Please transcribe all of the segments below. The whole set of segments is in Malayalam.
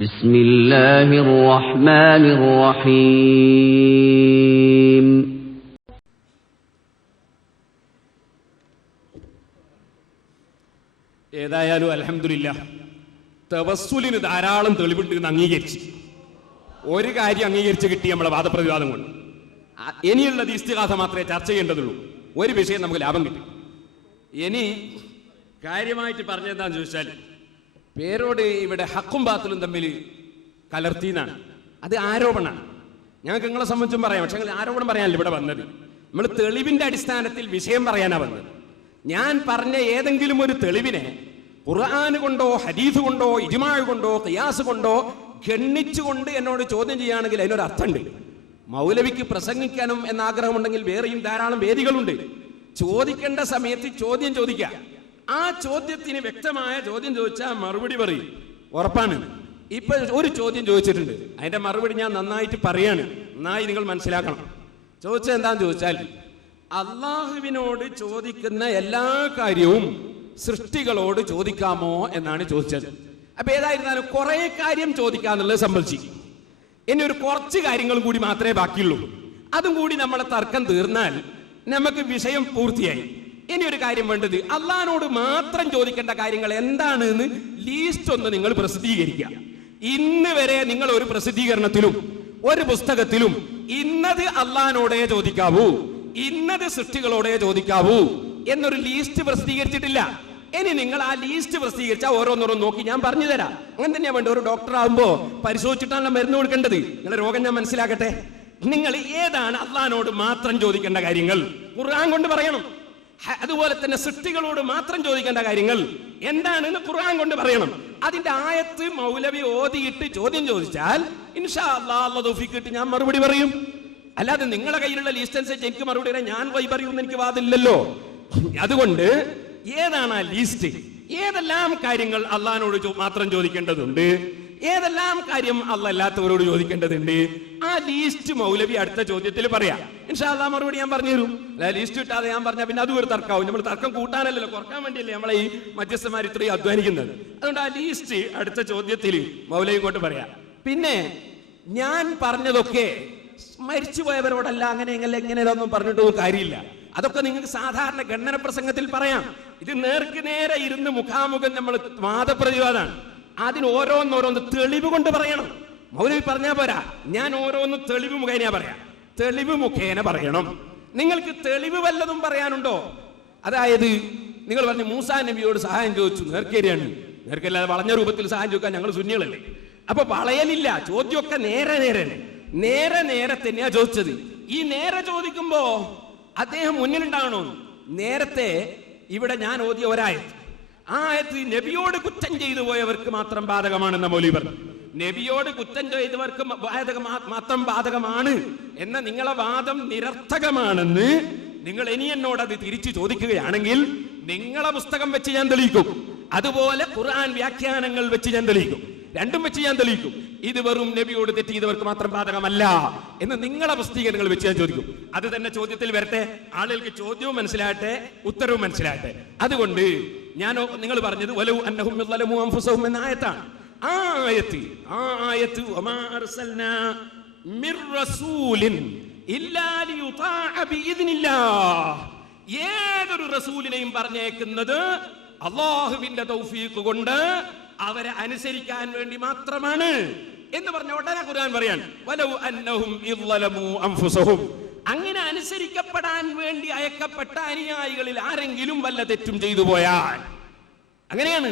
ബിസ്മില്ലാഹിർ റഹ്മാനിർ റഹീം. ഏതായാലും അൽഹംദുലില്ലാഹ് തവസ്സുലിന് ധാരാളം തെളിവുണ്ട് എന്ന് അംഗീകരിച്ച് ഒരു കാര്യം അംഗീകരിച്ച് കിട്ടി നമ്മളെ വാദപ്രതിവാദം കൊണ്ട്. ഇനിയുള്ളത് ഇസ്തിഗാസ മാത്രമേ ചർച്ച ചെയ്യേണ്ടതുള്ളൂ. ഒരു വിഷയം നമുക്ക് ലാഭം കിട്ടി. ഇനി കാര്യമായിട്ട് പറഞ്ഞെന്താന്ന് ചോദിച്ചാൽ, പേരോട് ഇവിടെ ഹക്കും ബാത്തിലും തമ്മിൽ കലർത്തിയെന്നാണ്. അത് ആരോപണമാണ്. ഞങ്ങൾക്ക് നിങ്ങളെ സംബന്ധിച്ചും പറയാം, പക്ഷെ ആരോപണം പറയാനല്ല ഇവിടെ വന്നത്. നമ്മൾ തെളിവിന്റെ അടിസ്ഥാനത്തിൽ വിഷയം പറയാനാണ് വന്നത്. ഞാൻ പറഞ്ഞ ഏതെങ്കിലും ഒരു തെളിവിനെ ഖുർആൻ കൊണ്ടോ ഹദീസ് കൊണ്ടോ ഇജ്മാഅ് കൊണ്ടോ ഖിയാസ് കൊണ്ടോ ഗണ്ണിച്ചുകൊണ്ട് എന്നോട് ചോദ്യം ചെയ്യുകയാണെങ്കിൽ അതിനൊരു അർത്ഥമുണ്ട്. മൗലവിക്ക് പ്രസംഗിക്കാനും എന്ന ആഗ്രഹമുണ്ടെങ്കിൽ വേറെയും ധാരാളം വേദികളുണ്ട്. ചോദിക്കേണ്ട സമയത്ത് ചോദ്യം ചോദിക്കുക. ആ ചോദ്യത്തിന് വ്യക്തമായ ചോദ്യം ചോദിച്ചാൽ മറുപടി പറയും, ഉറപ്പാണ്. ഇപ്പൊ ഒരു ചോദ്യം ചോദിച്ചിട്ടുണ്ട്, അതിന്റെ മറുപടി ഞാൻ നന്നായിട്ട് പറയാണ്, നന്നായി നിങ്ങൾ മനസ്സിലാക്കണം. ചോദിച്ചത് എന്താന്ന് ചോദിച്ചാൽ, അള്ളാഹുവിനോട് ചോദിക്കുന്ന എല്ലാ കാര്യവും സൃഷ്ടികളോട് ചോദിക്കാമോ എന്നാണ് ചോദിച്ചത്. അപ്പൊ ഏതായിരുന്നാലും കുറെ കാര്യം ചോദിക്കാന്നുള്ളത് സംബന്ധിച്ചു. ഇനി ഒരു കുറച്ച് കാര്യങ്ങളും കൂടി മാത്രമേ ബാക്കിയുള്ളൂ. അതും കൂടി നമ്മളെ തർക്കം തീർന്നാൽ നമുക്ക് വിഷയം പൂർത്തിയായി. ഇനി ഒരു കാര്യം വേണ്ടത്, അള്ളാഹിനോട് മാത്രം ചോദിക്കേണ്ട കാര്യങ്ങൾ എന്താണ് എന്ന് ലീസ്റ്റ് ഒന്ന് നിങ്ങൾ പ്രസിദ്ധീകരിക്കുക. ഇന്ന് വരെ നിങ്ങൾ ഒരു പ്രസിദ്ധീകരണത്തിലും ഒരു പുസ്തകത്തിലും ഇന്നത് അള്ളാഹിനോടേ ചോദിക്കാവൂ, ഇന്നത് സൃഷ്ടികളോടേ ചോദിക്കാവൂ എന്നൊരു ലീസ്റ്റ് പ്രസിദ്ധീകരിച്ചിട്ടില്ല. ഇനി നിങ്ങൾ ആ ലീസ്റ്റ് പ്രസിദ്ധീകരിച്ചാൽ ഓരോന്നോരോന്ന് നോക്കി ഞാൻ പറഞ്ഞു തരാം. അങ്ങനെ തന്നെയാ വേണ്ട. ഒരു ഡോക്ടർ ആകുമ്പോ പരിശോധിച്ചിട്ടാണല്ലോ മരുന്ന് കൊടുക്കേണ്ടത്. നിങ്ങളുടെ രോഗം ഞാൻ മനസ്സിലാക്കട്ടെ. നിങ്ങൾ ഏതാണ് അള്ളാഹിനോട് മാത്രം ചോദിക്കേണ്ട കാര്യങ്ങൾ ഖുർആൻ കൊണ്ട് പറയണം. അതുപോലെ തന്നെ സൃഷ്ടികളോട് മാത്രം ചോദിക്കേണ്ട കാര്യങ്ങൾ എന്താണെന്ന് ഖുർആൻ കൊണ്ട് പറയണം. അതിന്റെ ആയത്ത് മൗലവി ഓതിയിട്ട് ചോദ്യം ചോദിച്ചാൽ ഇൻഷാ അല്ലാഹ് തൗഫീഖ് കിട്ടി ഞാൻ മറുപടി പറയും. അല്ലാതെ നിങ്ങളുടെ കയ്യിലുള്ള ലിസ്റ്റ് അനുസരിച്ച് എനിക്ക് മറുപടി പറയാൻ ഞാൻ വൈ പറയുമെന്ന് എനിക്ക് വാദില്ലല്ലോ. അതുകൊണ്ട് ഏതാണ് ആ ലിസ്റ്റ്? ഏതെല്ലാം കാര്യങ്ങൾ അള്ളാഹിനോട് മാത്രം ചോദിക്കേണ്ടതുണ്ട്, ഏതെല്ലാം കാര്യം അള്ളാഹ് അല്ലാത്തവരോട് ചോദിക്കേണ്ടതുണ്ട്, ആ ലിസ്റ്റ് മൗലവി അടുത്ത ചോദ്യത്തിൽ പറയാം. ഇൻഷാ അല്ലാഹ് മറുപടി ഞാൻ പറഞ്ഞു തരും. ലിസ്റ്റ് ഇട്ടാതെ ഞാൻ പറഞ്ഞാൽ പിന്നെ അതും ഒരു തർക്കമാവും. നമ്മൾ തർക്കം കൂട്ടാനല്ലല്ലോ, കുറക്കാൻ വേണ്ടിയല്ലേ നമ്മളെ ഈ മധ്യസ്ഥന്മാർ ഇത്രയും അധ്വാനിക്കുന്നത്. അതുകൊണ്ട് ആ ലിസ്റ്റ് അടുത്ത ചോദ്യത്തിൽ മൗലവി കൊണ്ട് പറയാം. പിന്നെ ഞാൻ പറഞ്ഞതൊക്കെ മരിച്ചുപോയവരോടല്ല അങ്ങനെ എങ്ങനെയൊന്നും പറഞ്ഞിട്ടൊന്നും കാര്യമില്ല. അതൊക്കെ നിങ്ങൾക്ക് സാധാരണ ഗണ്ണന പ്രസംഗത്തിൽ പറയാം. ഇത് നേർക്ക് നേരെ ഇരുന്ന് മുഖാമുഖം നമ്മൾ വാദപ്രതിവാദമാണ്. അതിന് ഓരോന്നോരോന്ന് തെളിവ് കൊണ്ട് പറയണം. മൗലവി പറഞ്ഞാ പോരാ, ഞാൻ ഓരോന്ന് തെളിവ് മുഖേന പറയാം. തെളിവ് മുഖേന പറയണം. നിങ്ങൾക്ക് തെളിവ് വല്ലതും പറയാനുണ്ടോ? അതായത് നിങ്ങൾ പറഞ്ഞു മൂസാ നബിയോട് സഹായം ചോദിച്ചു, നേർക്കേരിയാണ്. നേർക്കല്ലാതെ വളഞ്ഞ രൂപത്തിൽ സഹായം ചോദിക്കാൻ ഞങ്ങൾ സുന്നികളല്ലേ. അപ്പൊ വളയലില്ല, ചോദ്യമൊക്കെ നേരെ തന്നെയാ ചോദിച്ചത്. ഈ നേരെ ചോദിക്കുമ്പോ അദ്ദേഹം മുന്നിലുണ്ടാകണോ? നേരത്തെ ഇവിടെ ഞാൻ ഓതിയ ഒരായത്ത്, ആ ആയത്ത് നബിയോട് കുറ്റം ചെയ്തു പോയവർക്ക് മാത്രം ബാധകമാണെന്ന മൗലവി പറഞ്ഞു. നബിയോട് കുറ്റം ചെയ്തവർക്ക് മാത്രം ബാധകമാണ് എന്ന നിങ്ങളെ വാദം നിരർത്ഥകമാണെന്ന് നിങ്ങൾ ഇനി എന്നോട് അത് തിരിച്ചു ചോദിക്കുകയാണെങ്കിൽ നിങ്ങളെ പുസ്തകം വെച്ച് ഞാൻ തെളിയിക്കും. അതുപോലെ ഖുർആൻ വ്യാഖ്യാനങ്ങൾ വെച്ച് ഞാൻ തെളിയിക്കും. രണ്ടും വെച്ച് ഞാൻ തെളിയിക്കും. ഇത് വെറും നബിയോട് തെറ്റ് ചെയ്തവർക്ക് മാത്രം ബാധകമല്ല എന്ന് നിങ്ങളെ പുസ്തകങ്ങൾ വെച്ച് ഞാൻ ചോദിക്കും. അത് തന്നെ ചോദ്യത്തിൽ വരട്ടെ, ആളുകൾക്ക് ചോദ്യവും മനസ്സിലാകട്ടെ, ഉത്തരവും മനസ്സിലാകട്ടെ. അതുകൊണ്ട് ഞാൻ നിങ്ങൾ പറഞ്ഞത് വലൗ അന്നഹും യളമു അൻഫുസഹും എന്ന ആയത്താണ്. ആ ആയത്ത് വമാ അർസൽനാ മിർ റസൂലിൻ ഇല്ലാ ലിയുതാഅ ബിഇദ്നില്ലാഹ്, ഏതൊരു റസൂലിനെയും പറഞ്ഞേക്കുന്നത് അല്ലാഹുവിന്റെ തൗഫീഖ് കൊണ്ട് അവരെ അനുസരിക്കാൻ വേണ്ടി മാത്രമാണ് എന്ന് പറഞ്ഞ ഉടനെ ഖുർആൻ പറയാൻ വലൗ അന്നഹും യളമു അൻഫുസഹും, അങ്ങനെ അനുസരിക്കപ്പെടാൻ വേണ്ടി അയക്കപ്പെട്ട അനുയായികളിൽ ആരെങ്കിലും വല്ല തെറ്റും ചെയ്തു പോയാൽ, അങ്ങനെയാണ്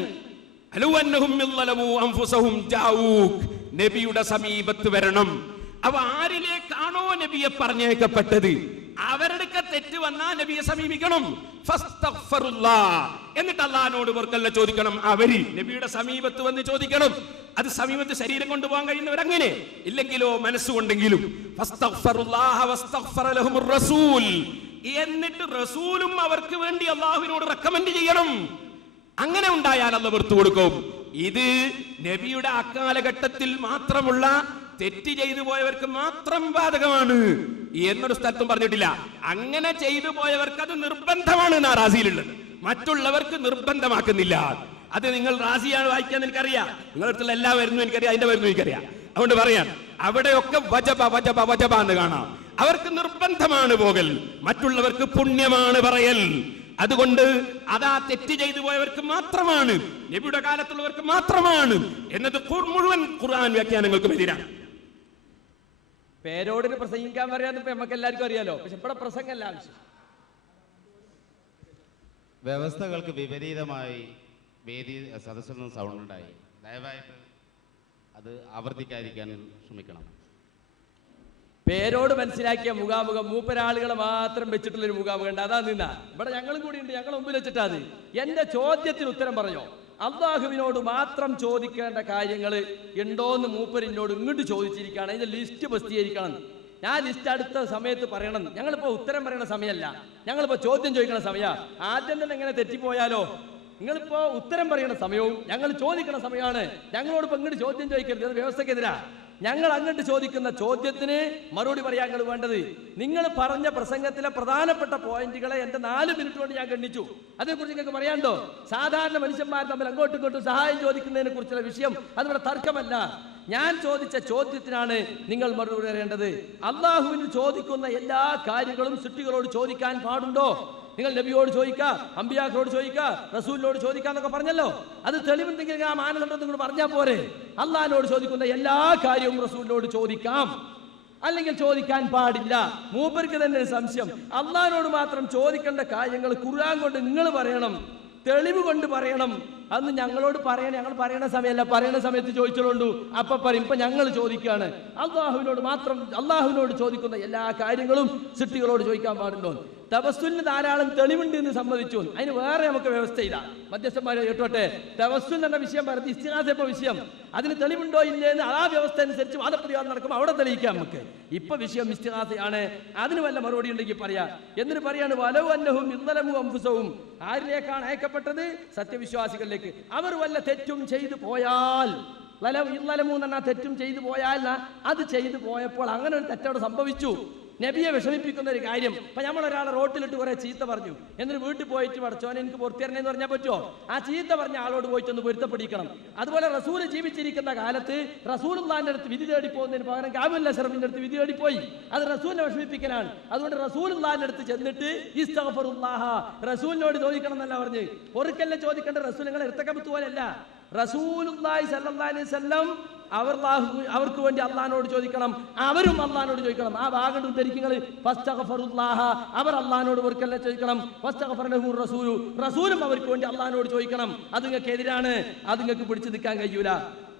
വലൗ അന്നഹും യളമു അൻഫുസഹും ജാഊക്, നബിയുടെ സമീപത്ത് വരണം. അവ ആരിലേക്കാണോ നബിയെ പറഞ്ഞേക്കപ്പെട്ടത് അവരുടെ തെറ്റ് വന്നാൽ നബിയെ സമീപിക്കണം. എന്നിട്ട് അള്ളാഹിനോട് പൊറുക്കലിനെ ചോദിക്കണം. അവര് നബിയുടെ സമീപത്ത് വന്ന് ചോദിക്കണം. അത് സമീപത്ത് ശരീരം കൊണ്ടുപോകാൻ കഴിയുന്നവർ അങ്ങനെ, ഇല്ലെങ്കിലോ മനസ്സുകൊണ്ടെങ്കിലും. എന്നിട്ട് റസൂലും അവർക്ക് വേണ്ടി അള്ളാഹുവിനോട് റെക്കമെൻഡ് ചെയ്യണം. അങ്ങനെ ഉണ്ടായാൽ അള്ളാഹ് പുറത്തു കൊടുക്കും. ഇത് നബിയുടെ അക്കാലഘട്ടത്തിൽ മാത്രമുള്ള തെറ്റ് ചെയ്തു പോയവർക്ക് മാത്രം ബാധകമാണ് എന്നൊരു സ്ഥലത്തും പറഞ്ഞിട്ടില്ല. അങ്ങനെ ചെയ്തു പോയവർക്ക് അത് നിർബന്ധമാണ് നാറാസിയിലുള്ളത്, മറ്റുള്ളവർക്ക് നിർബന്ധമാക്കുന്നില്ല. അത് നിങ്ങൾ റാസിയാണ് വായിക്കാന്ന് എനിക്കറിയാം, നിങ്ങളുടെ അടുത്തുള്ള എല്ലാ വരുന്നു എനിക്കറിയാം, അതിന്റെ വരുന്നു എനിക്കറിയാം. അതുകൊണ്ട് പറയാം, അവിടെയൊക്കെ വജബ വജബ വജബ എന്ന് കാണാം. അവർക്ക് നിർബന്ധമാണ് പോകൽ, മറ്റുള്ളവർക്ക് പുണ്യമാണ് പറയൽ. അതുകൊണ്ട് അതാ തെറ്റ് ചെയ്തു പോയവർക്ക് മാത്രമാണ്, നബിയുടെ കാലത്തുള്ളവർക്ക് മാത്രമാണ് എന്നത് മുഴുവൻ ഖുർആൻ വ്യാഖ്യാനങ്ങൾക്കും എതിരാണ്. പേരോടിന് പ്രസംഗിക്കാൻ പറയാന്ന് ഇപ്പൊ നമുക്ക് എല്ലാവർക്കും അറിയാലോ, പക്ഷെ ഇവിടെ പ്രസംഗമല്ല ആവശ്യം. വ്യവസ്ഥകൾക്ക് വിപരീതമായി വേദി സദസ്സിൽ നിന്ന് സൗണ്ട് ഉണ്ടായി. ദയവായിട്ട് അത് ആവർത്തിക്കാതിരിക്കാൻ ശ്രമിക്കണം. പേരോട് മനസ്സിലാക്കിയ മുഖാമുഖം മൂപ്പരാളുകളെ മാത്രം വെച്ചിട്ടുള്ളൊരു മുഖാമുഖം ഉണ്ട്, അതാ നിന്ന ഇവിടെ ഞങ്ങളും കൂടി ഉണ്ട്, ഞങ്ങൾ മുമ്പിൽ വെച്ചിട്ടാ. അത് എന്റെ ചോദ്യത്തിന് ഉത്തരം പറയോ? അള്ളാഹുവിനോട് മാത്രം ചോദിക്കേണ്ട കാര്യങ്ങൾ ഉണ്ടോന്ന് മൂപ്പരിനോട് ഇങ്ങോട്ട് ചോദിച്ചിരിക്കുകയാണ്. അതിന്റെ ലിസ്റ്റ് പ്രസിദ്ധീകരിക്കണം. ഞാൻ ലിസ്റ്റ് അടുത്ത സമയത്ത് പറയണം. ഞങ്ങളിപ്പോ ഉത്തരം പറയുന്ന സമയമല്ല, ഞങ്ങളിപ്പോ ചോദ്യം ചോദിക്കുന്ന സമയമാണ്. ആദ്യം തന്നെ എങ്ങനെ തെറ്റിപ്പോയാലോ? നിങ്ങളിപ്പോ ഉത്തരം പറയുന്ന സമയവും ഞങ്ങൾ ചോദിക്കുന്ന സമയമാണ്. ഞങ്ങളോടിപ്പോ ഇങ്ങോട്ട് ചോദ്യം ചോദിക്കരുത്, അത് വ്യവസ്ഥക്കെതിരാ. ഞങ്ങൾ അങ്ങോട്ട് ചോദിക്കുന്ന ചോദ്യത്തിന് മറുപടി പറയാൻ നിങ്ങൾ വേണ്ടത്. നിങ്ങൾ പറഞ്ഞ പ്രസംഗത്തിലെ പ്രധാനപ്പെട്ട പോയിന്റുകളെ എന്റെ 4 മിനിറ്റ് കൊണ്ട് ഞാൻ ഗണ്ണിച്ചു. അതേക്കുറിച്ച് നിങ്ങൾക്ക് പറയാണ്ടോ? സാധാരണ മനുഷ്യന്മാർ തമ്മിൽ അങ്ങോട്ടും ഇങ്ങോട്ടും സഹായം ചോദിക്കുന്നതിനെ കുറിച്ചുള്ള വിഷയം അതിവിടെ തർക്കമല്ല. ഞാൻ ചോദിച്ച ചോദ്യത്തിനാണ് നിങ്ങൾ മറുപടി പറയേണ്ടത്. അള്ളാഹുവിന് ചോദിക്കുന്ന എല്ലാ കാര്യങ്ങളും സൃഷ്ടികളോട് ചോദിക്കാൻ പാടുണ്ടോ? നിങ്ങൾ നബിയോട് ചോദിക്കുക, അമ്പിയാക്കളോട് ചോദിക്കുക, റസൂലിനോട് ചോദിക്കാന്നൊക്കെ പറഞ്ഞല്ലോ. അത് തെളിവുണ്ടെങ്കിൽ ആ മാനദണ്ഡം നിങ്ങൾ പറഞ്ഞാൽ പോരെ. അള്ളാഹിനോട് ചോദിക്കുന്ന എല്ലാ കാര്യവും റസൂലിനോട് ചോദിക്കാം, അല്ലെങ്കിൽ ചോദിക്കാൻ പാടില്ല. മൂപ്പർക്ക് തന്നെ ഒരു സംശയം, അള്ളാഹിനോട് മാത്രം ചോദിക്കേണ്ട കാര്യങ്ങൾ ഖുർആൻ കൊണ്ട് നിങ്ങൾ പറയണം, തെളിവ് കൊണ്ട് പറയണം. അന്ന് ഞങ്ങളോട് പറയണം, ഞങ്ങൾ പറയണ സമയമല്ല, പറയണ സമയത്ത് ചോദിച്ചോണ്ടു അപ്പൊ പറയും. ഇപ്പൊ ഞങ്ങൾ ചോദിക്കുകയാണ്, അള്ളാഹുവിനോട് മാത്രം, അള്ളാഹുവിനോട് ചോദിക്കുന്ന എല്ലാ കാര്യങ്ങളും സൃഷ്ടികളോട് ചോദിക്കാൻ പാടുണ്ടോ? തവസ്സുലിന് ധാരാളം തെളിവുണ്ട് എന്ന് സമ്മതിച്ചു. അതിന് വേറെ നമുക്ക് വ്യവസ്ഥയില്ല. മധ്യസ്ഥന്മാരെ കേട്ടോട്ടെ, തവസ്സുൽ എന്ന വിഷയം പറഞ്ഞ് ഇസ്തിഗാസ വിഷയം, അതിന് തെളിവുണ്ടോ ഇല്ലേ എന്ന് ആ വ്യവസ്ഥ അനുസരിച്ച് വാദപ്രതിവാദം നടക്കുമ്പോൾ അവിടെ തെളിയിക്കാം നമുക്ക്. ഇപ്പൊ വിഷയം ഇസ്തിഗാസയാണ്, അതിന് വല്ല മറുപടി ഉണ്ടെങ്കിൽ പറയാ. എന്നിട്ട് പറയാണ്, വലവു അന്നഹും ഇന്നലമു അംഫുസഹും, ആരിലേക്കാണ് അയക്കപ്പെട്ടത്? സത്യവിശ്വാസികളിലേക്ക്. അവർ വല്ല തെറ്റും ചെയ്തു പോയാൽ, ഇന്നലമു എന്ന് പറഞ്ഞാൽ തെറ്റും ചെയ്തു പോയാൽ, അത് ചെയ്തു പോയപ്പോൾ അങ്ങനെ ഒരു തെറ്റോടെ സംഭവിച്ചു. നബിയെ വിഷമിപ്പിക്കുന്ന ഒരു കാര്യം. ഇപ്പൊ നമ്മൾ ഒരാളെ റോട്ടിലിട്ട് കുറെ ചീത്ത പറഞ്ഞു, എന്നിട്ട് വീട്ടിൽ പോയിട്ട് പഠിച്ചോനെ എനിക്ക് പൊറത്തിറങ്ങുന്ന പറഞ്ഞാൽ പറ്റുമോ? ആ ചീത്ത പറഞ്ഞ ആളോട് പോയിട്ട് ഒന്ന് പൊരുത്തപ്പെടിക്കണം. അതുപോലെ റസൂല് ജീവിച്ചിരിക്കുന്ന കാലത്ത് റസൂലുള്ളാഹിന്റെ അടുത്ത് വിധി തേടി പോകുന്നതിന് പകരം കാബുൽ അശ്റഫിന്റെ അടുത്ത് വിധി തേടി പോയി. അത് റസൂലിനെ വിഷമിപ്പിക്കലാണ്. അതുകൊണ്ട് റസൂലുള്ളാഹിന്റെ അടുത്ത് ചെന്നിട്ട് ഇസ്തഗ്ഫിറുല്ലാഹ, റസൂലിനോട് ചോദിക്കണം എന്നല്ല പറഞ്ഞ്. ഒരിക്കലും ചോദിക്കേണ്ട റസൂൽ നിങ്ങളെ ഇർത്തകബത്ത് പോലെയല്ല. റസൂലുള്ളാഹി സ്വല്ലല്ലാഹു അലൈഹി വസല്ലം അവർക്ക് വേണ്ടി അള്ളാഹിനോട് ചോദിക്കണം, അവരും അള്ളാഹിനോട് ചോദിക്കണം. ആ ഭാഗം ഉദ്ധരിക്കുന്നത് ഫസ്തഗ്ഫിറുല്ലാഹ, അവർ അള്ളാഹിനോട് ഒരിക്കലും ചോദിക്കണം. ഫസ്തഗ്ഫറ ലഹു റസൂലു, റസൂലും അവർക്ക് വേണ്ടി അള്ളാഹിനോട് ചോദിക്കണം. അത് നിങ്ങൾക്ക് എതിരാണ്, അത് നിങ്ങൾക്ക് പിടിച്ചു നിൽക്കാൻ കഴിയൂല.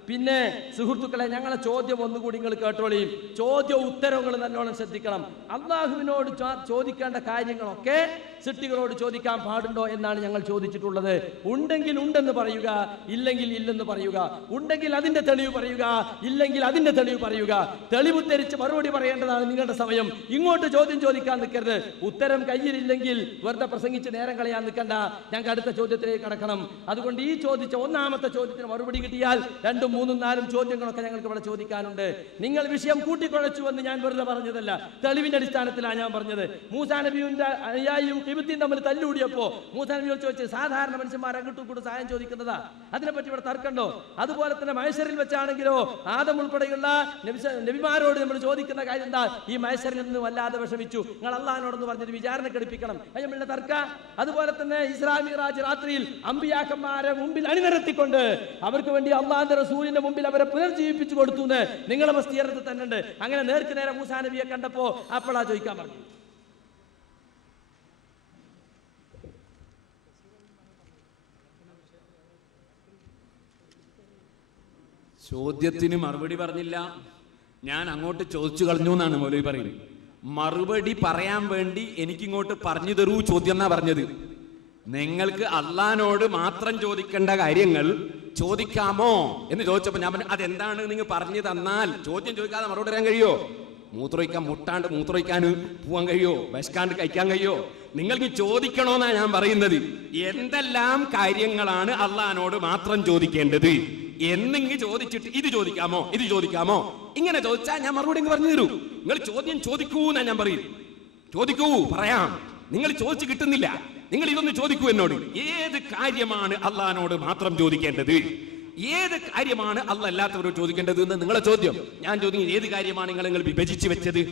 പിന്നെ സുഹൃത്തുക്കളെ, ഞങ്ങളെ ചോദ്യം ഒന്നുകൂടി നിങ്ങൾ കേട്ടോളിയും. ചോദ്യവും ഉത്തരവുകൾ നല്ലോണം ശ്രദ്ധിക്കണം. അള്ളാഹുവിനോട് ചോദിക്കേണ്ട കാര്യങ്ങളൊക്കെ സൃഷ്ടികളോട് ചോദിക്കാൻ പാടുണ്ടോ എന്നാണ് ഞങ്ങൾ ചോദിച്ചിട്ടുള്ളത്. ഉണ്ടെങ്കിൽ ഉണ്ടെന്ന് പറയുക, ഇല്ലെങ്കിൽ ഇല്ലെന്ന് പറയുക. ഉണ്ടെങ്കിൽ അതിന്റെ തെളിവ് പറയുക, ഇല്ലെങ്കിൽ അതിന്റെ തെളിവ് പറയുക. തെളിവ് ഉദ്ധരിച്ച് മറുപടി പറയേണ്ടതാണ് നിങ്ങളുടെ സമയം. ഇങ്ങോട്ട് ചോദ്യം ചോദിക്കാൻ നിൽക്കരുത്. ഉത്തരം കയ്യിലില്ലെങ്കിൽ വെറുതെ പ്രസംഗിച്ച് നേരം കളയാൻ നിൽക്കണ്ട. ഞങ്ങൾക്ക് അടുത്ത ചോദ്യത്തിലേക്ക് കടക്കണം. അതുകൊണ്ട് ഈ ചോദിച്ച ഒന്നാമത്തെ ചോദ്യത്തിന് മറുപടി കിട്ടിയാൽ 2, 3, 4 ചോദ്യങ്ങളൊക്കെ ഞങ്ങൾക്ക് ഇവിടെ ചോദിക്കാനുണ്ട്. നിങ്ങൾ വിഷയം കൂട്ടിക്കുഴച്ചു എന്ന് ഞാൻ വെറുതെ പറഞ്ഞതല്ല, തെളിവിന്റെ അടിസ്ഥാനത്തിലാണ് ഞാൻ പറഞ്ഞത്. മൂസാ നബിയുടെ അനുയായിയും ഖിബ്തിയും തമ്മിൽ തല്ലുകൂടിയപ്പോ മൂസാ നബിയോട് ചോദിച്ച്, സാധാരണ മനുഷ്യന്മാർ അങ്ങോട്ടും കൂടെ സഹായം ചോദിക്കുന്നതാ, അതിനെപ്പറ്റി ഇവിടെ തർക്കമുണ്ടോ? അതുപോലെ തന്നെ മഹ്ശറിൽ വെച്ചാണെങ്കിലോ ആദം ഉൾപ്പെടെയുള്ള നബിമാരോട് നമ്മൾ ചോദിക്കുന്ന കാര്യം എന്താ? ഈ മഹ്ശറിൽ നിന്ന് വല്ലാതെ വിഷമിച്ചു, നിങ്ങൾ അള്ളാഹിനോടെന്ന് പറഞ്ഞൊരു വിചാരണ ഘടിപ്പിക്കണം, അതിനുള്ള തർക്ക. അതുപോലെ തന്നെ ഇസ്രാ മിഅ്റാജ് രാത്രിയിൽ അമ്പിയാക്കന്മാരെ മുമ്പിൽ അണിനിരത്തിക്കൊണ്ട് അവർക്ക് വേണ്ടി അള്ളാഹിന്റെ റസൂലിന്റെ മുമ്പിൽ അവരെ പുനർജീവിപ്പിച്ചു കൊടുത്തു എന്ന് നിങ്ങളെ മസ്തിയറത്ത് തന്നെ ഉണ്ട്. അങ്ങനെ നേർക്ക് നേരെ മൂസാ നബിയെ കണ്ടപ്പോ അപ്പോഴാ ചോദിക്കാൻ പറഞ്ഞു. ചോദ്യത്തിന് മറുപടി പറഞ്ഞില്ല, ഞാൻ അങ്ങോട്ട് ചോദിച്ചു കളഞ്ഞു എന്നാണ് മൗലവി പറയുന്നത്. മറുപടി പറയാൻ വേണ്ടി എനിക്കിങ്ങോട്ട് പറഞ്ഞു തരൂ ചോദ്യം എന്നാ പറഞ്ഞത്. നിങ്ങൾക്ക് അള്ളാഹിനോട് മാത്രം ചോദിക്കേണ്ട കാര്യങ്ങൾ ചോദിക്കാമോ എന്ന് ചോദിച്ചപ്പോ ഞാൻ പറഞ്ഞു, അതെന്താണ് നിങ്ങൾ പറഞ്ഞു തന്നാൽ ചോദ്യം ചോദിക്കാതെ മറുപടി പറയാൻ കഴിയോ? മൂത്രമൊഴിക്കാൻ മുട്ടാണ്ട് മൂത്രമൊഴിക്കാൻ പോവാൻ കഴിയോ? വിശക്കാണ്ട് കഴിക്കാൻ കഴിയോ? നിങ്ങൾക്ക് ചോദിക്കണോന്നാണ് ഞാൻ പറയുന്നത്. എന്തെല്ലാം കാര്യങ്ങളാണ് അള്ളാഹിനോട് മാത്രം ചോദിക്കേണ്ടത് എന്നെങ്കിൽ ചോദിച്ചിട്ട് ഇത് ചോദിക്കാമോ, ഇത് ചോദിക്കാമോ, ഇങ്ങനെ ചോദിച്ചാൽ ഞാൻ മറുപടി പറഞ്ഞു തരൂ. നിങ്ങൾ ചോദ്യം ചോദിക്കൂ എന്നാ ഞാൻ പറയും. ചോദിക്കൂ, പറയാം. നിങ്ങൾ ചോദിച്ചു കിട്ടുന്നില്ല, നിങ്ങൾ ഇതൊന്ന് ചോദിക്കൂ എന്നോട്. ഏത് കാര്യമാണ് അള്ളഹാനോട് മാത്രം ചോദിക്കേണ്ടത്? ഏത് കാര്യമാണ് അള്ളാഹ് അല്ലാത്തവരോട് ചോദിക്കേണ്ടത് എന്ന് നിങ്ങളെ ചോദ്യം. ഞാൻ ചോദിക്കും, ഏത് കാര്യമാണ് നിങ്ങൾ വിഭജിച്ച് വെച്ചത്?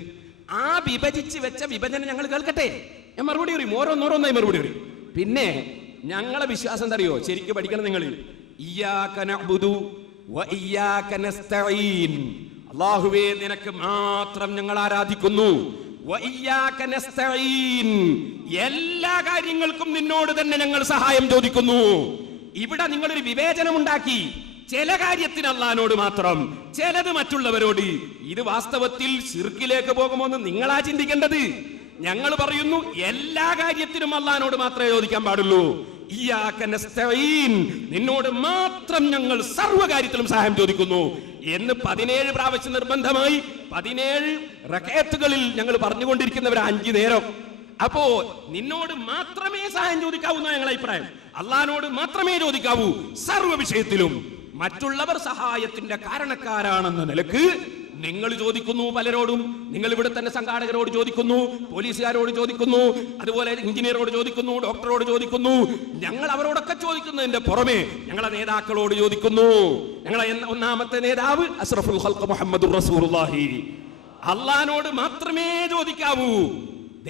ആ വിഭജിച്ച് വെച്ച വിഭജനം ഞങ്ങൾ കേൾക്കട്ടെ. ഞാൻ മറുപടി പറയും, ഓരോന്നോരോന്നായി മറുപടി പറയും. പിന്നെ ഞങ്ങളെ വിശ്വാസം എന്താ അറിയോ? ശരിക്കും പഠിക്കണം നിങ്ങൾ. ഇയ്യാക നഅ്ബുദു വ ഇയ്യാക നസ്തഈൻ. അല്ലാഹുവേ, നിനക്ക് മാത്രം ഞങ്ങൾ ആരാധിക്കുന്നു. വ ഇയ്യാക നസ്തഈൻ, എല്ലാ കാര്യങ്ങൾക്കും നിന്നോട് തന്നെ ഞങ്ങൾ സഹായം ചോദിക്കുന്നു. ഇവിടെ നിങ്ങളൊരു വിവേചനം ഉണ്ടാക്കി. ചില കാര്യത്തിന് അള്ളാഹിനോട് മാത്രം, ചിലത് മറ്റുള്ളവരോട്. ഇത് വാസ്തവത്തിൽ ശിർക്കിലേക്ക് പോകുമോന്ന് നിങ്ങളാ ചിന്തിക്കേണ്ടത്. ഞങ്ങൾ പറയുന്നു എല്ലാ കാര്യത്തിനും അള്ളാഹിനോട് മാത്രമേ ചോദിക്കാൻ പാടുള്ളൂ. ഇയ്യാക നസ്തഈൻ, നിന്നോട് മാത്രം ഞങ്ങൾ സർവ്വകാര്യത്തിലും സഹായം ചോദിക്കുന്നു എന്ന് 17 പ്രാവശ്യം നിർബന്ധമായി 17 റകഅത്തുകളിൽ ഞങ്ങൾ പറഞ്ഞുകൊണ്ടിരിക്കുന്നവർ 5 നേരം. അപ്പോ നിന്നോട് മാത്രമേ സഹായം ചോദിക്കാവൂ എന്നാണ് ഞങ്ങളുടെ അഭിപ്രായം. അള്ളാഹിനോട് മാത്രമേ ചോദിക്കാവൂ സർവ്വ വിഷയത്തിലും. മറ്റുള്ളവർ സഹായത്തിന്റെ കാരണക്കാരാണെന്ന നിലക്ക് നിങ്ങൾ ചോദിക്കുന്നു പലരോടും. നിങ്ങൾ ഇവിടെ തന്നെ സംഘാടകരോട് ചോദിക്കുന്നു, പോലീസുകാരോട് ചോദിക്കുന്നു, അതുപോലെ എഞ്ചിനീയറോട് ചോദിക്കുന്നു, ഡോക്ടറോട് ചോദിക്കുന്നു. ഞങ്ങൾ അവരോടൊക്കെ ചോദിക്കുന്നതിന്റെ പുറമെ ഞങ്ങളെ നേതാക്കളോട് ചോദിക്കുന്നു. ഞങ്ങളെ ഒന്നാമത്തെ നേതാവ് അഷ്റഫുൽ ഖൽഖ് മുഹമ്മദുർ റസൂലുള്ളാഹി. അള്ളാഹിനോട് മാത്രമേ ചോദിക്കാവൂ.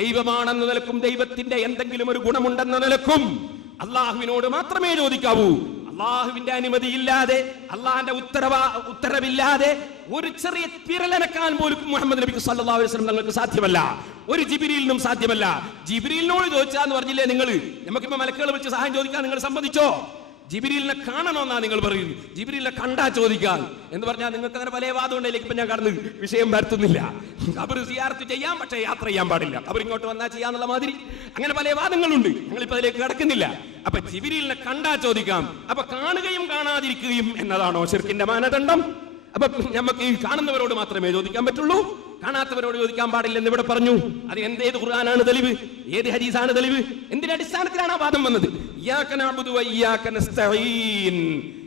ദൈവമാണെന്ന നിലക്കും ദൈവത്തിന്റെ എന്തെങ്കിലും ഒരു ഗുണമുണ്ടെന്ന നിലക്കും അള്ളാഹുവിനോട് മാത്രമേ ചോദിക്കാവൂ. അള്ളാഹുവിന്റെ അനുമതിയില്ലാതെ, അള്ളാഹിന്റെ ഉത്തരവില്ലാതെ ഒരു ചെറിയ വിരലനക്കാൻ പോലും മുഹമ്മദ് നബി സല്ലല്ലാഹു അലൈഹി വസല്ലം നിങ്ങൾക്ക് സാധ്യമല്ല. ഒരു ജിബ്രീലിനും സാധ്യമല്ല. ജിബ്രീലിനോട് ചോദിച്ചാന്ന് പറഞ്ഞില്ലേ നിങ്ങൾ? നമുക്കിപ്പോ മലക്കുകൾ വിളിച്ച് സഹായം ചോദിക്കാൻ നിങ്ങൾ സമ്മതിച്ചോ? ജിബ്രീലിനെ കാണണമെന്നാ നിങ്ങൾ പറയുന്നു. ജിബ്രീലിനെ കണ്ടാ ചോദിക്കാൻ എന്ന് പറഞ്ഞാൽ നിങ്ങൾക്ക് അങ്ങനെ പല വാദം ഉണ്ടെങ്കിൽ ഇപ്പൊ ഞാൻ കടന്ന് വിഷയം വരുത്തുന്നില്ല. ഖബർ സിയാറത്ത് ചെയ്യാം, പക്ഷേ യാത്ര ചെയ്യാൻ പാടില്ല. ഖബർ ഇങ്ങോട്ട് വന്നാൽ ചെയ്യാന്നുള്ള മാതിരി അങ്ങനെ പല വാദങ്ങളുണ്ട്. ഞങ്ങളിപ്പോ അതിലേക്ക് കടക്കുന്നില്ല. അപ്പൊ ജിബ്രീലിനെ കണ്ടാ ചോദിക്കാം. അപ്പൊ കാണുകയും കാണാതിരിക്കുകയും എന്നതാണോ ശിർക്കിന്റെ മാനദണ്ഡം? അപ്പൊ നമുക്ക് ഈ കാണുന്നവരോട് മാത്രമേ ചോദിക്കാൻ പറ്റുള്ളൂ, കാണാത്തവരോട് ചോദിക്കാൻ പാടില്ലെന്ന് ഇവിടെ പറഞ്ഞു. അത് ഏത് ഖുർആനാണ് തെളിവ്? ഏത് ഹദീസാണ് തെളിവ്? എന്തിന്റെ അടിസ്ഥാനത്തിലാണ് ആ വാദം വന്നത്? ഇയ്യാക നഅ്ബുദു വ ഇയ്യാക നസ്തഈൻ.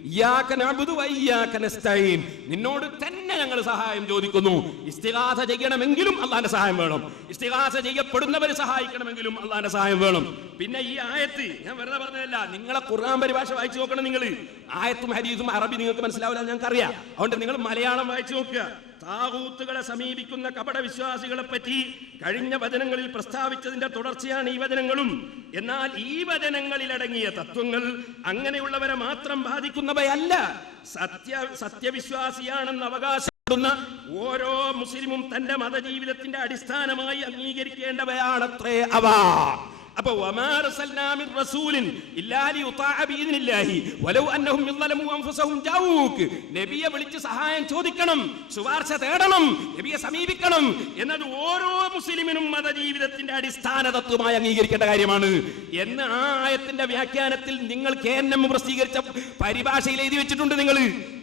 ഇയ്യാക നഅ്ബുദു വ ഇയ്യാക നസ്തഈൻ, നിന്നോട് തന്നെ ഞങ്ങൾ സഹായം ചോദിക്കുന്നു. ഇസ്തിഗാസ ചെയ്യണമെങ്കിലും അള്ളാഹിന്റെ സഹായം വേണം. ഇസ്തിഗാസ ചെയ്യപ്പെടുന്നവരെ സഹായിക്കണമെങ്കിലും അള്ളാഹിന്റെ സഹായം വേണം. പിന്നെ ഈ ആയത്ത് ഞാൻ വെറുതെ പറഞ്ഞതല്ല, നിങ്ങളെ ഖുർആൻ പരിഭാഷ വായിച്ചു നോക്കണം. നിങ്ങൾ ആയത്തും ഹദീസും അറബി നിങ്ങൾക്ക് മനസ്സിലാവില്ല, ഞങ്ങൾക്കറിയാം. അതുകൊണ്ട് നിങ്ങൾ മലയാളം വായിച്ചു നോക്കുക. താഗൂത്തുകളെ സമീപിക്കുന്ന കപട വിശ്വാസികളെ പറ്റി കഴിഞ്ഞ വചനങ്ങളിൽ പ്രസ്താവിച്ചതിന്റെ തുടർച്ചയാണ് ഈ വചനങ്ങളും. എന്നാൽ ഈ വചനങ്ങളിൽ അടങ്ങിയ തത്വങ്ങൾ അങ്ങനെയുള്ളവരെ മാത്രം ബാധിക്കുന്നവയല്ല. സത്യവിശ്വാസിയാണെന്ന് അവകാശപ്പെടുന്ന ഓരോ മുസ്ലിമും തന്റെ മതജീവിതത്തിന്റെ അടിസ്ഥാനമായി അംഗീകരിക്കേണ്ടവയാണത്രേ അവ. അപ്പൊ നബിയെ വിളിച്ച് സഹായം ചോദിക്കണം, ശുപാർശ തേടണം, നബിയെ സമീപിക്കണം എന്നത് ഓരോ മുസ്ലിമിനും മതജീവിതത്തിന്റെ അടിസ്ഥാന തത്വമായി അംഗീകരിക്കേണ്ട കാര്യമാണ് എന്ന് ആ ആയത്തിന്റെ വ്യാഖ്യാനത്തിൽ നിങ്ങൾ KNM പ്രസിദ്ധീകരിച്ച പരിഭാഷയിൽ എഴുതി വെച്ചിട്ടുണ്ട്.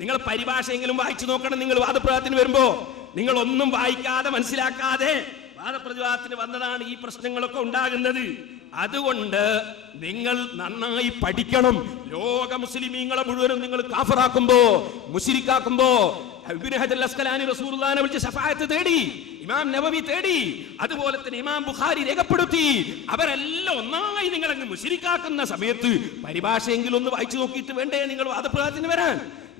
നിങ്ങൾ പരിഭാഷയെങ്കിലും വായിച്ചു നോക്കണം. നിങ്ങൾ വാദപ്രതിവാദത്തിന് വരുമ്പോ നിങ്ങൾ ഒന്നും വായിക്കാതെ മനസ്സിലാക്കാതെ വാദപ്രതിവാദത്തിന് വന്നതാണ് ഈ പ്രശ്നങ്ങളൊക്കെ ഉണ്ടാകുന്നത്. അതുകൊണ്ട് നിങ്ങൾ നന്നായി പഠിക്കണം. ലോക മുസ്ലിമീങ്ങളെ മുഴുവനും നിങ്ങൾ കാഫറാക്കുമ്പോ, മുശ്രിക്കാക്കുമ്പോ, ഇബ്നു ഹജർ അസ്ഖലാനി റസൂലുള്ളാഹിനെ വിളിച്ച് ശഫാഅത്ത് തേടി, ഇമാം നവവി തേടി, അതുപോലെ തന്നെ ഇമാം ബുഖാരി രേഖപ്പെടുത്തി. അവരെല്ലാം ഒന്നായി നിങ്ങൾ അങ്ങ് മുശ്രിക്കാക്കുന്ന സമയത്ത് പരിഭാഷയെങ്കിലും ഒന്ന് വായിച്ചു നോക്കിയിട്ട് വേണ്ടേ നിങ്ങൾ വാദപ്രതിവാദത്തിന് വരാൻ?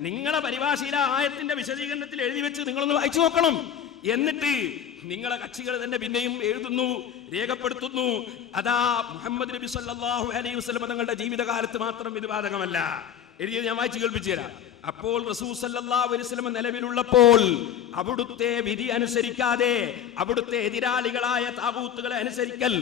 നിങ്ങളെ പരിഭാഷയിലെ ആയത്തിന്റെ വിശദീകരണത്തിൽ എഴുതി വെച്ച് നിങ്ങളൊന്ന് വായിച്ചു നോക്കണം. എന്നിട്ട് നിങ്ങളെ കക്ഷികൾ തന്നെ പിന്നെയും എഴുതുന്നു, രേഖപ്പെടുത്തുന്നു, അതാ മുഹമ്മദ് നബി സല്ലല്ലാഹു അലൈഹി വസല്ലം തങ്ങളുടെ ജീവിതകാലത്ത് മാത്രം ഇത് ബാധകമല്ല. എഴുതിയത് ഞാൻ വായിച്ചു കേൾപ്പിച്ചു തരാം. അപ്പോൾ റസൂൽ സല്ലല്ലാഹു അലൈഹി വസല്ലം നിലവിലുള്ളപ്പോൾ അവിടുത്തെ വിധി അനുസരിക്കാതെ അവിടുത്തെ എതിരാളികളായ താഗൂത്തുകളെ അനുസരിക്കൽ.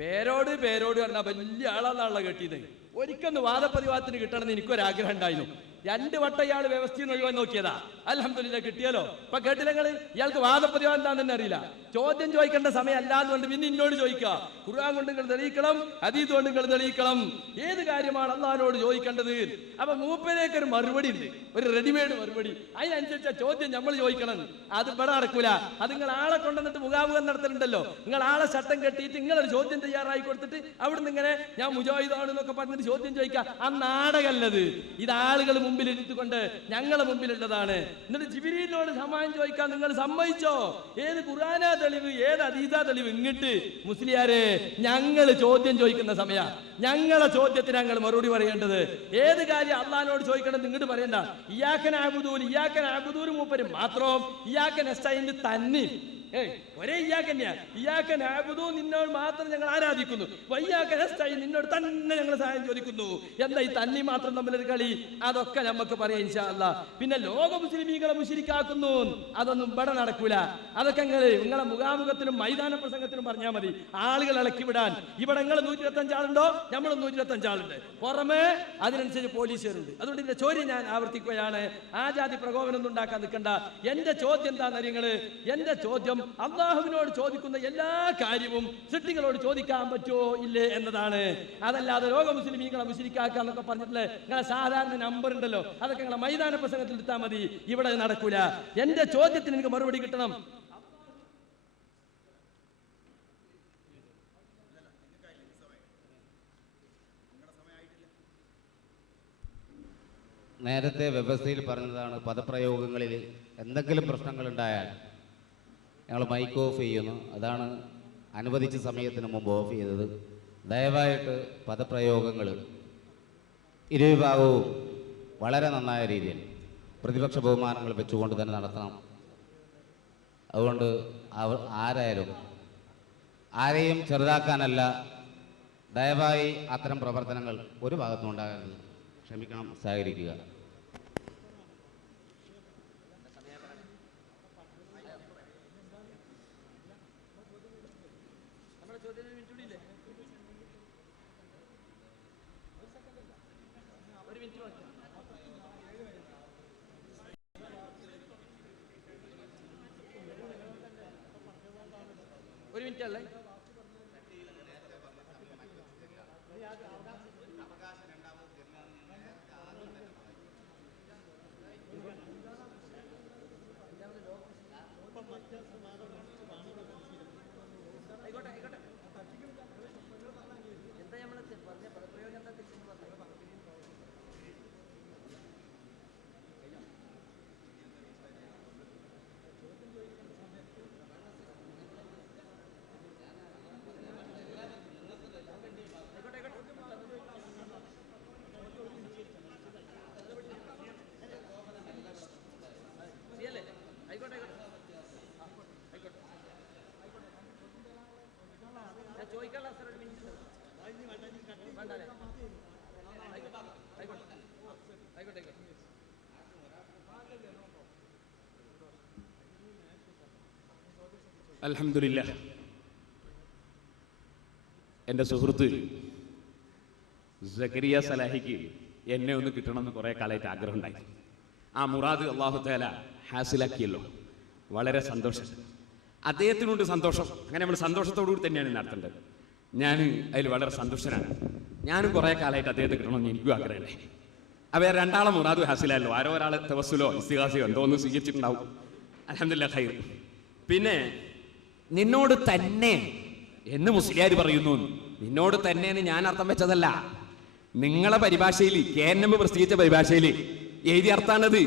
പേരോട് പറഞ്ഞാൽ വലിയ ആളാന്നാണല്ലോ കെട്ടിയത്. ഒരിക്കലും വാദപ്രതിവാദത്തിന് കിട്ടണമെന്ന് എനിക്കൊരാഗ്രഹം ഉണ്ടായിരുന്നു. 2 വട്ടം ഇയാൾ വ്യവസ്ഥയിൽ ഒഴിവാൻ നോക്കിയതാ. അൽഹംദുലില്ലാ കിട്ടിയല്ലോ. ഇപ്പൊ കേട്ടില്ല നിങ്ങൾ? ഇയാൾക്ക് വാദപ്രതിവാദം എന്താണെന്ന് തന്നെ അറിയില്ല. ചോദ്യം ചോദിക്കേണ്ട സമയം അല്ലാന്നുകൊണ്ട് പിന്നെ ഇന്നോട് ചോദിക്കുക. ഖുർആൻ കൊണ്ട് നിങ്ങൾ തെളിയിക്കണം, ഹദീസ് കൊണ്ട് നിങ്ങൾ തെളിയിക്കണം. ഏത് കാര്യമാണ് അള്ളാഹിനോട് ചോദിക്കേണ്ടത്? അപ്പൊ മൂപ്പരേക്ക് ഒരു മറുപടി ഉണ്ട്, ഒരു റെഡിമെയ്ഡ് മറുപടി. അതിനനുസരിച്ച ചോദ്യം നമ്മൾ ചോദിക്കണം. അത് ഇവിടെ നടക്കൂല. അത് നിങ്ങൾ ആളെ കൊണ്ടുവന്നിട്ട് മുഖാമുഖം നടത്തലുണ്ടല്ലോ. നിങ്ങൾ ആളെ ചട്ടം കെട്ടിയിട്ട് നിങ്ങളൊരു ചോദ്യം തയ്യാറായി കൊടുത്തിട്ട് അവിടുന്ന് ഇങ്ങനെ ഞാൻ മുജാഹിദാണ് എന്നൊക്കെ പറഞ്ഞിട്ട് ചോദ്യം ചോദിക്കുക. ആ നാടകല്ലത്. ഇത് ആളുകൾ മുമ്പിൽ ഇരുത്തിക്കൊണ്ട് ഞങ്ങളെ മുമ്പിലുള്ളതാണ്. എന്നിട്ട് ജിബ്രീലിനോട് സഹായം ചോദിക്കാൻ നിങ്ങൾ സമ്മതിച്ചോ? ഏത് ഖുർആനാ തെളിവ്, ഏത് ഹദീസാ തെളിവ്? ഇങ്ങോട്ട് മുസ്ലിയാരെ ഞങ്ങൾ ചോദ്യം ചോദിക്കുന്ന സമയ, ഞങ്ങളെ ചോദ്യത്തിന് ഞങ്ങൾ മറുപടി പറയേണ്ടത്. ഏത് കാര്യം അള്ളാഹിനോട് ചോദിക്കണം ഇങ്ങോട്ട് പറയണ്ട. ഇയ്യാക നഅ്ബുദു മൂപ്പര് മാത്രം, ഇയ്യാക നസ്തഈൻ തന്നെ. ഒരേ ഇയ്യാക്കന്നെയാ. ഇയ്യാക നഅ്ബുദു നിന്നോട് മാത്രം ഞങ്ങൾ ആരാധിക്കുന്നു, വയ്യാക നസ്തഈൻ നിന്നോട് തന്നെ ഞങ്ങൾ സഹായം ചോദിക്കുന്നു. എന്താ ഈ തന്നി മാത്രം തമ്മിലൊരു കളി? അതൊക്കെ നമുക്ക് പറയാം ഇൻഷാ അല്ലാഹ്. പിന്നെ ലോക മുസ്ലിമീങ്ങളെ മുശ്രിക്കാക്കുന്നു, അതൊന്നും ഇവിടെ നടക്കൂല. അതൊക്കെ നിങ്ങളെ മുഖാമുഖത്തിലും മൈതാന പ്രസംഗത്തിലും പറഞ്ഞാൽ മതി, ആളുകൾ ഇളക്കി വിടാൻ. ഇവിടെ നിങ്ങൾ 125 ആളുണ്ടോ, നമ്മൾ 125 ആളുണ്ട്. പുറമെ അതിനനുസരിച്ച് പോലീസുകാരുണ്ട്. അതുകൊണ്ട് ഇതിന്റെ ചോദ്യം ഞാൻ ആവർത്തിക്കുകയാണ്, ആ ജാതി പ്രകോപനമൊന്നും ഉണ്ടാക്കാൻ നിൽക്കണ്ട. എന്റെ ചോദ്യം എന്താണെന്ന് നിങ്ങള്, എന്റെ ചോദ്യം അള്ളാഹുവിനോട് ചോദിക്കുന്ന എല്ലാ കാര്യവും സൃഷ്ടികളോട് ചോദിക്കാൻ പറ്റുമോ ഇല്ലേ എന്നതാണ്. അതല്ലാതെ ലോക മുസ്ലിമീങ്ങളെ മുശ്രിക്കാക്കാന്നൊക്കെ പറഞ്ഞിട്ടില്ലേ നിങ്ങളെ സാധാരണ നമ്പർ ഉണ്ടല്ലോ, അതൊക്കെ നിങ്ങളെ മൈതാന പ്രസംഗത്തിൽ എടുത്താൽ മതി. ഇവിടെ നടക്കൂല. എന്റെ ചോദ്യത്തിന് എനിക്ക് മറുപടി കിട്ടണം. നേരത്തെ വ്യവസ്ഥയിൽ പറഞ്ഞതാണ്, പദപ്രയോഗങ്ങളിൽ എന്തെങ്കിലും പ്രശ്നങ്ങളുണ്ടായാൽ ഞങ്ങൾ മൈക്ക് ഓഫ് ചെയ്യുന്നു. അതാണ് അനുവദിച്ച സമയത്തിന് മുമ്പ് ഓഫ് ചെയ്തത്. ദയവായിട്ട് പദപ്രയോഗങ്ങൾ ഇരുവിഭാഗവും വളരെ നന്നായ രീതിയിൽ പ്രതിപക്ഷ ബഹുമാനങ്ങൾ വെച്ചുകൊണ്ട് തന്നെ നടത്തണം. അതുകൊണ്ട് ആരെയും ചെറുതാക്കാനല്ല, ദയവായി അത്തരം പ്രവർത്തനങ്ങൾ ഒരു ഭാഗത്തും ഉണ്ടാകരുത്. ക്ഷമിക്കണം, സഹകരിക്കുക. ഒരു മിനിറ്റ് അല്ലേ? അൽഹംദുലില്ലാഹ്. എൻ്റെ സുഹൃത്ത് സക്കരിയ സലാഹിക്ക് എന്നെ ഒന്ന് കിട്ടണമെന്ന് കുറേ കാലമായിട്ട് ആഗ്രഹം ഉണ്ടായി. ആ മുറാദ് അല്ലാഹു തആല ഹാസിലാക്കിയല്ലോ, വളരെ സന്തോഷം. അദ്ദേഹത്തിനുണ്ട് സന്തോഷം. അങ്ങനെ നമ്മൾ സന്തോഷത്തോടുകൂടി തന്നെയാണ് നടത്തേണ്ടത്. ഞാൻ അതിൽ വളരെ സന്തുഷ്ടനാണ്. ഞാനും കുറേ കാലമായിട്ട് അദ്ദേഹത്തെ കിട്ടണമെന്ന് എനിക്കും ആഗ്രഹമല്ലേ. അവ രണ്ടാളെ മുറാദ് ഹാസിലല്ലോ, ആരോ ഒരാൾ തവസ്സുലോ ഇസ്തിഗാസയോ എന്തോ ഒന്ന് സ്വീകരിച്ചിട്ടുണ്ടാവും. അൽഹംദുലില്ലാഹ് ഖൈർ. പിന്നെ നിന്നോട് തന്നെ എന്ന് മുസ്ലിയാർ പറയുന്നു. നിന്നോട് തന്നെ എന്ന് ഞാൻ അർത്ഥം വെച്ചതല്ല, നിങ്ങളെ പരിഭാഷയിൽ KNM പ്രസിദ്ധീകരിച്ച പരിഭാഷയിൽ എഴുതിയ അർത്ഥാണത്.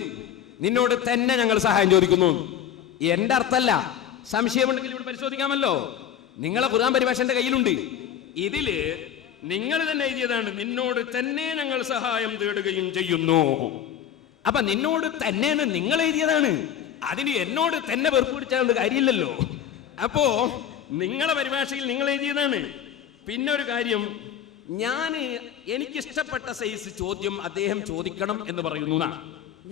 നിന്നോട് തന്നെ ഞങ്ങൾ സഹായം ചോദിക്കുന്നു. എന്റെ അർത്ഥമല്ല. സംശയമുണ്ടെങ്കിൽ ഇവിടെ പരിശോധിക്കാമല്ലോ. നിങ്ങളെ ഖുർആൻ പരിഭാഷ എന്റെ കയ്യിലുണ്ട്. ഇതില് നിങ്ങൾ തന്നെ എഴുതിയതാണ്, നിന്നോട് തന്നെ ഞങ്ങൾ സഹായം തേടുകയും ചെയ്യുന്നു. അപ്പൊ നിന്നോട് തന്നെ നിങ്ങൾ എഴുതിയതാണ്. അതിന് എന്നോട് തന്നെ വെറുപ്പ് പിടിച്ചാൽ കാര്യമില്ലല്ലോ. അപ്പോ നിങ്ങളെ പരിഭാഷയിൽ നിങ്ങൾ എഴുതിയതാണ്. പിന്നെ ഒരു കാര്യം, എനിക്കിഷ്ടപ്പെട്ട സൈസ് ചോദ്യം അദ്ദേഹം ചോദിക്കണം എന്ന് പറയുന്നു.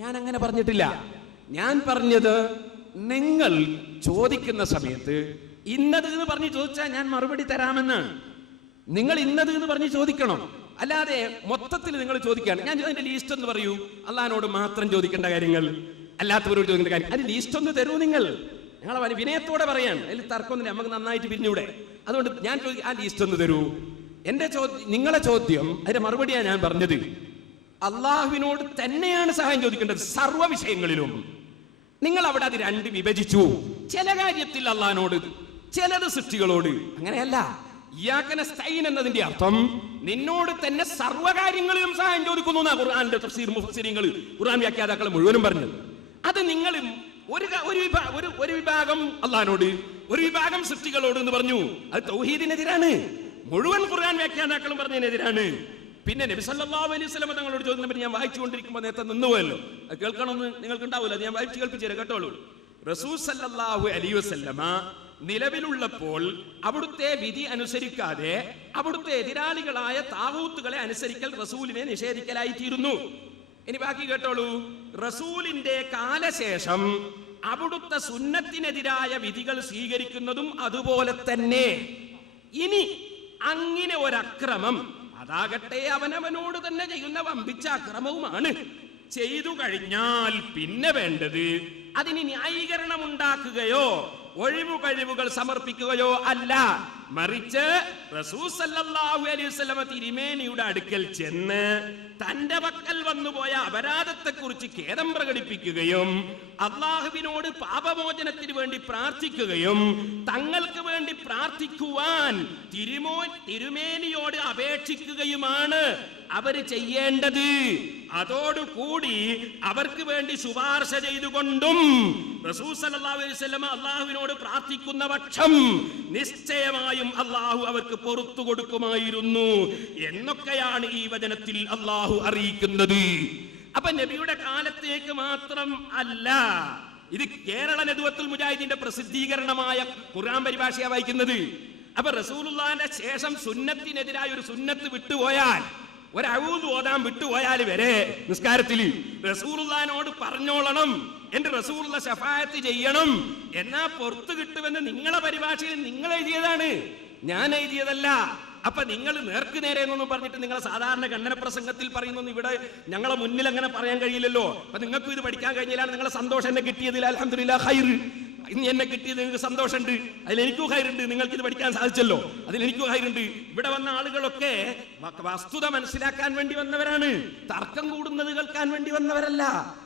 ഞാൻ അങ്ങനെ പറഞ്ഞിട്ടില്ല. ഞാൻ പറഞ്ഞത് നിങ്ങൾ ചോദിക്കുന്ന സമയത്ത് ഇന്നത് എന്ന് പറഞ്ഞ് ചോദിച്ചാൽ ഞാൻ മറുപടി തരാമെന്നാണ്. നിങ്ങൾ ഇന്നത് എന്ന് പറഞ്ഞ് ചോദിക്കണം, അല്ലാതെ മൊത്തത്തിൽ നിങ്ങൾ ചോദിക്കുകയാണ്. ഞാൻ അതിന്റെ ലീസ്റ്റ് ഒന്ന് പറയൂ. അള്ളാഹിനോട് മാത്രം ചോദിക്കേണ്ട കാര്യങ്ങൾ, അല്ലാത്തവരോട് ചോദിക്കേണ്ട കാര്യം, അതിന് ലീസ്റ്റ് ഒന്ന് തരൂ. ഞങ്ങളെ വിനയത്തോടെ പറയാൻ അതിൽ തർക്കമൊന്നുമില്ല, നമുക്ക് നന്നായിട്ട് പിരിഞ്ഞൂടെ. അതുകൊണ്ട് ഞാൻ ആ ലീസ്റ്റ് ഒന്ന് തരൂ. എന്റെ നിങ്ങളെ ചോദ്യം, അതിന്റെ മറുപടിയാണ് ഞാൻ പറഞ്ഞത്. അള്ളാഹുവിനോട് തന്നെയാണ് സഹായം ചോദിക്കേണ്ടത് സർവ്വ വിഷയങ്ങളിലും. നിങ്ങൾ അവിടെ അത് രണ്ട് വിഭജിച്ചു. ചില കാര്യത്തിൽ അള്ളാഹിനോട്, ചിലത് സൃഷ്ടികളോട്. അങ്ങനെയല്ല. ഇയ്യാക നസ്തഈൻ എന്നതിന്റെ അർത്ഥം നിന്നോട് തന്നെ സർവ്വകാര്യങ്ങളിലും സഹായം ചോദിക്കുന്നു എന്നാ ഖുർആന്റെ തഫ്സീർ മുഫസ്സിരീങ്ങൾ ഖുർആൻ വ്യാഖ്യാതാക്കൾ മുഴുവനും പറഞ്ഞത്. അത് നിങ്ങൾ ഒരു വിഭാഗം അള്ളാഹിനോട്, ഒരു വിഭാഗം സൃഷ്ടികളോട് എന്ന് പറഞ്ഞു. അത് തൗഹീദിനെതിരാണ്. മുഴുവൻ ഖുർആൻ വ്യാഖ്യാതാക്കളും പറഞ്ഞതിനെതിരാണ്. പിന്നെ നബി സല്ലല്ലാഹു അലൈഹി വസല്ലം തങ്ങളോട് ചോദിച്ചപ്പോൾ ഞാൻ വായിച്ചുകൊണ്ടിരിക്കുമ്പോൾ നേരത്തെ നിന്നുപോയല്ലോ, അത് കേൾക്കണമെന്ന് നിങ്ങൾക്ക് ഉണ്ടാവില്ല, അത് ഞാൻ വായിച്ചു കേൾപ്പിച്ചു തരാം, കേട്ടോളൂ. റസൂൽ സല്ലല്ലാഹു അലൈഹി വസല്ലമ നിലവിലുള്ളപ്പോൾ അവിടുത്തെ വിധി അനുസരിക്കാതെ അവിടുത്തെ എതിരാളികളായ താവൂത്തുകളെ അനുസരിക്കൽ റസൂലിനെ നിഷേധിക്കലായിത്തീരുന്നു. ഇനി ബാക്കി കേട്ടോളൂ. റസൂലിന്റെ കാലശേഷം അവിടുത്തെ സുന്നത്തിനെതിരായ വിധികൾ സ്വീകരിക്കുന്നതും അതുപോലെ തന്നെ. ഇനി അങ്ങനെ ഒരക്രമം, അതാകട്ടെ അവനവനോട് തന്നെ ചെയ്യുന്ന വമ്പിച്ച അക്രമവുമാണ്, ചെയ്തു കഴിഞ്ഞാൽ പിന്നെ വേണ്ടത് അതിന് ന്യായീകരണം ഉണ്ടാക്കുകയോ ഒഴിവുകഴിവുകൾ സമർപ്പിക്കുകയോ അല്ല, മറിച്ച് റസൂൽ സല്ലല്ലാഹു അലൈഹി വസല്ലം തിരുമേനിയുടെ അടുക്കൽ ചെന്ന് തന്റെ പക്കൽ വന്നുപോയ അപരാധത്തെക്കുറിച്ച് ഖേദം പ്രകടിപ്പിക്കുകയും അള്ളാഹുവിനോട് പാപമോചനത്തിന് വേണ്ടി പ്രാർത്ഥിക്കുകയും തങ്ങൾക്ക് വേണ്ടി പ്രാർത്ഥിക്കുവാൻ തിരുമേനിയോട് അപേക്ഷിക്കുകയുമാണ് അവര് ചെയ്യേണ്ടത്. അതോടുകൂടി അവർക്ക് വേണ്ടി ശുപാർശ ചെയ്തുകൊണ്ടും റസൂൽ സല്ലല്ലാഹു അലൈഹി വസല്ലം അള്ളാഹുവിനോട് പ്രാർത്ഥിക്കുന്ന പക്ഷം നിശ്ചയമായും അള്ളാഹു അവർക്ക് പുറത്തു കൊടുക്കുമായിരുന്നു എന്നൊക്കെയാണ് ഈ വചനത്തിൽ അള്ളാഹു അറിയിക്കുന്നത്. അപ്പൊ നബിയുടെ കാലത്തേക്ക് മാത്രം അല്ല, ഇത് കേരള നദുവത്തുൽ മുജാഹിദിന്റെ പ്രസിദ്ധീകരണമായ ഖുർആൻ പരിഭാഷയാ വായിക്കുന്നത്. അപ്പൊ റസൂലുള്ളാഹിന്റെ ശേഷം സുന്നത്തിനെതിരായ ഒരു സുന്നത്ത് വിട്ടുപോയാൽ, ഒരു അഊദ് ഓതാൻ വിട്ടുപോയാൽ വരെ നിസ്കാരത്തിൽ റസൂലുള്ളാഹിനോട് പറഞ്ഞോളണം, എന്റെ റസൂലുള്ള ശഫാഅത്ത് ചെയ്യണം, എന്നാ പുറത്തു കിട്ടുമെന്ന് നിങ്ങളെ പരിഭാഷയിൽ നിങ്ങൾ എഴുതിയതാണ്, ഞാൻ എഴുതിയതല്ല. അപ്പൊ നിങ്ങൾ നേർക്ക് നേരെ എന്നൊന്നും പറഞ്ഞിട്ട് നിങ്ങളെ സാധാരണ ഖണ്ഡന പ്രസംഗത്തിൽ പറയുന്നൊന്നും ഇവിടെ ഞങ്ങളെ മുന്നിൽ അങ്ങനെ പറയാൻ കഴിയില്ലല്ലോ. അപ്പൊ നിങ്ങൾക്കും ഇത് പഠിക്കാൻ കഴിഞ്ഞാലാണ് നിങ്ങളെ സന്തോഷം എന്നെ കിട്ടിയതിൽ അൽഹംദുലില്ലാഹ് ഖൈർ. ഇനി എന്നെ കിട്ടിയത് നിങ്ങൾക്ക് സന്തോഷമുണ്ട്, അതിലെനിക്കും ഹൈറുണ്ട്. നിങ്ങൾക്ക് ഇത് പഠിക്കാൻ സാധിച്ചല്ലോ, അതിലെനിക്കും ഹൈറുണ്ട്. ഇവിടെ വന്ന ആളുകളൊക്കെ വസ്തുത മനസ്സിലാക്കാൻ വേണ്ടി വന്നവരാണ്, തർക്കം കൂടുന്നത് കേൾക്കാൻ വേണ്ടി വന്നവരല്ല.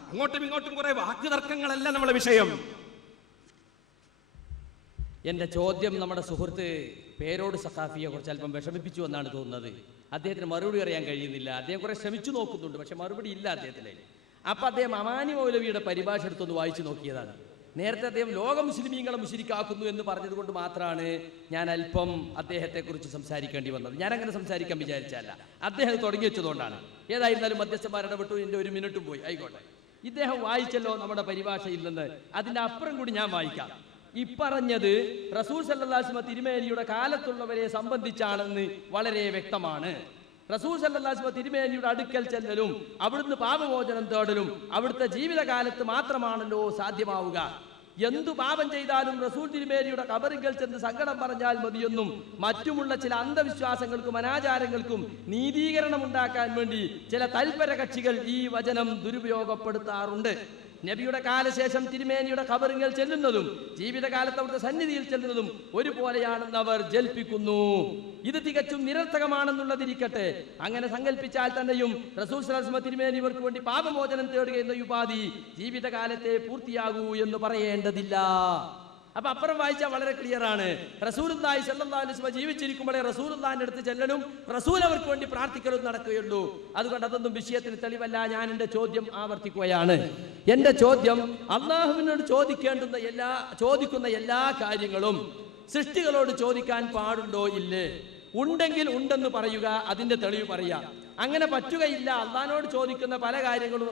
അങ്ങോട്ടും ഇങ്ങോട്ടും കുറെ വാക്ക് തർക്കങ്ങളല്ല നമ്മളെ വിഷയം. എൻ്റെ ചോദ്യം നമ്മുടെ സുഹൃത്ത് പേരോട് സഖാഫിയെ കുറിച്ച് അല്പം വിഷമിപ്പിച്ചു എന്നാണ് തോന്നുന്നത്. അദ്ദേഹത്തിന് മറുപടി അറിയാൻ കഴിയുന്നില്ല. അദ്ദേഹം കുറെ ശ്രമിച്ചു നോക്കുന്നുണ്ട്, പക്ഷെ മറുപടി ഇല്ല അദ്ദേഹത്തിന്. അപ്പം അദ്ദേഹം അമാനി മൗലവിയുടെ പരിഭാഷ എടുത്തൊന്ന് വായിച്ചു നോക്കിയതാണ്. നേരത്തെ അദ്ദേഹം ലോക മുസ്ലിമീങ്ങളെ മുശ്രിക്കാക്കുന്നു എന്ന് പറഞ്ഞത് കൊണ്ട് മാത്രമാണ് ഞാൻ അല്പം അദ്ദേഹത്തെക്കുറിച്ച് സംസാരിക്കേണ്ടി വന്നത്. ഞാനങ്ങനെ സംസാരിക്കാൻ വിചാരിച്ചല്ല, അദ്ദേഹം തുടങ്ങി വെച്ചതുകൊണ്ടാണ്. ഏതായിരുന്നാലും മധ്യസ്ഥന്മാരുടെ വിട്ടു, എൻ്റെ ഒരു മിനിറ്റും പോയി, ആയിക്കോട്ടെ. ഇദ്ദേഹം വായിച്ചല്ലോ നമ്മുടെ പരിഭാഷയിൽ നിന്ന്, അതിൻ്റെ അപ്പുറം കൂടി ഞാൻ വായിക്കാം. ഇപ്പറഞ്ഞത് റസൂൽ സല്ലല്ലാഹു അലൈഹി വസല്ലം തിരുമേനിയുടെ കാലത്തുള്ളവരെ സംബന്ധിച്ചാണെന്ന് വളരെ വ്യക്തമാണ്. റസൂൽ സല്ലല്ലാഹു അലൈഹി വസല്ലം തിരുമേനിയുടെ അടുക്കൽ ചെല്ലലും അവിടുന്ന് പാപമോചനം തേടലും അവിടുത്തെ ജീവിതകാലത്ത് മാത്രമാണല്ലോ സാധ്യമാവുക. എന്തു പാപം ചെയ്താലും റസൂൽ തിരുമേനിയുടെ ഖബറിങ്കൽ ചെന്ന് സങ്കടം പറഞ്ഞാൽ മതിയെന്നും മറ്റുമുള്ള ചില അന്ധവിശ്വാസങ്ങൾക്കും അനാചാരങ്ങൾക്കും നീതീകരണം ഉണ്ടാക്കാൻ വേണ്ടി ചില തൽപര കക്ഷികൾ ഈ വചനം ദുരുപയോഗപ്പെടുത്താറുണ്ട്. നബിയുടെ കാലശേഷം തിരുമേനിയുടെ ഖബറിങ്കൽ ചെല്ലുന്നതും ജീവിതകാലത്ത് അവിടുത്തെ സന്നിധിയിൽ ചെല്ലുന്നതും ഒരുപോലെയാണെന്ന് അവർ ജൽപ്പിക്കുന്നു. ഇത് തികച്ചും നിരർത്ഥകമാണെന്നുള്ളതിരിക്കട്ടെ. അങ്ങനെ സങ്കല്പിച്ചാൽ തന്നെയും റസൂൽ സല്ലല്ലാഹു അലൈഹി വസല്ലം തിരുമേനി ഇവർക്ക് വേണ്ടി പാപമോചനം തേടുക എന്ന ഉപാധി ജീവിതകാലത്തെ പൂർത്തിയാകൂ എന്ന് പറയേണ്ടതില്ല. അപ്പൊ അപ്പുറം വായിച്ചാൽ വളരെ ക്ലിയർ ആണ്. റസൂലുള്ളാഹി സ്വല്ലല്ലാഹു അലൈഹി വസല്ലം ജീവിച്ചിരിക്കുമ്പോഴേ റസൂലുള്ളാഹിന്റെ അടുത്ത് ചെല്ലലും റസൂൽ അവർക്ക് വേണ്ടി പ്രാർത്ഥിക്കലും നടക്കുകയുള്ളൂ. അതുകൊണ്ട് അതൊന്നും വിഷയത്തിന് തെളിവല്ല. ഞാൻ എൻ്റെ ചോദ്യം ആവർത്തിക്കുകയാണ്. എൻ്റെ ചോദ്യം, അള്ളാഹുവിനോട് ചോദിക്കുന്ന എല്ലാ കാര്യങ്ങളും സൃഷ്ടികളോട് ചോദിക്കാൻ പാടുണ്ടോ ഇല്ലേ? ഉണ്ടെങ്കിൽ ഉണ്ടെന്ന് പറയുക, അതിന്റെ തെളിവ് പറയാം. അങ്ങനെ പറ്റുകയില്ല, അള്ളാഹിനോട് ചോദിക്കുന്ന പല കാര്യങ്ങളും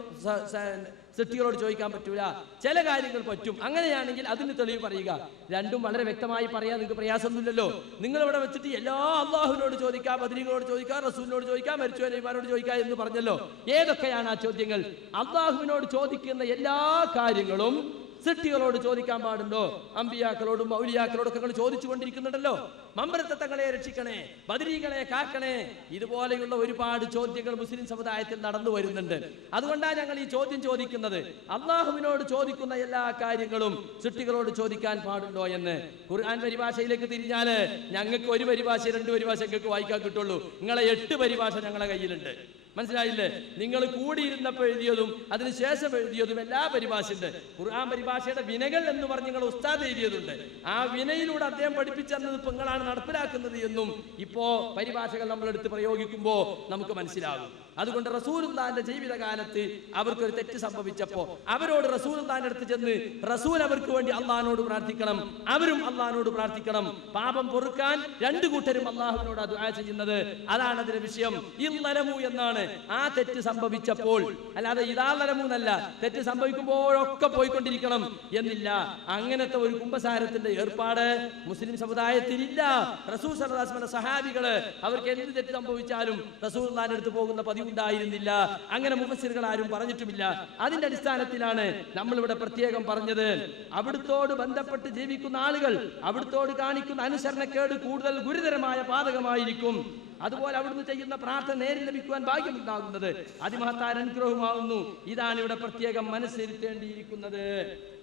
സൃഷ്ടികളോട് ചോദിക്കാൻ പറ്റൂല, ചില കാര്യങ്ങൾ പറ്റും. അങ്ങനെയാണെങ്കിൽ അതിന് തെളിവ് പറയുക. രണ്ടും വളരെ വ്യക്തമായി പറയാൻ നിങ്ങൾക്ക് പ്രയാസമൊന്നുമില്ലല്ലോ. നിങ്ങൾ ഇവിടെ വെച്ചിട്ട് എല്ലാ അള്ളാഹുവിനോട് ചോദിക്കാം, ബദരീകളോട് ചോദിക്കാം, റസൂലിനോട് ചോദിക്കാം, മരിച്ചുപോയവരോട് ചോദിക്കാം എന്ന് പറഞ്ഞല്ലോ. ഏതൊക്കെയാണ് ആ ചോദ്യങ്ങൾ? അള്ളാഹുവിനോട് ചോദിക്കുന്ന എല്ലാ കാര്യങ്ങളും സൃഷ്ടികളോട് ചോദിക്കാൻ പാടുണ്ടോ? അമ്പിയാക്കളോടും ഔലിയാക്കളോടൊക്കെ നിങ്ങൾ ചോദിച്ചു കൊണ്ടിരിക്കുന്നുണ്ടല്ലോ. മമ്പരത്തെ തങ്ങളെ രക്ഷിക്കണേ, ബദരീകളെ കാക്കണേ, ഇതുപോലെയുള്ള ഒരുപാട് ചോദ്യങ്ങൾ മുസ്ലിം സമുദായത്തിൽ നടന്നു വരുന്നുണ്ട്. അതുകൊണ്ടാണ് ഞങ്ങൾ ഈ ചോദ്യം ചോദിക്കുന്നത്. അള്ളാഹുവിനോട് ചോദിക്കുന്ന എല്ലാ കാര്യങ്ങളും സൃഷ്ടികളോട് ചോദിക്കാൻ പാടുണ്ടോ എന്ന്. ഖുർആൻ പരിഭാഷയിലേക്ക് തിരിഞ്ഞാല് ഞങ്ങൾക്ക് ഒരു പരിഭാഷ, രണ്ട് പരിഭാഷ ഞങ്ങൾക്ക് വായിക്കാൻ കിട്ടുള്ളൂ. നിങ്ങളെ 8 പരിഭാഷ ഞങ്ങളുടെ കയ്യിലുണ്ട്. മനസ്സിലായില്ലേ? നിങ്ങൾ കൂടിയിരുന്നപ്പോൾ എഴുതിയതും അതിനുശേഷം എഴുതിയതും എല്ലാ പരിഭാഷയുണ്ട്. ഖുർആൻ പരിഭാഷയുടെ വിനകൾ എന്ന് പറഞ്ഞ് നിങ്ങൾ ഉസ്താദ് എഴുതിയതുണ്ട്. ആ വിനയിലൂടെ അദ്ദേഹം പഠിപ്പിച്ചെന്നത് ഇപ്പൊ നിങ്ങളാണ് നടപ്പിലാക്കുന്നത് എന്നും ഇപ്പോ പരിഭാഷകൾ നമ്മളെടുത്ത് പ്രയോഗിക്കുമ്പോൾ നമുക്ക് മനസ്സിലാകും. അതുകൊണ്ട് റസൂലുള്ളാഹിന്റെ ജീവിതകാലത്ത് അവർക്കൊരു തെറ്റ് സംഭവിച്ചപ്പോ അവരോട് റസൂലുള്ളാഹിന്റെ അടുത്ത് ചെന്ന് റസൂൽ അവർക്ക് വേണ്ടി അള്ളാഹിനോട് പ്രാർത്ഥിക്കണം, അവരും അള്ളാഹിനോട് പ്രാർത്ഥിക്കണം. പാപം പൊറുക്കാൻ രണ്ടു കൂട്ടരും അള്ളാഹുവിനോട് ദുആ ചെയ്യുന്നത്, അതാണ് അതിന്റെ വിഷയം. ഇന്നലമു എന്നാണ് ആ തെറ്റ് സംഭവിച്ചപ്പോൾ, അല്ലാതെ ഇതാലമു എന്നല്ല. തെറ്റ് സംഭവിക്കുമ്പോഴൊക്കെ പോയിക്കൊണ്ടിരിക്കണം എന്നില്ല. അങ്ങനത്തെ ഒരു കുമ്പസാരത്തിന്റെ ഏർപ്പാട് മുസ്ലിം സമുദായത്തിലില്ല. റസൂൽ സല്ലല്ലാഹു അലൈഹി വസല്ലം സഹാബികള് അവർക്ക് എന്ത് തെറ്റ് സംഭവിച്ചാലും റസൂലുള്ളാഹിന്റെ അടുത്ത് പോകുന്ന പതിവ് ഉണ്ടായിരുന്നില്ല. അങ്ങനെ മുഫസ്സിറുകൾ ആരും പറഞ്ഞിട്ടുമില്ല. അതിന്റെ അടിസ്ഥാനത്തിലാണ് നമ്മളിവിടെ പ്രത്യേകം പറഞ്ഞത്, അവിടുത്തോട് ബന്ധപ്പെട്ട് ജീവിക്കുന്ന ആളുകൾ അവിടുത്തോട് കാണിക്കുന്ന അനുസരണക്കേട് കൂടുതൽ ഗുരുതരമായ പാതകമായിരിക്കും. അതുപോലെ അവിടുന്ന് ചെയ്യുന്ന പ്രാർത്ഥന നേരിൽ ലഭിക്കുവാൻ ഭാഗ്യമുണ്ടാകുന്നത് അതിമഹത്തായ അനുഗ്രഹമാകുന്നു. ഇതാണ് ഇവിടെ പ്രത്യേകം മനസ്സിരുത്തേണ്ടിയിരിക്കുന്നത്.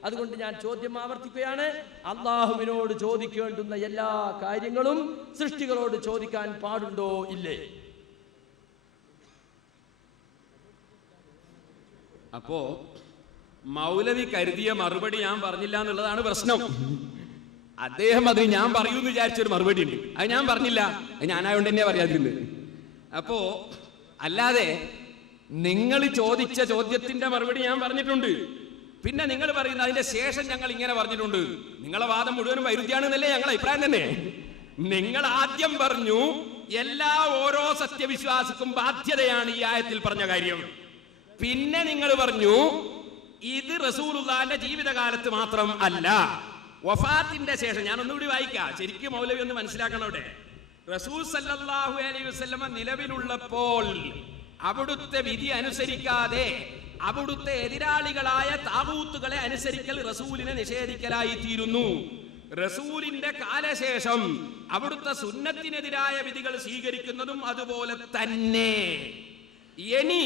അതുകൊണ്ട് ഞാൻ ചോദ്യം ആവർത്തിക്കുകയാണ്, അള്ളാഹുവിനോട് ചോദിക്കേണ്ടുന്ന എല്ലാ കാര്യങ്ങളും സൃഷ്ടികളോട് ചോദിക്കാൻ പാടുണ്ടോ ഇല്ലേ? അപ്പോ മൗലവി കരുതിയ മറുപടി ഞാൻ പറഞ്ഞില്ല എന്നുള്ളതാണ് പ്രശ്നം. അദ്ദേഹം അതിന് ഞാൻ പറയൂന്ന് വിചാരിച്ചൊരു മറുപടി ഉണ്ട്, അത് ഞാൻ പറഞ്ഞില്ല. അത് ഞാനായോണ്ട് തന്നെ പറയാതിരുന്നത്. അപ്പോ അല്ലാതെ നിങ്ങൾ ചോദിച്ച ചോദ്യത്തിന്റെ മറുപടി ഞാൻ പറഞ്ഞിട്ടുണ്ട്. പിന്നെ നിങ്ങൾ പറയുന്നത് അതിന്റെ ശേഷം ഞങ്ങൾ ഇങ്ങനെ പറഞ്ഞിട്ടുണ്ട്. നിങ്ങളെ വാദം മുഴുവനും വൈരുദ്ധ്യാണെന്നല്ലേ ഞങ്ങളെ അഭിപ്രായം തന്നെ. നിങ്ങൾ ആദ്യം പറഞ്ഞു എല്ലാ ഓരോ സത്യവിശ്വാസിക്കും ബാധ്യതയാണ് ഈ ആയത്തിൽ പറഞ്ഞ കാര്യം. പിന്നെ നിങ്ങൾ പറഞ്ഞു ഇത് റസൂലുള്ളാഹിന്റെ ജീവിതകാലത്ത് മാത്രം അല്ല, വഫാത്തിന്റെ ശേഷം. ഞാൻ ഒന്നുകൂടി വായിക്കാം, ശരിക്കും മൗലവി ഒന്ന് മനസ്സിലാക്കണം. അവിടെ റസൂൽ സല്ലല്ലാഹു അലൈഹി വസല്ലമ നിലവിലുള്ളപ്പോൾ അവിടുത്തെ വിധി അനുസരിക്കാതെ അവിടുത്തെ എതിരാളികളായ താഗൂത്തുകളെ അനുസരിക്കൽ റസൂലിനെ നിഷേധിക്കലായി തീരുന്നു. റസൂലിന്റെ കാലശേഷം അവിടുത്തെ സുന്നത്തിനെതിരായ വിധികൾ സ്വീകരിക്കുന്നതും അതുപോലെ തന്നെ. ഇനി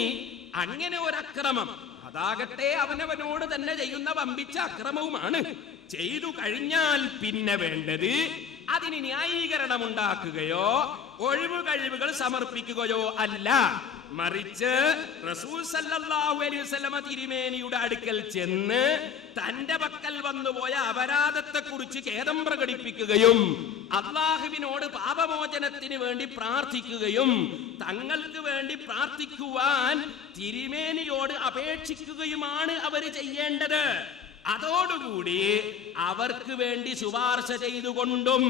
അങ്ങനെ ഒരക്രമം, അതാകട്ടെ അവനവനോട് തന്നെ ചെയ്യുന്ന വമ്പിച്ച അക്രമവുമാണ്. ചെയ്തു കഴിഞ്ഞാൽ പിന്നെ വേണ്ടത് അതിന് ന്യായീകരണം ഉണ്ടാക്കുകയോ ഒഴിവ് കഴിവുകൾ സമർപ്പിക്കുകയോ അല്ല, മറിച്ച് റസൂൽ സല്ലല്ലാഹു അലൈഹി വസല്ലമ തിരുമേനിയുടെ അടുക്കൽ ചെന്ന് തന്റെ പക്കൽ വന്നുപോയ അപരാധത്തെ കുറിച്ച് ഖേദം പ്രകടിപ്പിക്കുകയും അള്ളാഹുവിനോട് പാപമോചനത്തിന് വേണ്ടി പ്രാർത്ഥിക്കുകയും തങ്ങൾക്ക് വേണ്ടി പ്രാർത്ഥിക്കുവാൻ തിരുമേനിയോട് അപേക്ഷിക്കുകയുമാണ് അവർ ചെയ്യേണ്ടത്. അതോടുകൂടി അവർക്ക് വേണ്ടി ശുപാർശ ചെയ്തുകൊണ്ടും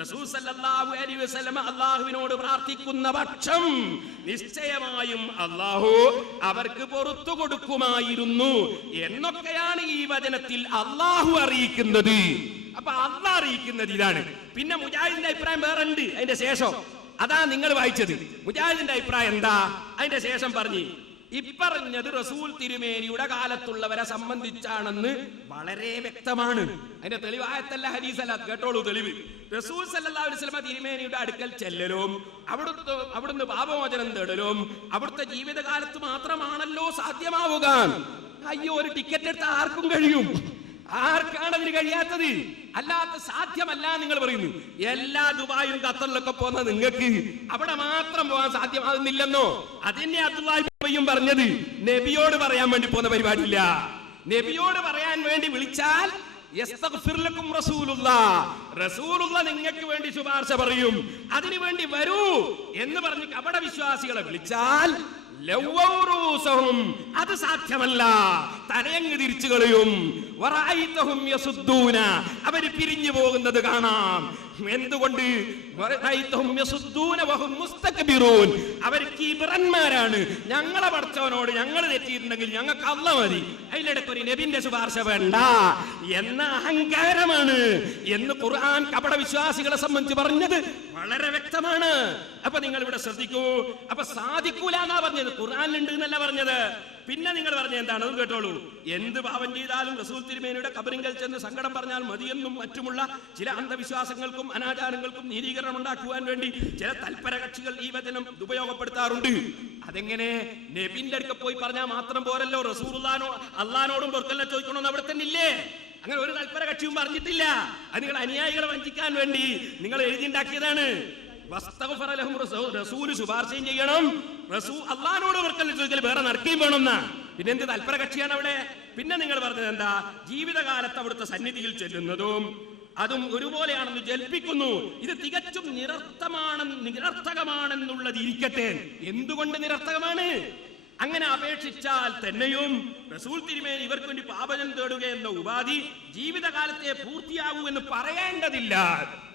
റസൂൽ സല്ലല്ലാഹു അലൈഹി വസല്ലം അല്ലാഹുവിനോട് പ്രാർത്ഥിക്കുന്ന പക്ഷം നിശ്ചയമായും അല്ലാഹു അവർക്ക് പുറത്തു കൊടുക്കുമായിരുന്നു എന്നൊക്കെയാണ് ഈ വചനത്തിൽ അല്ലാഹു അറിയിക്കുന്നത്. അപ്പൊ അല്ലാഹു അറിയിക്കുന്നത് ഇതാണ്. പിന്നെ മുജാഹിദിന്റെ അഭിപ്രായം വേറെ ഉണ്ട് അതിന്റെ ശേഷം. അതാ നിങ്ങൾ വായിച്ചത്. മുജാഹിദിന്റെ അഭിപ്രായം എന്താ? അതിന്റെ ശേഷം പറഞ്ഞു, ഇപ്പറഞ്ഞത് റസൂൽ തിരുമേനിയുടെ കാലത്തുള്ളവരെ സംബന്ധിച്ചാണെന്ന് വളരെ വ്യക്തമാണ്. അതിന്റെ തെളിവായത്തല്ല, ഹദീസല്ല. കേട്ടോളൂ തെളിവ്. റസൂൽ സല്ലല്ലാഹു അലൈഹി വസല്ലം തിരുമേനിയുടെ അടുക്കൽ ചെല്ലലും അവിടുന്ന് പാപമോചനം തേടലും അവിടുത്തെ ജീവിതകാലത്ത് മാത്രമാണല്ലോ സാധ്യമാവുക. അയ്യോ, ഒരു ടിക്കറ്റ് എടുത്ത ആർക്കും കഴിയും. ആർക്കാണ് അതിന് കഴിയാത്തത്? അല്ലാത്ത സാധ്യമല്ല നിങ്ങൾ പറയുന്നു. എല്ലാ ദുബായും ഖത്തറിലൊക്കെ പോകുന്ന നിങ്ങൾക്ക് അവിടെ മാത്രം പോകാൻ സാധ്യമാകുന്നില്ലെന്നോ? അതിന്റെ അബ്ദുല്ലാഹിയും പറഞ്ഞത് നബിയോട് പറയാൻ വേണ്ടി പോകുന്ന പരിപാടിയില്ല. നബിയോട് പറയാൻ വേണ്ടി വിളിച്ചാൽ റസൂലുള്ള നിങ്ങൾക്ക് വേണ്ടി ശുപാർശ പറയും, അതിനു വേണ്ടി വരൂ എന്ന് പറഞ്ഞ് കപട വിശ്വാസികളെ വിളിച്ചാൽ അത് സാധ്യമല്ല, തലയങ്ങ് തിരിച്ചു കളയും. അവര് പിരിഞ്ഞു പോകുന്നത് കാണാം. എന്തുകൊണ്ട്? അവർ കിബറന്മാരാണ്. ഞങ്ങളെ പടച്ചവനോട് ഞങ്ങൾ തെറ്റിയിട്ടുണ്ടെങ്കിൽ ഞങ്ങൾക്ക് അല്ലാഹു മതി, അതിലിടയ്ക്ക് ഒരു നബിന്റെ ശുപാർശ വേണ്ട എന്ന അഹങ്കാരമാണ് എന്ന് ഖുർആൻ കപട വിശ്വാസികളെ സംബന്ധിച്ച് പറഞ്ഞത് വളരെ വ്യക്തമാണ്. അപ്പൊ നിങ്ങൾ ഇവിടെ ശ്രദ്ധിക്കൂ. അപ്പൊ സാധിക്കൂല എന്നാ പറഞ്ഞത്, ഖുർആനിലുണ്ട് എന്നല്ല പറഞ്ഞത്. പിന്നെ നിങ്ങൾ പറഞ്ഞ എന്താണ്? അത് കേട്ടോളൂ. എന്ത് പാപം ചെയ്താലും റസൂൽ തിരുമേനിയുടെ ഖബറിങ്കൽ ചെന്ന് സങ്കടം പറഞ്ഞാൽ മതിയെന്നും മറ്റുമുള്ള ചില അന്ധവിശ്വാസങ്ങൾക്കും അനാചാരങ്ങൾക്കും നീതീകരണം ഉണ്ടാക്കുവാൻ വേണ്ടി ചില തൽപര കക്ഷികൾ ഈ വചനം ഉപയോഗപ്പെടുത്താറുണ്ട്. അതെങ്ങനെ? നബിന്റെ അടുക്ക പോയി പറഞ്ഞാൽ മാത്രം പോരല്ലോ, റസൂലുള്ളാഹിനോ അള്ളാഹിനോടും പൊറുക്കലിനെ ചോദിക്കണമെന്ന് അവിടെ തന്നെ ഇല്ലേ? അങ്ങനെ ഒരു തൽപര കക്ഷിയും പറഞ്ഞിട്ടില്ല. അത് നിങ്ങൾ അനുയായികളെ വഞ്ചിക്കാൻ വേണ്ടി നിങ്ങൾ എഴുതിണ്ടാക്കിയതാണ്. വസ്തഗ്ഫറ ലഹും റസൂൽ ശുപാർശയും ചെയ്യണം. അള്ളാഹിനോട് വർക്കല്ല ചോദിക്കൽ വേറെ നടക്കുകയും വേണമെന്നാ. പിന്നെ എന്ത് തൽപര കക്ഷിയാണ് അവിടെ? പിന്നെ നിങ്ങൾ പറഞ്ഞത് എന്താ? ജീവിതകാലത്ത് അവിടുത്തെ സന്നിധിയിൽ ചെല്ലുന്നതും അതും ഒരുപോലെയാണെന്ന് ജൽപ്പിക്കുന്നു. ഇത് തികച്ചും നിരർത്ഥകമാണെന്നുള്ളത് ഇരിക്കട്ടെ. എന്തുകൊണ്ട് നിരർത്ഥകമാണ്? അങ്ങനെ അപേക്ഷിച്ചാൽ തന്നെയും റസൂൽ തിരുമേനി ഇവർക്ക് വേണ്ടി പാപജം തേടുക എന്ന ഉപാധി ജീവിതകാലത്തെ പൂർത്തിയാകൂ എന്ന് പറയേണ്ടതില്ല.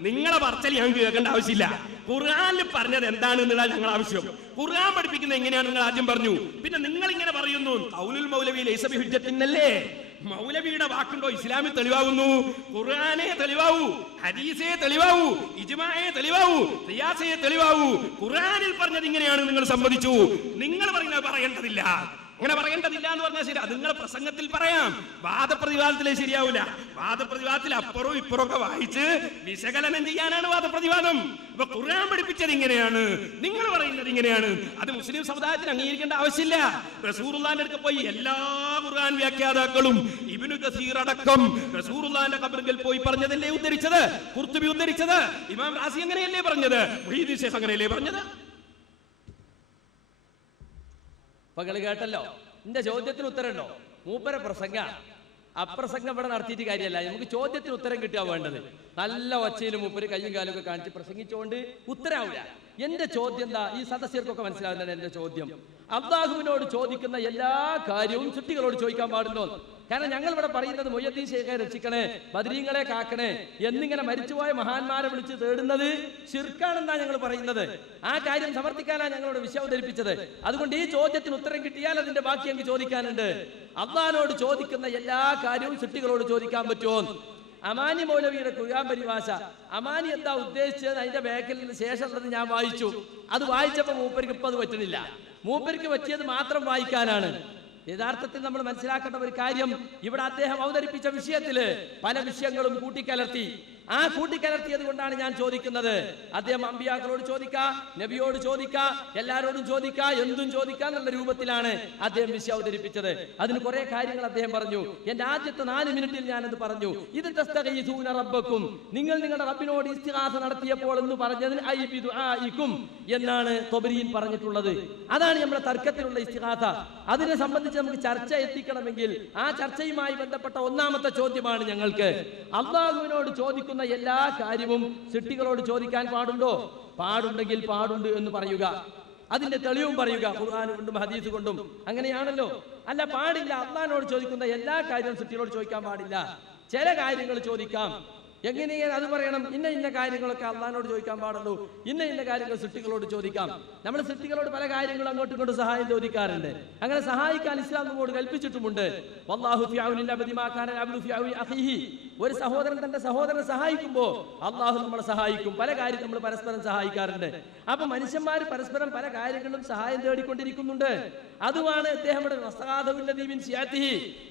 നിങ്ങളെ പറച്ചൽ ഞങ്ങൾക്ക് കേൾക്കേണ്ട ആവശ്യമില്ല. ഖുർആനിൽ പറഞ്ഞത് എന്താണ് എന്നുള്ളത് ഞങ്ങൾ ആവശ്യം. ഖുർആൻ പഠിപ്പിക്കുന്നത് എങ്ങനെയാണ് നിങ്ങൾ ആദ്യം പറഞ്ഞു. പിന്നെ നിങ്ങൾ ഇങ്ങനെ പറയുന്നു ഖൗലുൽ മൗലവി ലൈസ ബിഹുജ്ജത്തിന്നല്ലേ? മൗലവിയുടെ വാക്കുണ്ടോ ഇസ്ലാമിൽ തെളിവാകുന്നു? ഖുർആനെ തെളിവാവൂ, ഹദീസേ തെളിവാവൂ, ഇജ്മാഅേ തെളിവാവൂ, ഖിയാസേ തെളിവാവൂ. ഖുർആനിൽ പറഞ്ഞത് ഇങ്ങനെയാണ് നിങ്ങൾ സമ്മതിച്ചു. നിങ്ങൾ പറയുന്നത് പറയേണ്ടതില്ല. അങ്ങനെ പറയേണ്ടതില്ല എന്ന് പറഞ്ഞാൽ ശരി, അത് നിങ്ങളെ പ്രസംഗത്തിൽ പറയാം. വാദപ്രതിവാദത്തിലേ ശരിയാവില്ല. വാദപ്രതിവാദത്തിൽ അപ്പുറവും ഇപ്പുറവും ഒക്കെ വായിച്ച് വിശകലനം ചെയ്യാനാണ് വാദപ്രതിവാദം. അപ്പൊ ഖുർആൻ പഠിപ്പിച്ചത് ഇങ്ങനെയാണ്, നിങ്ങൾ പറയുന്നത് ഇങ്ങനെയാണ്. അത് മുസ്ലിം സമുദായത്തിന് അംഗീകരിക്കേണ്ട ആവശ്യമില്ല. റസൂലുള്ളാഹിന്റെ അടുത്ത് പോയി എല്ലാ ഖുർആൻ വ്യാഖ്യാതാക്കളും ഇബ്നു കസീർ അടക്കം റസൂലുള്ളാഹിന്റെ ഖബറിൽ പോയി പറഞ്ഞതല്ലേ ഉദ്ധരിച്ചത്? ഖുർത്തുബി ഉദ്ധരിച്ചത്, ഇമാം റാസി അങ്ങനെയല്ലേ പറഞ്ഞത്? മുഹീദ്ദീൻ ശൈഖ് അങ്ങനെയല്ലേ പറഞ്ഞത്? പകൾ കേട്ടല്ലോ. എന്റെ ചോദ്യത്തിന് ഉത്തരമുണ്ടോ? മൂപ്പര പ്രസംഗ അപ്രസംഗം ഇവിടെ നടത്തിയിട്ട് കാര്യമല്ല. നമുക്ക് ചോദ്യത്തിന് ഉത്തരം കിട്ടുക വേണ്ടത്. നല്ല ഒച്ചയിലും മൂപ്പര് കയ്യും കാലും ഒക്കെ കാണിച്ച് പ്രസംഗിച്ചുകൊണ്ട് ഉത്തരാവില്ല. എന്റെ ചോദ്യം എന്താ? ഈ സദസ്യർക്കൊക്കെ മനസ്സിലാവുന്നത് എന്റെ ചോദ്യം. അല്ലാഹുവിനോട് ചോദിക്കുന്ന എല്ലാ കാര്യവും കുട്ടികളോട് ചോദിക്കാൻ പാടുണ്ടോ? കാരണം ഞങ്ങൾ ഇവിടെ പറയുന്നത് മുഹ്യിദ്ദീൻ ശൈഖെ രക്ഷിക്കണേ, ബദരീങ്ങളെ കാക്കണേ എന്നിങ്ങനെ മരിച്ചുപോയ മഹാന്മാരെ വിളിച്ച് തേടുന്നത് ശിർക്കാണെന്നാ ഞങ്ങൾ പറയുന്നത്. ആ കാര്യം സമർത്ഥിക്കാനാണ് ഞങ്ങളോട് വിഷയം അവതരിപ്പിച്ചത്. അതുകൊണ്ട് ഈ ചോദ്യത്തിന് ഉത്തരം കിട്ടിയാൽ അതിന്റെ ബാക്കി ഞങ്ങൾക്ക് ചോദിക്കാനുണ്ട്. അള്ളാഹിനോട് ചോദിക്കുന്ന എല്ലാ കാര്യവും കുട്ടികളോട് ചോദിക്കാൻ പറ്റുമോ? അമാനി മൗലവിയുടെ ഖുർആൻ പരിഭാഷ, അമാനി എന്താ ഉദ്ദേശിച്ചത് അതിന്റെ ബാക്കിൽ നിന്ന് ശേഷമുള്ളത് ഞാൻ വായിച്ചു. അത് വായിച്ചപ്പോ മൂപ്പർക്ക് ഇപ്പൊ അത് പറ്റുന്നില്ല. മൂപ്പർക്ക് പറ്റിയത് മാത്രം വായിക്കാനാണ്. യഥാർത്ഥത്തിൽ നമ്മൾ മനസ്സിലാക്കേണ്ട ഒരു കാര്യം, ഇവിടെ അദ്ദേഹം അവതരിപ്പിച്ച വിഷയത്തില് പല വിഷയങ്ങളും കൂട്ടിക്കലർത്തി. ആ കൂട്ടിക്കലർത്തിയത് കൊണ്ടാണ് ഞാൻ ചോദിക്കുന്നത്. അദ്ദേഹം അമ്പിയാക്കളോട് ചോദിക്കാ, നബിയോട് ചോദിക്കാ, എല്ലാരോടും ചോദിക്കാ, എന്തും ചോദിക്കാ എന്നുള്ള രൂപത്തിലാണ് അദ്ദേഹം വിഷയം അവതരിപ്പിച്ചത്. അതിന് കുറെ കാര്യങ്ങൾ അദ്ദേഹം പറഞ്ഞു. എന്റെ ആദ്യത്തെ 4 മിനിറ്റിൽ ഞാനത് പറഞ്ഞു. ഇത് തസ്തഗീസൂന റബ്ബക്കും, നിങ്ങൾ നിങ്ങളുടെ റബ്ബിനോട് ഇസ്തിഗാസ നടത്തിയപ്പോൾ എന്ന് പറഞ്ഞതിന് ഐ ബിദുആഇക്കും എന്നാണ് തൊബരീൻ പറഞ്ഞിട്ടുള്ളത്. അതാണ് നമ്മുടെ തർക്കത്തിലുള്ള ഇസ്തിഗാസ. അതിനെ സംബന്ധിച്ച് നമുക്ക് ചർച്ച എത്തിക്കണമെങ്കിൽ ആ ചർച്ചയുമായി ബന്ധപ്പെട്ട ഒന്നാമത്തെ ചോദ്യമാണ് ഞങ്ങൾക്ക്. അല്ലാഹുവിനോട് ചോദിക്കുന്ന എല്ലാ കാര്യവും സൃഷ്ടികളോട് ചോദിക്കാൻ പാടുണ്ടോ? പാടുണ്ടെങ്കിൽ പാടുണ്ട് എന്ന് പറയുക, അതിന്റെ തെളിവും പറയുക, ഖുർആൻ കൊണ്ടും ഹദീസ് കൊണ്ടും. അങ്ങനെയാണല്ലോ? അല്ല, പാടില്ല. അല്ലാഹുവിനോട് ചോദിക്കുന്ന എല്ലാ കാര്യവും സൃഷ്ടികളോട് ചോദിക്കാൻ പാടില്ല. ചില കാര്യങ്ങൾ ചോദിക്കാം. എങ്ങനെയാണ് അത് പറയണം? ഇന്ന കാര്യങ്ങളൊക്കെ അള്ളാഹിനോട് ചോദിക്കാൻ പാടുള്ളൂ, ഇന്ന കാര്യങ്ങൾ സൃഷ്ടികളോട് ചോദിക്കാം. നമ്മൾ സൃഷ്ടികളോട് പല കാര്യങ്ങളും അങ്ങോട്ടും ഇങ്ങോട്ടും സഹായം ചോദിക്കാറുണ്ട്. അങ്ങനെ സഹായിക്കാൻ ഇസ്ലാം നമ്മോട് കൽപ്പിച്ചിട്ടുമുണ്ട്. വല്ലാഹു ഫി ഔനിൽ അബ്ദി മാ കാന അബ്ദു ഫി ഔനി അഖീഹി. ഒരു സഹോദരൻ തന്റെ സഹോദരനെ സഹായിക്കുമ്പോൾ അള്ളാഹു നമ്മളെ സഹായിക്കും. പല കാര്യം നമ്മൾ പരസ്പരം സഹായിക്കാറുണ്ട്. അപ്പൊ മനുഷ്യന്മാർ പരസ്പരം പല കാര്യങ്ങളും സഹായം തേടിക്കൊണ്ടിരിക്കുന്നുണ്ട്. അതുമാണ് അദ്ദേഹം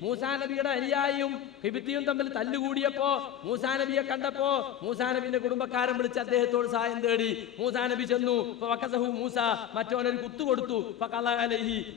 മൂസാ നബിയുടെ അനുയായിയും ഖിബ്തിയും തമ്മിൽ തല്ലുകൂടിയപ്പോ മൂസാ നബിയെ കണ്ടപ്പോ മൂസാ നബിന്റെ കുടുംബക്കാരൻ വിളിച്ച് അദ്ദേഹത്തോട് സഹായം തേടി. മൂസാ നബി ചെന്നു, മൂസ മറ്റോനൊരു കുത്തു കൊടുത്തു,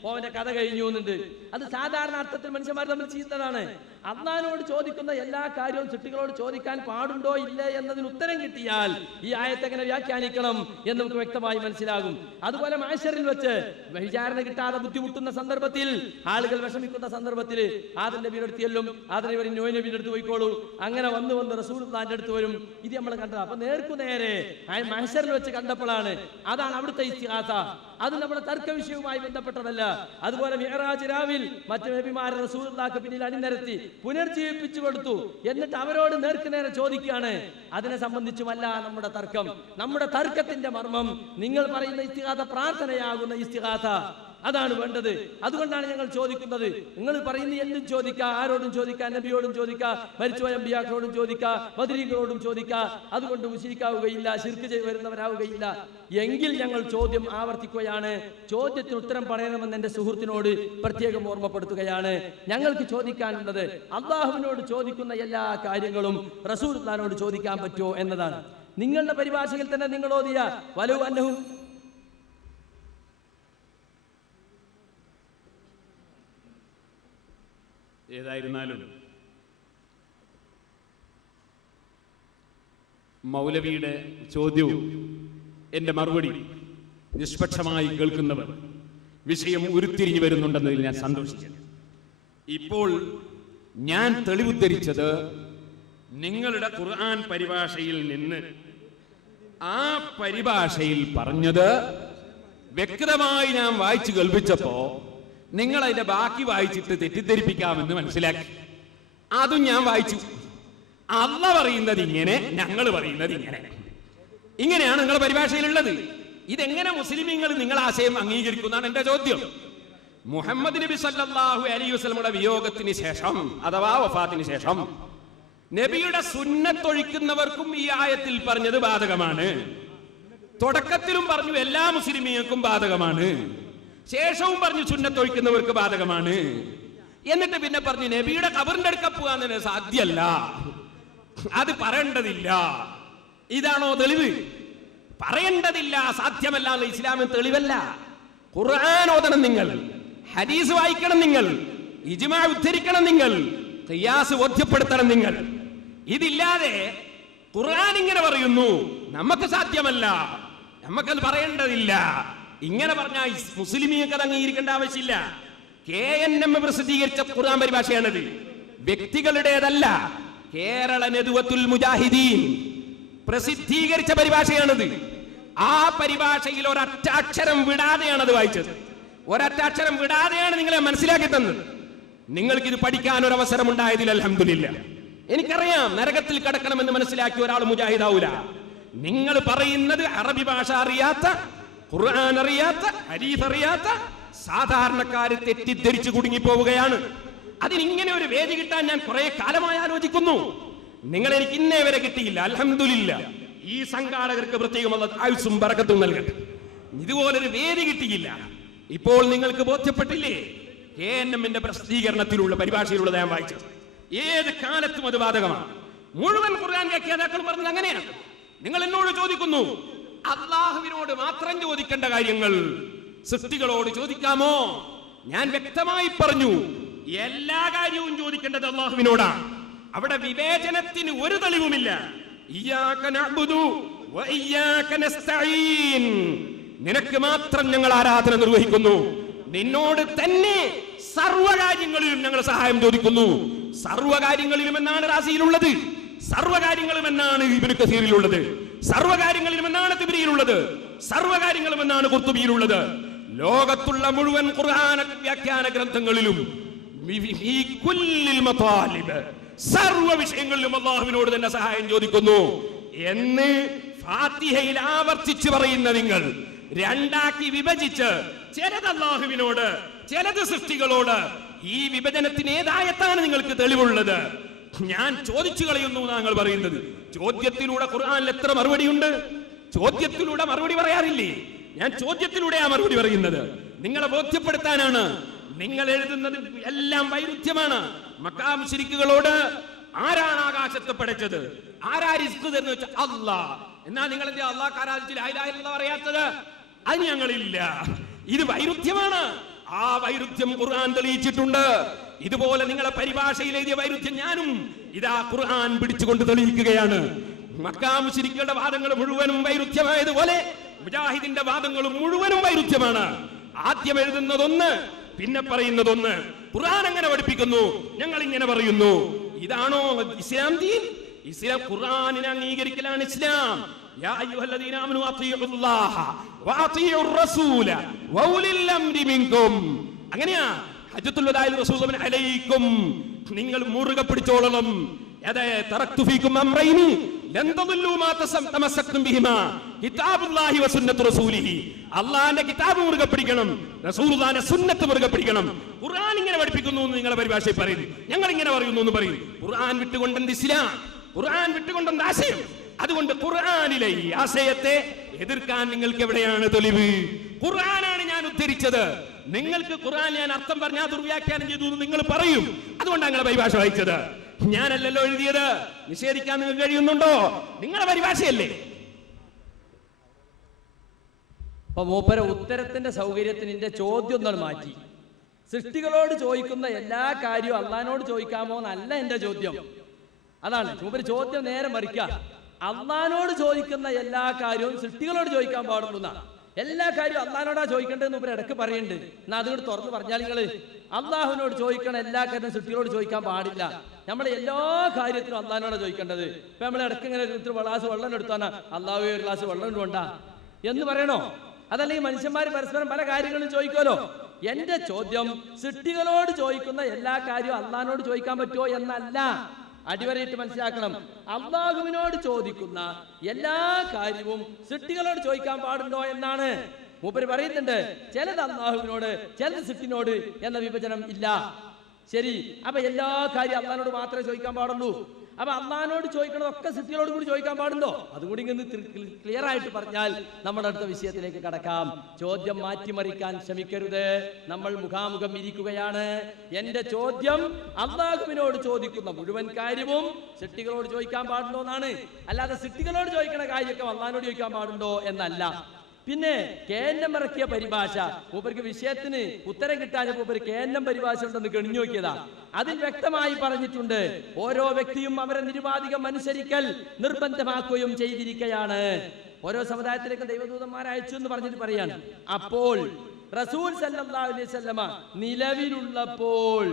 അവന്റെ കഥ കഴിഞ്ഞു എന്നുണ്ട്. അത് സാധാരണ അർത്ഥത്തിൽ മനുഷ്യന്മാർ തമ്മിൽ ചെയ്യുന്നതാണ്. അള്ളാഹിനോട് ചോദിക്കുന്ന എല്ലാ കാര്യവും സൃഷ്ടികളോട് ചോദിക്കാൻ പാടുണ്ടോ ഇല്ലേ എന്നതിന് ഉത്തരം കിട്ടിയാൽ ഈ ആയത്ത് എങ്ങനെ വ്യാഖ്യാനിക്കണം എന്ന് നമുക്ക് വ്യക്തമായി മനസ്സിലാകും. അതുപോലെ മഹ്ശറിൽ വെച്ച് വിചാരണ കിട്ടാതെ ബുദ്ധിമുട്ടുന്ന സന്ദർഭത്തിൽ, ആളുകൾ വിഷമിക്കുന്ന സന്ദർഭത്തിൽ ആദം നബിയുടെ അടുത്ത് ചെല്ലും, ആദം നബി നോയ് നബിയുടെ അടുത്ത് പോയിക്കോളൂ. അങ്ങനെ വന്ന് റസൂലുള്ളാഹിന്റെ അടുത്ത് വരും. ഇത് നമ്മൾ കണ്ടത്. അപ്പൊ നേർക്കുനേരെ മഹ്ശറിൽ വെച്ച് കണ്ടപ്പോഴാണ്. അതാണ് അവിടുത്തെ ഇസ്തിഗാസ. അത് നമ്മുടെ തർക്ക വിഷയവുമായി ബന്ധപ്പെട്ടതല്ല. അതുപോലെ മിഅ്റാജ് രാവിൽ മറ്റു നബിമാരെ റസൂലുള്ളാഹിക്ക് പിന്നിൽ അണിനിരത്തി പുനർജീവിപ്പിച്ചു കൊടുത്തു. എന്നിട്ട് അവരോട് നേർക്കുനേരെ ചോദിക്കുകയാണ്. അതിനെ സംബന്ധിച്ചുമല്ല നമ്മുടെ തർക്കം. നമ്മുടെ തർക്കത്തിന്റെ മർമ്മം നിങ്ങൾ പറയുന്ന ഇസ്തിഗാസ പ്രാർത്ഥനയാകുന്ന ഇസ്തിഗാസ, അതാണ് വേണ്ടത്. അതുകൊണ്ടാണ് ഞങ്ങൾ ചോദിക്കുന്നത്. നിങ്ങൾ പറയുന്ന എന്തും ചോദിക്കാം, ആരോടും ചോദിക്കാം, നബിയോടും ചോദിക്കാം, മരിച്ചുപോയ അമ്പിയാക്കളോടും ചോദിക്കാം, ബദരീകളോടും ചോദിക്കാം. അതുകൊണ്ട് മുശ്രിക്കാവുകയില്ല, ശിർക്ക് വരുന്നവരാവുകയില്ല. എങ്കിൽ ഞങ്ങൾ ചോദ്യം ആവർത്തിക്കുകയാണ്. ചോദ്യത്തിന് ഉത്തരം പറയണമെന്ന് എന്റെ സുഹൃത്തിനോട് പ്രത്യേകം ഓർമ്മപ്പെടുത്തുകയാണ്. ഞങ്ങൾക്ക് ചോദിക്കാനുള്ളത് അല്ലാഹുവിനോട് ചോദിക്കുന്ന എല്ലാ കാര്യങ്ങളും റസൂലുള്ളാഹിനോട് ചോദിക്കാൻ പറ്റുമോ എന്നതാണ്. നിങ്ങളുടെ പരിഭാഷയിൽ തന്നെ നിങ്ങൾ ഓതിയ വലൗ അന്നഹും ഏതായിരുന്നാലും മൗലവിയുടെ ചോദ്യവും എന്റെ മറുപടി നിഷ്പക്ഷമായി കേൾക്കുന്നവർ വിഷയം ഉരുത്തിരിഞ്ഞു വരുന്നുണ്ടെന്നതിൽ ഞാൻ സന്തോഷിക്കുന്നു. ഇപ്പോൾ ഞാൻ തെളിവുദ്ധരിച്ചത് നിങ്ങളുടെ ഖുർആൻ പരിഭാഷയിൽ നിന്ന് ആ പരിഭാഷയിൽ പറഞ്ഞത് വ്യക്തമായി ഞാൻ വായിച്ചു കേൾപ്പിച്ചപ്പോ നിങ്ങൾ അതിന്റെ ബാക്കി വായിച്ചിട്ട് തെറ്റിദ്ധരിപ്പിക്കാമെന്ന് മനസ്സിലാക്കി. അതും ഞാൻ വായിച്ചു. അല്ലാഹ് പറയുന്നത് ഇങ്ങനെ, ഞങ്ങൾ പറയുന്നത് ഇങ്ങനെ. ഇങ്ങനെയാണ് നിങ്ങളുടെ പരിഭാഷയിലുള്ളത്. ഇതെങ്ങനെ മുസ്ലിമീങ്ങൾ നിങ്ങൾ ആശയം അംഗീകരിക്കുന്നതാണ് എന്റെ ചോദ്യം. മുഹമ്മദ് നബി സല്ലല്ലാഹു അലൈഹി വസല്ലമയുടെ വിയോഗത്തിന് ശേഷം അഥവാ വഫാത്തിന് ശേഷം നബിയുടെ സുന്നത്തൊഴിക്കുന്നവർക്കും ഈ ആയത്തിൽ പറഞ്ഞത് ബാധകമാണ്. തുടക്കത്തിലും പറഞ്ഞു എല്ലാ മുസ്ലിമീങ്ങൾക്കും ബാധകമാണ്, ശേഷവും പറഞ്ഞു സുന്നത്തൊഴിക്കുന്നവർക്ക് ബാധകമാണ്. എന്നിട്ട് പിന്നെ പറഞ്ഞു നബിയുടെ ഖബറിന്റെ അടുക്ക പോകാൻ തന്നെ സാധ്യമല്ല, അത് പറയേണ്ടതില്ല. ഇതാണോ തെളിവ്? പറയേണ്ടതില്ല, സാധ്യമല്ല എന്ന് ഇസ്ലാമിൽ തെളിവല്ല. ഖുർആൻ ഓതണം നിങ്ങൾ, ഹദീസ് വായിക്കണം നിങ്ങൾ, ഇജ്മാ ഉദ്ധരിക്കണം നിങ്ങൾ, ഖിയാസ് ബോധ്യപ്പെടുത്തണം നിങ്ങൾ. ഇതില്ലാതെ ഖുർആൻ ഇങ്ങനെ പറയുന്നു, നമുക്ക് സാധ്യമല്ല, നമുക്കത് പറയേണ്ടതില്ല, ഇങ്ങനെ പറഞ്ഞാൽ മുസ്ലിമീങ്ങൾക്ക് അത് അംഗീകരിക്കേണ്ട ആവശ്യമില്ല. KNM പ്രസിദ്ധീകരിച്ച ഖുർആൻ പരിഭാഷയാണത്, വ്യക്തികളുടേതല്ല. കേരള നദുവത്തുൽ മുജാഹിദീൻ പ്രസിദ്ധീകരിച്ച പരിഭാഷയാണത്. ആ പരിഭാഷയിൽ ഒരൊറ്റ അക്ഷരം വിടാതെയാണ് അത് വായിച്ചത്. ഒരൊറ്റ അക്ഷരം വിടാതെയാണ് നിങ്ങളെ മനസ്സിലാക്കി തന്നത്. നിങ്ങൾക്കിത് പഠിക്കാൻ ഒരു അവസരം ഉണ്ടായതിൽ അൽഹംദുലില്ലാഹ്. എനിക്കറിയാം നരകത്തിൽ കടക്കണമെന്ന് മനസ്സിലാക്കിയ ഒരാൾ മുജാഹിദാവൂല. നിങ്ങൾ പറയുന്നത് അറബി ഭാഷ അറിയാത്ത, ഖുർആൻ അറിയാത്ത, ഹദീസ് അറിയാത്ത സാധാരണക്കാര് തെറ്റിദ്ധരിച്ചു കുടുങ്ങിപ്പോവുകയാണ്. അതിനിങ്ങനെ ഒരു വേദി കിട്ടാൻ ഞാൻ കുറെ കാലമായി ആലോചിക്കുന്നു. നിങ്ങൾ എനിക്ക് ഇന്നേ വരെ കിട്ടിയില്ല. അൽഹംദുലില്ലാഹ്, ഈ സംഘാടകർക്ക് പ്രത്യേകം ആയുസ്സും ബറക്കത്തും നൽകട്ടെ. ഇതുപോലൊരു വേദി കിട്ടിയില്ല. ഇപ്പോൾ നിങ്ങൾക്ക് ബോധ്യപ്പെട്ടില്ലേ? KNM-ന്റെ പ്രസിദ്ധീകരണത്തിലുള്ള പരിഭാഷയിലുള്ള ഞാൻ വായിച്ചത് ഏത് കാലത്തും അത് ബാധകമാണ്. മുഴുവൻ ഖുർആൻ വ്യാഖ്യാതാക്കൾ പറഞ്ഞത് അങ്ങനെയാണ്. നിങ്ങൾ എന്നോട് ചോദിക്കുന്നു, അല്ലാഹുവിനോട് മാത്രം ചോദിക്കേണ്ട കാര്യങ്ങൾ സൃഷ്ടികളോട് ചോദിക്കാമോ? ഞാൻ വ്യക്തമായി പറഞ്ഞു, എല്ലാ കാര്യവും ചോദിക്കേണ്ടത് അല്ലാഹുവിനോടാണ്. അവിടെ വിവേചനത്തിന് ഒരു തെളിവുമില്ല. ഇയ്യാക നഅ്ബുദു വ ഇയ്യാക നസ്തഈൻ, നിനക്ക് മാത്രം ഞങ്ങൾ ആരാധന നിർവഹിക്കുന്നു, നിന്നോട് തന്നെ സർവകാര്യങ്ങളിലും ഞങ്ങൾ സഹായം ചോദിക്കുന്നു. സർവകാര്യങ്ങളിലും എന്നാണ് റാസിയിലുള്ളത്, സർവകാര്യങ്ങളും എന്നാണ് ഇബ്നു കസീറിലുള്ളത്, സർവകാര്യങ്ങളിലും എന്നാണ് തിബ്രിയിലുള്ളത്, സർവകാര്യങ്ങളും എന്നാണ് ഖുർത്തുബിയിലുള്ളത്. ലോകത്തുള്ള മുഴുവൻ ഖുർആൻ വ്യാഖ്യാന ഗ്രന്ഥങ്ങളിലും സർവ വിഷയങ്ങളിലും അല്ലാഹുവിനോട് തന്നെ സഹായം ചോദിക്കുന്നു എന്ന് ഫാത്തിഹയിൽ ആവർത്തിച്ച് പറയുന്ന നിങ്ങൾ രണ്ടാക്കി വിഭജിച്ച് ചിലത് അല്ലാഹുവിനോട്, ചിലത് സൃഷ്ടികളോട്, ഈ വിഭജനത്തിന് ഏതായത്താണ് നിങ്ങൾക്ക് തെളിവുള്ളത്? ഞാൻ ചോദിച്ചു കളയുന്നു താങ്കൾ പറയുന്നത്. ചോദ്യത്തിലൂടെ ഖുർആനിൽ എത്ര മറുപടിയുണ്ട്? ചോദ്യത്തിലൂടെ മറുപടി പറയാറില്ലേ? ഞാൻ ചോദ്യത്തിലൂടെയാ മറുപടി പറയുന്നത്. നിങ്ങളെ ബോധ്യപ്പെടുത്താനാണ്. നിങ്ങൾ എഴുതുന്നത് എല്ലാം വൈരുദ്ധ്യമാണ്. മക്കാ മുശ്രിക്കുകളോട് ആരാണ് ആകാശത്തെ പടച്ചത്, ആരാ റിസ്ക് തരുന്നത് വെച്ചാൽ അല്ലാഹ്. എന്നാ നിങ്ങൾ എന്താ അല്ലാഹ് ആരാധിച്ച് ലാ ഇലാഹ ഇല്ലല്ലാഹ് പറയാത്തത്? അത് ഞങ്ങളില്ല. ഇത് വൈരുദ്ധ്യമാണ്. ആ വൈരുദ്ധ്യം ഖുർആൻ തെളിയിച്ചിട്ടുണ്ട്. ഇതുപോലെ നിങ്ങളെ പരിഭാഷയിൽ എഴുതിയ വൈരുദ്ധ്യം ഞാനും ഇതാ ഖുർആൻ പിടിച്ചുകൊണ്ട് തെളിയിക്കുകയാണ്. മക്കാ മുശ്രിക്കുകളുടെ വാദങ്ങൾ മുഴുവനും വൈരുദ്ധ്യമായതുപോലെ മുജാഹിദിന്റെ വാദങ്ങളും മുഴുവനും വൈരുദ്ധ്യമാണ്. ആദ്യം എഴുതുന്നതൊന്ന്, പിന്നെ പറയുന്നതൊന്ന്. ഖുർആൻ അങ്ങനെ പഠിപ്പിക്കുന്നു, ഞങ്ങൾ ഇങ്ങനെ പറയുന്നു. ഇതാണോ ഇസ്ലാം ദീൻ? ഇസ്ലാം ഖുർആനിനെ അംഗീകരിക്കലാണ് ഇസ്ലാം. യാ അയ്യുഹല്ലദീന ആമനു അത്തിയുല്ലാഹ വഅത്തിയുർ റസൂല വഉലിൽ അംരി മിൻകും. അങ്ങനെയാ ഹജ്ജത്തുൽ വദാഇൽ റസൂൽ അലൈക്കും, നിങ്ങൾ മുറുകെ പിടിച്ചോളണം. യദ തറക്തു ഫീകും അംറൈനി ലൻ തദല്ലു മാ തമസ്സക്തും ബിഹിമാ കിതാബുല്ലാഹി വസുന്നത്തു റസൂലിഹി. അല്ലാഹുവിന്റെ കിതാബ് മുറുകെ പിടിക്കണം, റസൂലുള്ളാഹിന്റെ സുന്നത്ത് മുറുകെ പിടിക്കണം. ഖുർആൻ ഇങ്ങനെ പഠിപ്പിക്കുന്നു എന്ന് നിങ്ങളുടെ പരിഭാഷയിൽ പറയുന്നു, ഞങ്ങൾ ഇങ്ങനെ പറയുന്നു എന്ന് പറയും. ഖുർആൻ വിട്ടുകൊണ്ടെന്ത് ഇസ്ലാം? ഖുർആൻ വിട്ടുകൊണ്ടെന്ത് ആശയം? അതുകൊണ്ട് ഖുർആനിലെ ഈ ആശയത്തെ എതിർക്കാൻ നിങ്ങൾക്ക് എവിടെയാണ് തെളിവ്? ഖുർആനാണ് ഞാൻ ഉദ്ധരിച്ചത്. നിങ്ങൾക്ക് ഖുർആൻ ഞാൻ അർത്ഥം പറഞ്ഞാൽ ദുർവ്യാഖ്യാനം ചെയ്തു എന്ന് നിങ്ങൾ പറയും. അതുകൊണ്ടാണ് നിങ്ങളെ പരിഭാഷ വായിച്ചത്. ഞാനല്ലല്ലോ എഴുതിയത്. നിഷേധിക്കാൻ നിങ്ങൾക്ക് കഴിയുന്നുണ്ടോ? നിങ്ങളുടെ പരിഭാഷയല്ലേ. അപ്പൊ മൂപ്പര ഉത്തരത്തിന്റെ സൗകര്യത്തിന് എന്റെ ചോദ്യം ഒന്നാണ് മാറ്റി. സൃഷ്ടികളോട് ചോദിക്കുന്ന എല്ലാ കാര്യവും അള്ളഹാനോട് ചോദിക്കാമോ എന്നല്ല എന്റെ ചോദ്യം. അതാണ് മൂപ്പര് ചോദ്യം നേരെ മറിക്കുക. അള്ളാഹിനോട് ചോദിക്കുന്ന എല്ലാ കാര്യവും സൃഷ്ടികളോട് ചോദിക്കാൻ പാടുള്ളൂ. എല്ലാ കാര്യവും അള്ളാഹിനോടാ ചോദിക്കേണ്ടതെന്ന് ഇവർ ഇടയ്ക്ക് പറയുന്നുണ്ട്. എന്നാ അതുകൊണ്ട് തുറന്ന് പറഞ്ഞാൽ നിങ്ങള് അള്ളാഹുവിനോട് ചോദിക്കണ എല്ലാ കാര്യവും സൃഷ്ടികളോട് ചോദിക്കാൻ പാടില്ല. നമ്മൾ എല്ലാ കാര്യത്തിനും അള്ളാഹിനോടാ ചോദിക്കേണ്ടത്. ഇപ്പൊ നമ്മൾ ഇടയ്ക്ക് ഇങ്ങനെ ഒരു ഗ്ലാസ് വെള്ളം എടുത്താനാ അള്ളാഹു ഒരു ഗ്ലാസ് വെള്ളം കൊണ്ടാ എന്ന് പറയണോ? അതല്ലെങ്കിൽ മനുഷ്യന്മാർ പരസ്പരം പല കാര്യങ്ങളും ചോദിക്കുമല്ലോ. എന്റെ ചോദ്യം സൃഷ്ടികളോട് ചോദിക്കുന്ന എല്ലാ കാര്യവും അള്ളാഹിനോട് ചോദിക്കാൻ പറ്റുമോ എന്നല്ല, അടിവരയിട്ട് മനസ്സിലാക്കണം. അള്ളാഹുവിനോട് ചോദിക്കുന്ന എല്ലാ കാര്യവും സൃഷ്ടികളോട് ചോദിക്കാൻ പാടുണ്ടോ എന്നാണ് മൂപ്പര് പറയുന്നുണ്ട്. ചിലത് അള്ളാഹുവിനോട്, ചിലത് സൃഷ്ടിനോട് എന്ന വിഭജനം ഇല്ല. ശരി, അപ്പൊ എല്ലാ കാര്യം അള്ളാഹിനോട് മാത്രമേ ചോദിക്കാൻ പാടുള്ളൂ. അപ്പൊ അള്ളാഹിനോട് ചോദിക്കണതൊക്കെ സൃഷ്ടികളോട് കൂടി ചോദിക്കാൻ പാടുണ്ടോ? അതുകൂടി ഇങ്ങനെ ക്ലിയർ ആയിട്ട് പറഞ്ഞാൽ നമ്മുടെ അടുത്ത വിഷയത്തിലേക്ക് കടക്കാം. ചോദ്യം മാറ്റിമറിക്കാൻ ശ്രമിക്കരുത്. നമ്മൾ മുഖാമുഖം ഇരിക്കുകയാണ്. എന്റെ ചോദ്യം അള്ളാഹുവിനോട് ചോദിക്കുന്ന മുഴുവൻ കാര്യവും സൃഷ്ടികളോട് ചോദിക്കാൻ പാടുണ്ടോ എന്നാണ്. അല്ലാതെ സൃഷ്ടികളോട് ചോദിക്കണ കാര്യമൊക്കെ അള്ളാഹിനോട് ചോദിക്കാൻ പാടുണ്ടോ എന്നല്ല. പിന്നെ കേന്നം ഇറക്കിയ പരിഭാഷ മൂപ്പർക്ക് വിഷയത്തിന് ഉത്തരം കിട്ടാൻ മൂപ്പര് കേന്നം പരിഭാഷ ഉണ്ടെന്ന് ഗണിഞ്ഞു നോക്കിയതാ. അതിൽ വ്യക്തമായി പറഞ്ഞിട്ടുണ്ട്, ഓരോ വ്യക്തിയും അവരെ നിരുപാധികം അനുസരിക്കൽ നിർബന്ധമാക്കുകയും ചെയ്തിരിക്കുകയാണ്. ഓരോ സമുദായത്തിലേക്ക് ദൈവദൂതന്മാരെ അയച്ചു എന്ന് പറഞ്ഞിട്ട് പറയാണ്. അപ്പോൾ റസൂൽ സല്ലല്ലാഹു അലൈഹി വസല്ലമ നിലവിലുള്ളപ്പോൾ,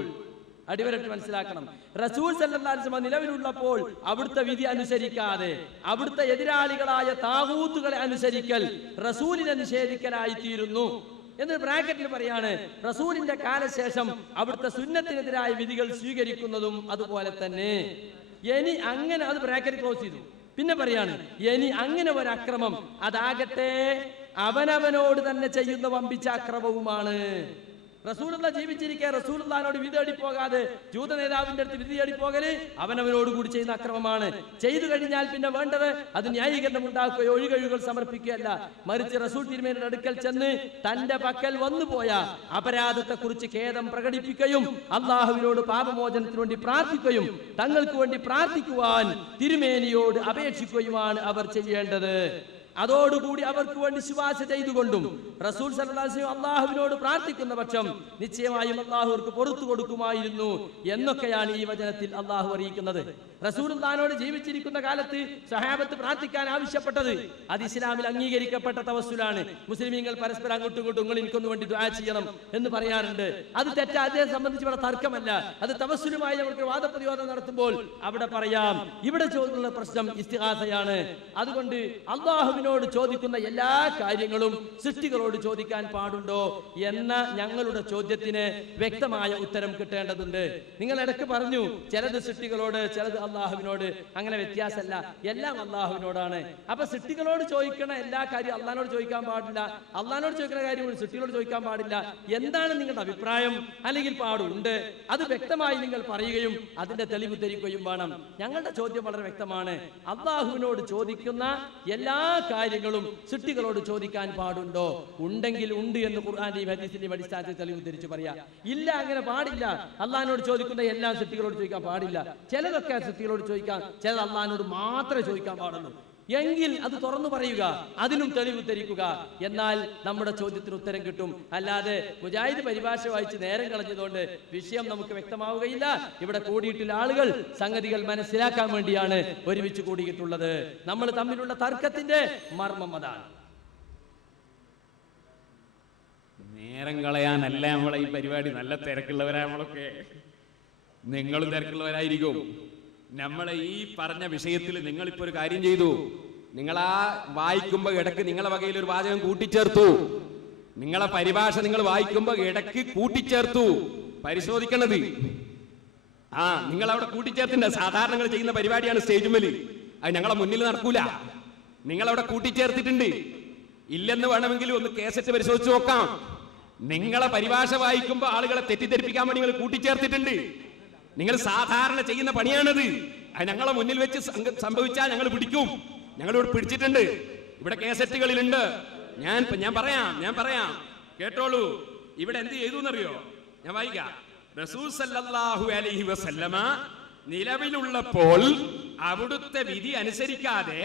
അടിവരട്ട് മനസ്സിലാക്കണം, റസൂൽ സല്ലല്ലാഹു അലൈഹി വസല്ലം നിലവിലുള്ളപ്പോൾ അവിടുത്തെ വിധി അനുസരിക്കാതെ അവിടുത്തെ എതിരാളികളായ താഗൂത്തുകളെ അനുസരിക്കൽ റസൂലിനെ നിഷേധിക്കലായി തീരുന്നു എന്ന് ബ്രാക്കറ്റിൽ പറയാണ്. റസൂലിന്റെ കാലശേഷം അവിടുത്തെ സുന്നത്തിനെതിരായ വിധികൾ സ്വീകരിക്കുന്നതും അതുപോലെ തന്നെ. ഇനി അങ്ങനെ, അത് ബ്രാക്കറ്റ് ക്ലോസ് ചെയ്തു. പിന്നെ പറയാണ്, ഇനി അങ്ങനെ ഒരു അക്രമം അതാകട്ടെ അവനവനോട് തന്നെ ചെയ്യുന്ന വമ്പിച്ച അക്രമവുമാണ്. റസൂലുള്ള ജീവിച്ചിരിക്കെ റസൂലുള്ളാഹിനോട് വിധി തേടി പോകാതെ ജൂത നേതാവിന്റെ അടുത്ത് വിധി തേടി പോകല് അവനവനോട് കൂടി ചെയ്യുന്ന അക്രമമാണ്. ചെയ്തു കഴിഞ്ഞാൽ പിന്നെ വേണ്ടത് അത് ന്യായീകരണം ഉണ്ടാക്കുകയോ ഒഴികഴിവുകൾ സമർപ്പിക്കുകയല്ല, മറിച്ച് റസൂൽ തിരുമേനിയുടെ അടുക്കൽ ചെന്ന് തന്റെ പക്കൽ വന്നുപോയ അപരാധത്തെ കുറിച്ച് ഖേദം പ്രകടിപ്പിക്കുകയും അള്ളാഹുവിനോട് പാപമോചനത്തിന് വേണ്ടി പ്രാർത്ഥിക്കുകയും തങ്ങൾക്ക് വേണ്ടി പ്രാർത്ഥിക്കുവാൻ തിരുമേനിയോട് അപേക്ഷിക്കുകയുമാണ് അവർ ചെയ്യേണ്ടത്. അതോടുകൂടി അവർക്ക് വേണ്ടി ശുപാർശ ചെയ്തുകൊണ്ടും റസൂൽ സല്ലല്ലാഹു അലൈഹി വസല്ലം അള്ളാഹുവിനോട് പ്രാർത്ഥിക്കുന്ന പക്ഷം നിശ്ചയമായും അള്ളാഹു അവർക്ക് പുറത്തു കൊടുക്കുമായിരുന്നു എന്നൊക്കെയാണ് ഈ വചനത്തിൽ അള്ളാഹു അറിയിക്കുന്നത്. റസൂലുള്ളാഹിനോട് ജീവിച്ചിരിക്കുന്ന കാലത്ത് സഹാബത്ത് പ്രാർത്ഥിക്കാൻ ആവശ്യപ്പെട്ടത് അത് ഇസ്ലാമിൽ അംഗീകരിക്കപ്പെട്ട തവസ്സുലാണ്. മുസ്ലിമീങ്ങൾ പരസ്പരം അങ്ങോട്ടും ഇങ്ങോട്ടും നിങ്ങൾ എനിക്കൊന്നു വേണ്ടി ദുആ ചെയ്യണം എന്ന് പറയാറുണ്ട്. അത് തെറ്റാ, അതിനെ സംബന്ധിച്ച് ഇവിടെ തർക്കമല്ല. അത് തവസ്സുലുമായി നമുക്ക് വാദപ്രതിവാദം നടത്തുമ്പോൾ അവിടെ പറയാം. ഇവിടെ ചോദിക്കുന്ന പ്രശ്നം ഇസ്തിഗാസയാണ്. അതുകൊണ്ട് അള്ളാഹുവിനോട് ചോദിക്കുന്ന എല്ലാ കാര്യങ്ങളും സൃഷ്ടികളോട് ചോദിക്കാൻ പാടുണ്ടോ എന്ന ഞങ്ങളുടെ ചോദ്യത്തിന് വ്യക്തമായ ഉത്തരം കിട്ടേണ്ടതുണ്ട്. നിങ്ങൾ ഇടയ്ക്ക് പറഞ്ഞു ചിലത് സൃഷ്ടികളോട്, ചിലത് അള്ളാഹുവിനോട്. അങ്ങനെ വ്യത്യാസമല്ല, എല്ലാം അള്ളാഹുവിനോടാണ്. അപ്പൊ സൃഷ്ടികളോട് ചോദിക്കണ എല്ലാ കാര്യവും അള്ളാഹിനോട് ചോദിക്കാൻ പാടില്ല, അള്ളാഹിനോട് ചോദിക്കുന്ന കാര്യം സൃഷ്ടികളോട് ചോദിക്കാൻ പാടില്ല. എന്താണ് നിങ്ങളുടെ അഭിപ്രായം? അല്ലെങ്കിൽ പാടുണ്ട്, അത് വ്യക്തമായി നിങ്ങൾ പറയുകയും അതിന്റെ തെളിവ് ധരിക്കുകയും വേണം. ഞങ്ങളുടെ ചോദ്യം വളരെ വ്യക്തമാണ്. അള്ളാഹുവിനോട് ചോദിക്കുന്ന എല്ലാ കാര്യങ്ങളും സൃഷ്ടികളോട് ചോദിക്കാൻ പാടുണ്ടോ? ഉണ്ടെങ്കിൽ ഉണ്ട് എന്ന് ഖുർആന്റെയും ഹദീസിന്റെയും അടിസ്ഥാനത്തിൽ തെളിവ് ധരിച്ചു പറയാ. ഇല്ല, അങ്ങനെ പാടില്ല. അള്ളാഹിനോട് ചോദിക്കുന്ന എല്ലാം സൃഷ്ടികളോട് ചോദിക്കാൻ പാടില്ല. ചിലതൊക്കെ സൃഷ്ടികളോട് ചോദിക്കാം, ചിലത് അള്ളാഹിനോട് മാത്രമേ ചോദിക്കാൻ പാടുള്ളൂ. എങ്കിൽ അത് തുറന്നു പറയുക, അതിനും തെളിവ് ധരിക്കുക. എന്നാൽ നമ്മുടെ ചോദ്യത്തിന് ഉത്തരം കിട്ടും. അല്ലാതെ മുജാഹിദ് പരിഭാഷ വായിച്ച് നേരം കളഞ്ഞതുകൊണ്ട് വിഷയം നമുക്ക് വ്യക്തമാവുകയില്ല. ഇവിടെ കൂടിയിട്ടുള്ള ആളുകൾ സംഗതികൾ മനസ്സിലാക്കാൻ വേണ്ടിയാണ് ഒരുമിച്ച് കൂടിയിട്ടുള്ളത്. നമ്മൾ തമ്മിലുള്ള തർക്കത്തിന്റെ മർമ്മം അതാണ്. നേരം കളയാനല്ല നമ്മളെ ഈ പരിപാടി. നല്ല തിരക്കുള്ളവരാ നമ്മളൊക്കെ, നിങ്ങളും തിരക്കുള്ളവരായിരിക്കും. നമ്മളെ ഈ പറഞ്ഞ വിഷയത്തിൽ നിങ്ങളിപ്പോ ഒരു കാര്യം ചെയ്തു. നിങ്ങൾ ആ വായിക്കുമ്പോ ഇടക്ക് നിങ്ങളെ വകയിൽ ഒരു വാചകം കൂട്ടിച്ചേർത്തു. നിങ്ങളെ പരിഭാഷ നിങ്ങൾ വായിക്കുമ്പോ ഇടക്ക് കൂട്ടിച്ചേർത്തു. പരിശോധിക്കണത് നിങ്ങൾ അവിടെ കൂട്ടിച്ചേർത്തിണ്ട്. സാധാരണ നിങ്ങൾ ചെയ്യുന്ന പരിപാടിയാണ് സ്റ്റേജുമേൽ. അത് ഞങ്ങളെ മുന്നിൽ നടക്കൂല. നിങ്ങളവിടെ കൂട്ടിച്ചേർത്തിട്ടുണ്ട്. ഇല്ലെന്ന് വേണമെങ്കിൽ ഒന്ന് കേസറ്റ് പരിശോധിച്ച് നോക്കാം. നിങ്ങളെ പരിഭാഷ വായിക്കുമ്പോ ആളുകളെ തെറ്റിദ്ധരിപ്പിക്കാൻ വേണ്ടി നിങ്ങൾ കൂട്ടിച്ചേർത്തിട്ടുണ്ട്. നിങ്ങൾ സാധാരണ ചെയ്യുന്ന പണിയാണത്. അത് ഞങ്ങളെ മുന്നിൽ വെച്ച് സംഭവിച്ചാൽ ഞങ്ങൾ പിടിക്കും. ഞങ്ങളിവിടെ പിടിച്ചിട്ടുണ്ട്. ഇവിടെ കേസറ്റുകളിലുണ്ട്. ഞാൻ പറയാം കേട്ടോളൂ. ഇവിടെ എന്ത് ചെയ്തു എന്നറിയോ? ഞാൻ വായിക്കാം. റസൂൽ സല്ലല്ലാഹു അലൈഹി വസല്ലമ നിലവിലുള്ളപ്പോൾ അവിടുത്തെ വിധി അനുസരിക്കാതെ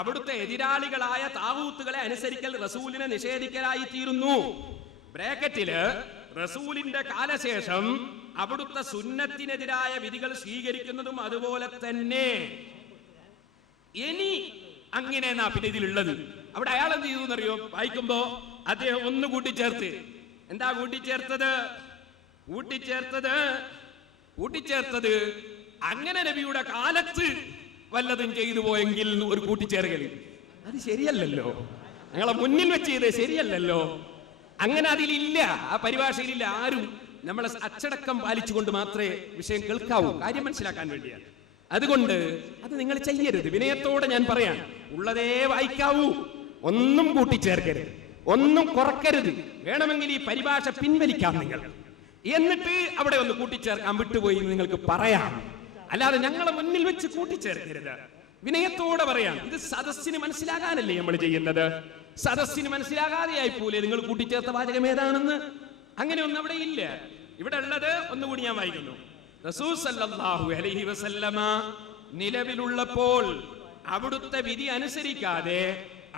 അവിടുത്തെ എതിരാളികളായ താവൂത്തുകളെ അനുസരിക്കൽ റസൂലിനെ നിഷേധിക്കലായി തീരുന്നു. ബ്രാക്കറ്റില് റസൂലിന്റെ കാലശേഷം അവിടുത്തെ സുന്നത്തിനെതിരായ വിധികൾ സ്വീകരിക്കുന്നതും അതുപോലെ തന്നെ. ഇനി അങ്ങനെ പിന്നെ ഇതിലുള്ളത് അവിടെ അയാൾ എന്ത് ചെയ്തു എന്നറിയോ? വായിക്കുമ്പോ അദ്ദേഹം ഒന്ന് കൂട്ടിച്ചേർത്ത്. എന്താ കൂട്ടിച്ചേർത്തത് അങ്ങനെ നബിയുടെ കാലത്ത് വല്ലതും ചെയ്തു പോയെങ്കിൽ ഒരു കൂട്ടിച്ചേർക്കൽ. അത് ശരിയല്ലല്ലോ, ഞങ്ങളെ മുന്നിൽ വെച്ച് ചെയ്ത് ശരിയല്ലല്ലോ. അങ്ങനെ അതിലില്ല, ആ പരിഭാഷയിലില്ല. ആരും നമ്മളെ അച്ചടക്കം പാലിച്ചുകൊണ്ട് മാത്രമേ വിഷയം കേൾക്കാവൂ, കാര്യം മനസ്സിലാക്കാൻ വേണ്ടിയാണ്. അതുകൊണ്ട് അത് നിങ്ങൾ ചെയ്യരുത്. വിനയത്തോടെ ഞാൻ പറയാം, ഉള്ളതേ വായിക്കാവൂ, ഒന്നും കൂട്ടിച്ചേർക്കരുത്, ഒന്നും കുറക്കരുത്. വേണമെങ്കിൽ ഈ പരിഭാഷ പിൻവലിക്കാം നിങ്ങൾ, എന്നിട്ട് അവിടെ ഒന്ന് കൂട്ടിച്ചേർക്കാൻ വിട്ടുപോയി നിങ്ങൾക്ക് പറയാം. അല്ലാതെ ഞങ്ങളെ മുന്നിൽ വെച്ച് കൂട്ടിച്ചേർക്കരുത്. വിനയത്തോടെ പറയാം. ഇത് സദസ്സിന് മനസ്സിലാകാനല്ലേ നമ്മൾ ചെയ്യുന്നത്? സദസ്സിന് മനസ്സിലാകാതെയായി പോലെ നിങ്ങൾ കൂട്ടിച്ചേർത്ത വാചകം ഏതാണെന്ന്. അങ്ങനെയൊന്നും അവിടെ ഇല്ല. ഇവിടെ ഉള്ളത് ഒന്നുകൂടി ഞാൻ വായിക്കുന്നു. റസൂൽ സല്ലല്ലാഹു അലൈഹി വസല്ലമ നിലവിലുള്ളപ്പോൾ അവിടുത്തെ വിധി അനുസരിക്കാതെ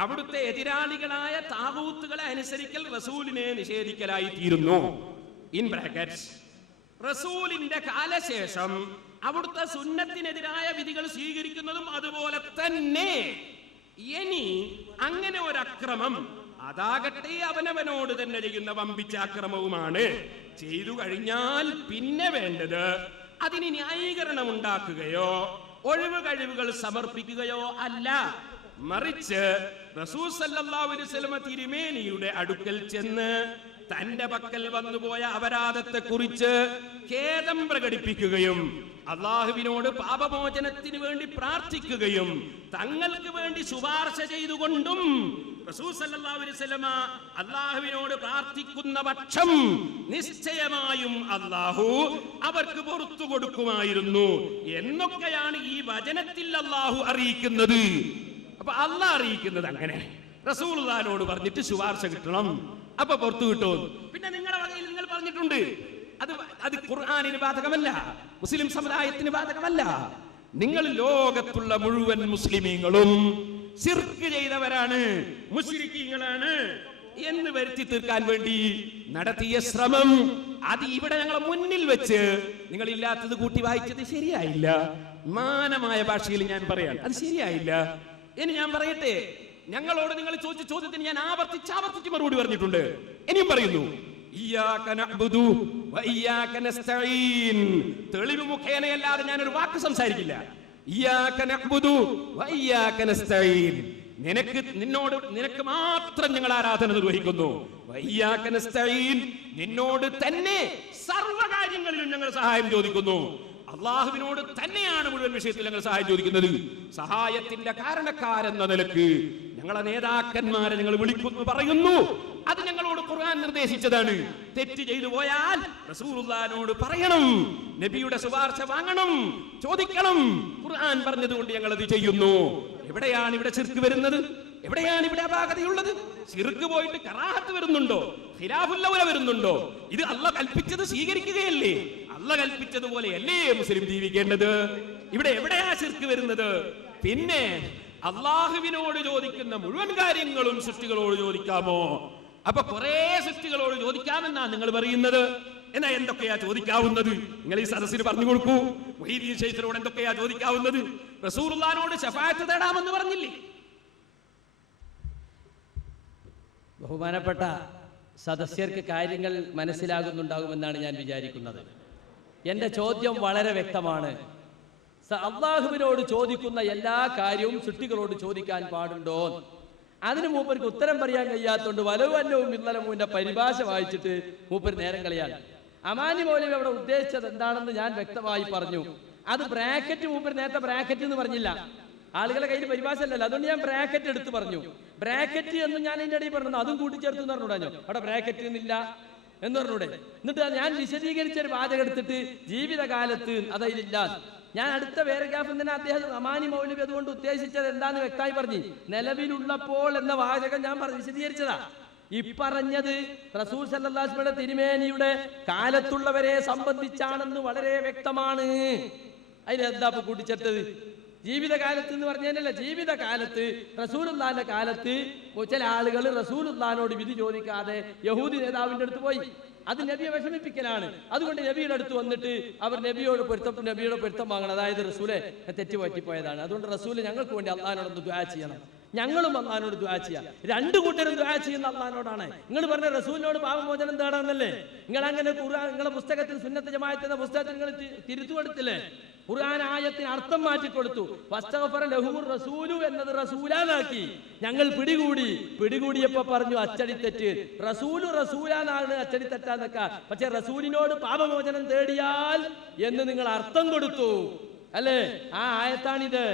അവിടുത്തെ എതിരാളികളായ താഗൂത്തുകളെ അനുസരിക്കൽ റസൂലിനെ നിഷേധിക്കലായി തീരുന്നു. ഇൻ ബ്രാക്കറ്റ്സ്, റസൂലിന്റെ കാലശേഷം അവിടുത്തെ സുന്നത്തിനെതിരായ വിധികൾ സ്വീകരിക്കുന്നതും അതുപോലെ തന്നെ. ഇനി അങ്ങനെ ഒരു അക്രമം, അതാകട്ടെ അവനവനോട് തന്നെ ചെയ്യുന്ന വമ്പിച്ച അക്രമവുമാണ്. ചെയ്തു കഴിഞ്ഞാൽ പിന്നെ വേണ്ടത് അതിന് ന്യായീകരണം ഉണ്ടാക്കുകയോ ഒഴിവ് കഴിവുകൾ സമർപ്പിക്കുകയോ അല്ല, മറിച്ച് റസൂൽ സല്ലല്ലാഹു അലൈഹി വസല്ലം തിരുമേനിയുടെ അടുക്കൽ ചെന്ന് തന്റെ പക്കൽ വന്നുപോയ അപരാധത്തെ കുറിച്ച് ഖേദം പ്രകടിപ്പിക്കുകയും അള്ളാഹുവിനോട് പാപമോചനത്തിന് വേണ്ടി പ്രാർത്ഥിക്കുകയും തങ്ങൾക്ക് വേണ്ടി ശുപാർശ ചെയ്തുകൊണ്ടും റസൂൽ സല്ലല്ലാഹു അലൈഹി വസല്ലം അള്ളാഹുവിനോട് പ്രാർത്ഥിക്കുന്ന പക്ഷം നിശ്ചയമായും അള്ളാഹു അവർക്ക് പുറത്തു കൊടുക്കുമായിരുന്നു എന്നൊക്കെയാണ് ഈ വചനത്തിൽ അള്ളാഹു അറിയിക്കുന്നത്. അപ്പൊ അള്ളാഹ് അറിയിക്കുന്നത് അങ്ങനെ, റസൂലുള്ളാഹിനോട് പറഞ്ഞിട്ട് ശുപാർശ കിട്ടണം, അപ്പൊ പുറത്തു കിട്ടും. പിന്നെ നിങ്ങളുടെ വകയിൽ നിങ്ങൾ പറഞ്ഞിട്ടുണ്ട്, അത് ഖുർആനിന് ബാധകമല്ല, മുസ്ലിം സമുദായത്തിന് ബാധകമല്ല. നിങ്ങൾ ലോകത്തുള്ള മുഴുവൻ മുസ്ലിമീങ്ങളും ശിർക്ക് ചെയ്തവരാണ്, മുശ്രിക്കീങ്ങളാണ് എന്ന് വരുത്തി തീർക്കാൻ വേണ്ടി നടത്തിയ ശ്രമം, അത് ഇവിടെ ഞങ്ങളെ മുന്നിൽ വെച്ച് നിങ്ങൾ ഇല്ലാത്തത് കൂട്ടി വായിച്ചത് ശരിയായില്ല. മാനമായ ഭാഷയിൽ ഞാൻ പറയാൻ അത് ശരിയായില്ല. ഇനി ഞാൻ പറയട്ടെ, ഞങ്ങളോട് നിങ്ങൾ ചോദിച്ച ചോദ്യത്തിന് ഞാൻ ആവർത്തിച്ച് മറുപടി പറഞ്ഞിട്ടുണ്ട്. ഇനിയും പറയുന്നു, ഇയ്യാക നഅ്ബുദു വ ഇയ്യാക നസ്തഈൻ. തെളിവ് മുഖേനയല്ലാതെ ഞാൻ ഒരു വാക്ക് സംസാരിക്കില്ല. ഇയ്യാക നഅ്ബുദു വ ഇയ്യാക നസ്തഈൻ. നിനക്ക് മാത്രം ഞങ്ങൾ ആരാധന നിർവഹിക്കുന്നു. വ ഇയ്യാക നസ്തഈൻ. നിന്നോട് തന്നെ സർവ്വകാര്യങ്ങളിലും ഞങ്ങൾ സഹായം ചോദിക്കുന്നു. അള്ളാഹുവിനോട് തന്നെയാണ് മുഴുവൻ വിഷയത്തിൽ ഞങ്ങൾ സഹായം ചോദിക്കുന്നത്. സഹായത്തിന്റെ കാരണക്കാരെന്ന നിലക്ക് ഞങ്ങളെ നേതാക്കന്മാരെ ഞങ്ങൾ വിളിക്കുന്നു, പറയുന്നു. അത് ഞങ്ങളോട് ഖുർആൻ നിർദ്ദേശിച്ചതാണ്. തെറ്റ് ചെയ്തു പോയാൽ റസൂലുള്ളാഹിനോട് പറയണം, നബിയുടെ ശുപാർശ വാങ്ങണം, ചോദിക്കണം. ഖുർആൻ പറഞ്ഞതുകൊണ്ട് ഞങ്ങൾ അത് ചെയ്യുന്നു. എവിടെയാണ് ഇവിടെ ശിർക്ക് വരുന്നത്? എവിടെയാണ് ഇവിടെ അപാകതയുള്ളത്? ശിർക്ക് പോയിട്ട് കറാഹത്ത് വരുന്നുണ്ടോ? ഖിലാഫുൽ ഔല വരുന്നുണ്ടോ? ഇത് അല്ലാഹ് കൽപ്പിച്ചത് സ്വീകരിക്കുകയല്ലേ? അല്ലാഹ് കൽപ്പിച്ചതുപോലെയല്ലേ മുസ്ലിം ജീവിക്കേണ്ടത്? ഇവിടെ എവിടെയാ ശിർക്ക് വരുന്നത്? പിന്നെ അള്ളാഹുവിനോട് ചോദിക്കുന്ന മുഴുവൻ കാര്യങ്ങളും സൃഷ്ടികളോട് ചോദിക്കാമോ? അപ്പൊ കുറെ സൃഷ്ടികളോട് ചോദിക്കാമെന്നാ നിങ്ങൾ പറയുന്നത്. എന്നാ എന്തൊക്കെയാ ചോദിക്കാവുന്നത്? നിങ്ങൾ ഈ സദസ്സിന് പറഞ്ഞു കൊടുക്കൂ. മുഹീദ്ദീൻ ശൈഖിനോട് എന്തൊക്കെയാ ചോദിക്കാവുന്നത്? റസൂലുള്ളാഹിനോട് ശഫാഅത്ത് തേടാമെന്ന് പറഞ്ഞില്ലേ? ബഹുമാനപ്പെട്ട സദസ്യർക്ക് കാര്യങ്ങൾ മനസ്സിലാകുന്നുണ്ടാകുമെന്നാണ് ഞാൻ വിചാരിക്കുന്നത്. എൻ്റെ ചോദ്യം വളരെ വ്യക്തമാണ്. അള്ളാഹുവിനോട് ചോദിക്കുന്ന എല്ലാ കാര്യവും സൃഷ്ടികളോട് ചോദിക്കാൻ പാടുണ്ടോ? അതിന് മൂപ്പർക്ക് ഉത്തരം പറയാൻ കഴിയാത്തതുകൊണ്ട് വലവല്ലവും ഇന്നലമുവിന്റെ പരിഭാഷ വായിച്ചിട്ട് മൂപ്പർ നേരം കളയാൻ. അമാനി മൗലവി അവിടെ ഉദ്ദേശിച്ചത് എന്താണെന്ന് ഞാൻ വ്യക്തമായി പറഞ്ഞു. അത് ബ്രാക്കറ്റ്, മൂപ്പർ നേരത്തെ ബ്രാക്കറ്റ് എന്ന് പറഞ്ഞില്ല, ആളുകളെ കയ്യിൽ പരിഭാഷ അല്ലല്ലോ, അതുകൊണ്ട് ഞാൻ ബ്രാക്കറ്റ് എടുത്ത് പറഞ്ഞു. ബ്രാക്കറ്റ് എന്ന് ഞാൻ അതിൻ്റെ ഇടയിൽ പറഞ്ഞു, അതും കൂട്ടിച്ചേർത്ത് എന്ന് പറഞ്ഞൂടാഞ്ഞോ? അവിടെ ബ്രാക്കറ്റ് എന്നില്ല എന്ന് പറഞ്ഞൂടെ? എന്നിട്ട് ഞാൻ വിശദീകരിച്ച ഒരു വാചകം എടുത്തിട്ട് ജീവിതകാലത്ത് അതതിലില്ല. ഞാൻ അടുത്ത പാരഗ്രാഫിൽ തന്നെ അദ്ദേഹം അമാനി മൗലവി അതുകൊണ്ട് ഉദ്ദേശിച്ചത് എന്താന്ന് വ്യക്തമായി പറഞ്ഞു. നിലവിലുള്ളപ്പോൾ എന്ന വാചകം ഞാൻ വിശദീകരിച്ചതാ. ഇപ്പറഞ്ഞത് റസൂൽ സല്ലല്ലാഹു അലൈഹി വസല്ലം തിരുമേനിയുടെ കാലത്തുള്ളവരെ സംബന്ധിച്ചാണെന്ന് വളരെ വ്യക്തമാണ്. അതിലെന്താ ഇപ്പൊ കൂട്ടിച്ചേർത്തത്? ജീവിതകാലത്ത് എന്ന് പറഞ്ഞതല്ല, ജീവിതകാലത്ത് റസൂലുള്ളാഹിന്റെ കാലത്ത് ചില ആളുകൾ റസൂലുള്ളാഹിനോട് വിധി ചോദിക്കാതെ യഹൂദി നേതാവിന്റെ അടുത്ത് പോയി. അത് നബിയെ വിഷമിപ്പിക്കലാണ്. അതുകൊണ്ട് നബിയുടെ അടുത്ത് വന്നിട്ട് അവർ നബിയോട് പൊരുത്തം വാങ്ങണം. അതായത് റസൂലെ തെറ്റുപറ്റിപ്പോയതാണ്, അതുകൊണ്ട് റസൂല് ഞങ്ങൾക്ക് വേണ്ടി അള്ളാഹിനോടൊന്ന് ദുആ ചെയ്യണം. ഞങ്ങളും അള്ളാഹിനോട് ദുആ ചെയ്യാം. രണ്ടു കൂട്ടരും ദുആ ചെയ്യുന്ന അള്ളാഹിനോടാണ്. നിങ്ങൾ പറഞ്ഞ റസൂലിനോട് പാപമോചനം തേടാന്നല്ലേ? നിങ്ങൾ അങ്ങനെ ഖുർആൻ നിങ്ങളുടെ പുസ്തകത്തിൽ സുന്നത്ത് ജമാഅത്ത് എന്ന പുസ്തകത്തിൽ നിങ്ങൾ തിരുത്തു കൊടുത്തില്ലേ? ഖുർആൻ ആയത്തിന് അർത്ഥം മാറ്റിക്കൊടുത്തു. ഫസ്തഗ്ഫറ ലഹുർ റസൂലു എന്നത് റസൂലാനാക്കി. ഞങ്ങൾ പിടികൂടിയപ്പോ പറഞ്ഞു അച്ചടിത്തെറ്റ്. റസൂലാനാണ് അച്ചടിത്തെറ്റാന്നൊക്കെ. പക്ഷെ റസൂലിനോട് പാപമോചനം തേടിയാൽ എന്ന് നിങ്ങൾ അർത്ഥം കൊടുത്തു അല്ലേ? ആ ആയത്താണിത്.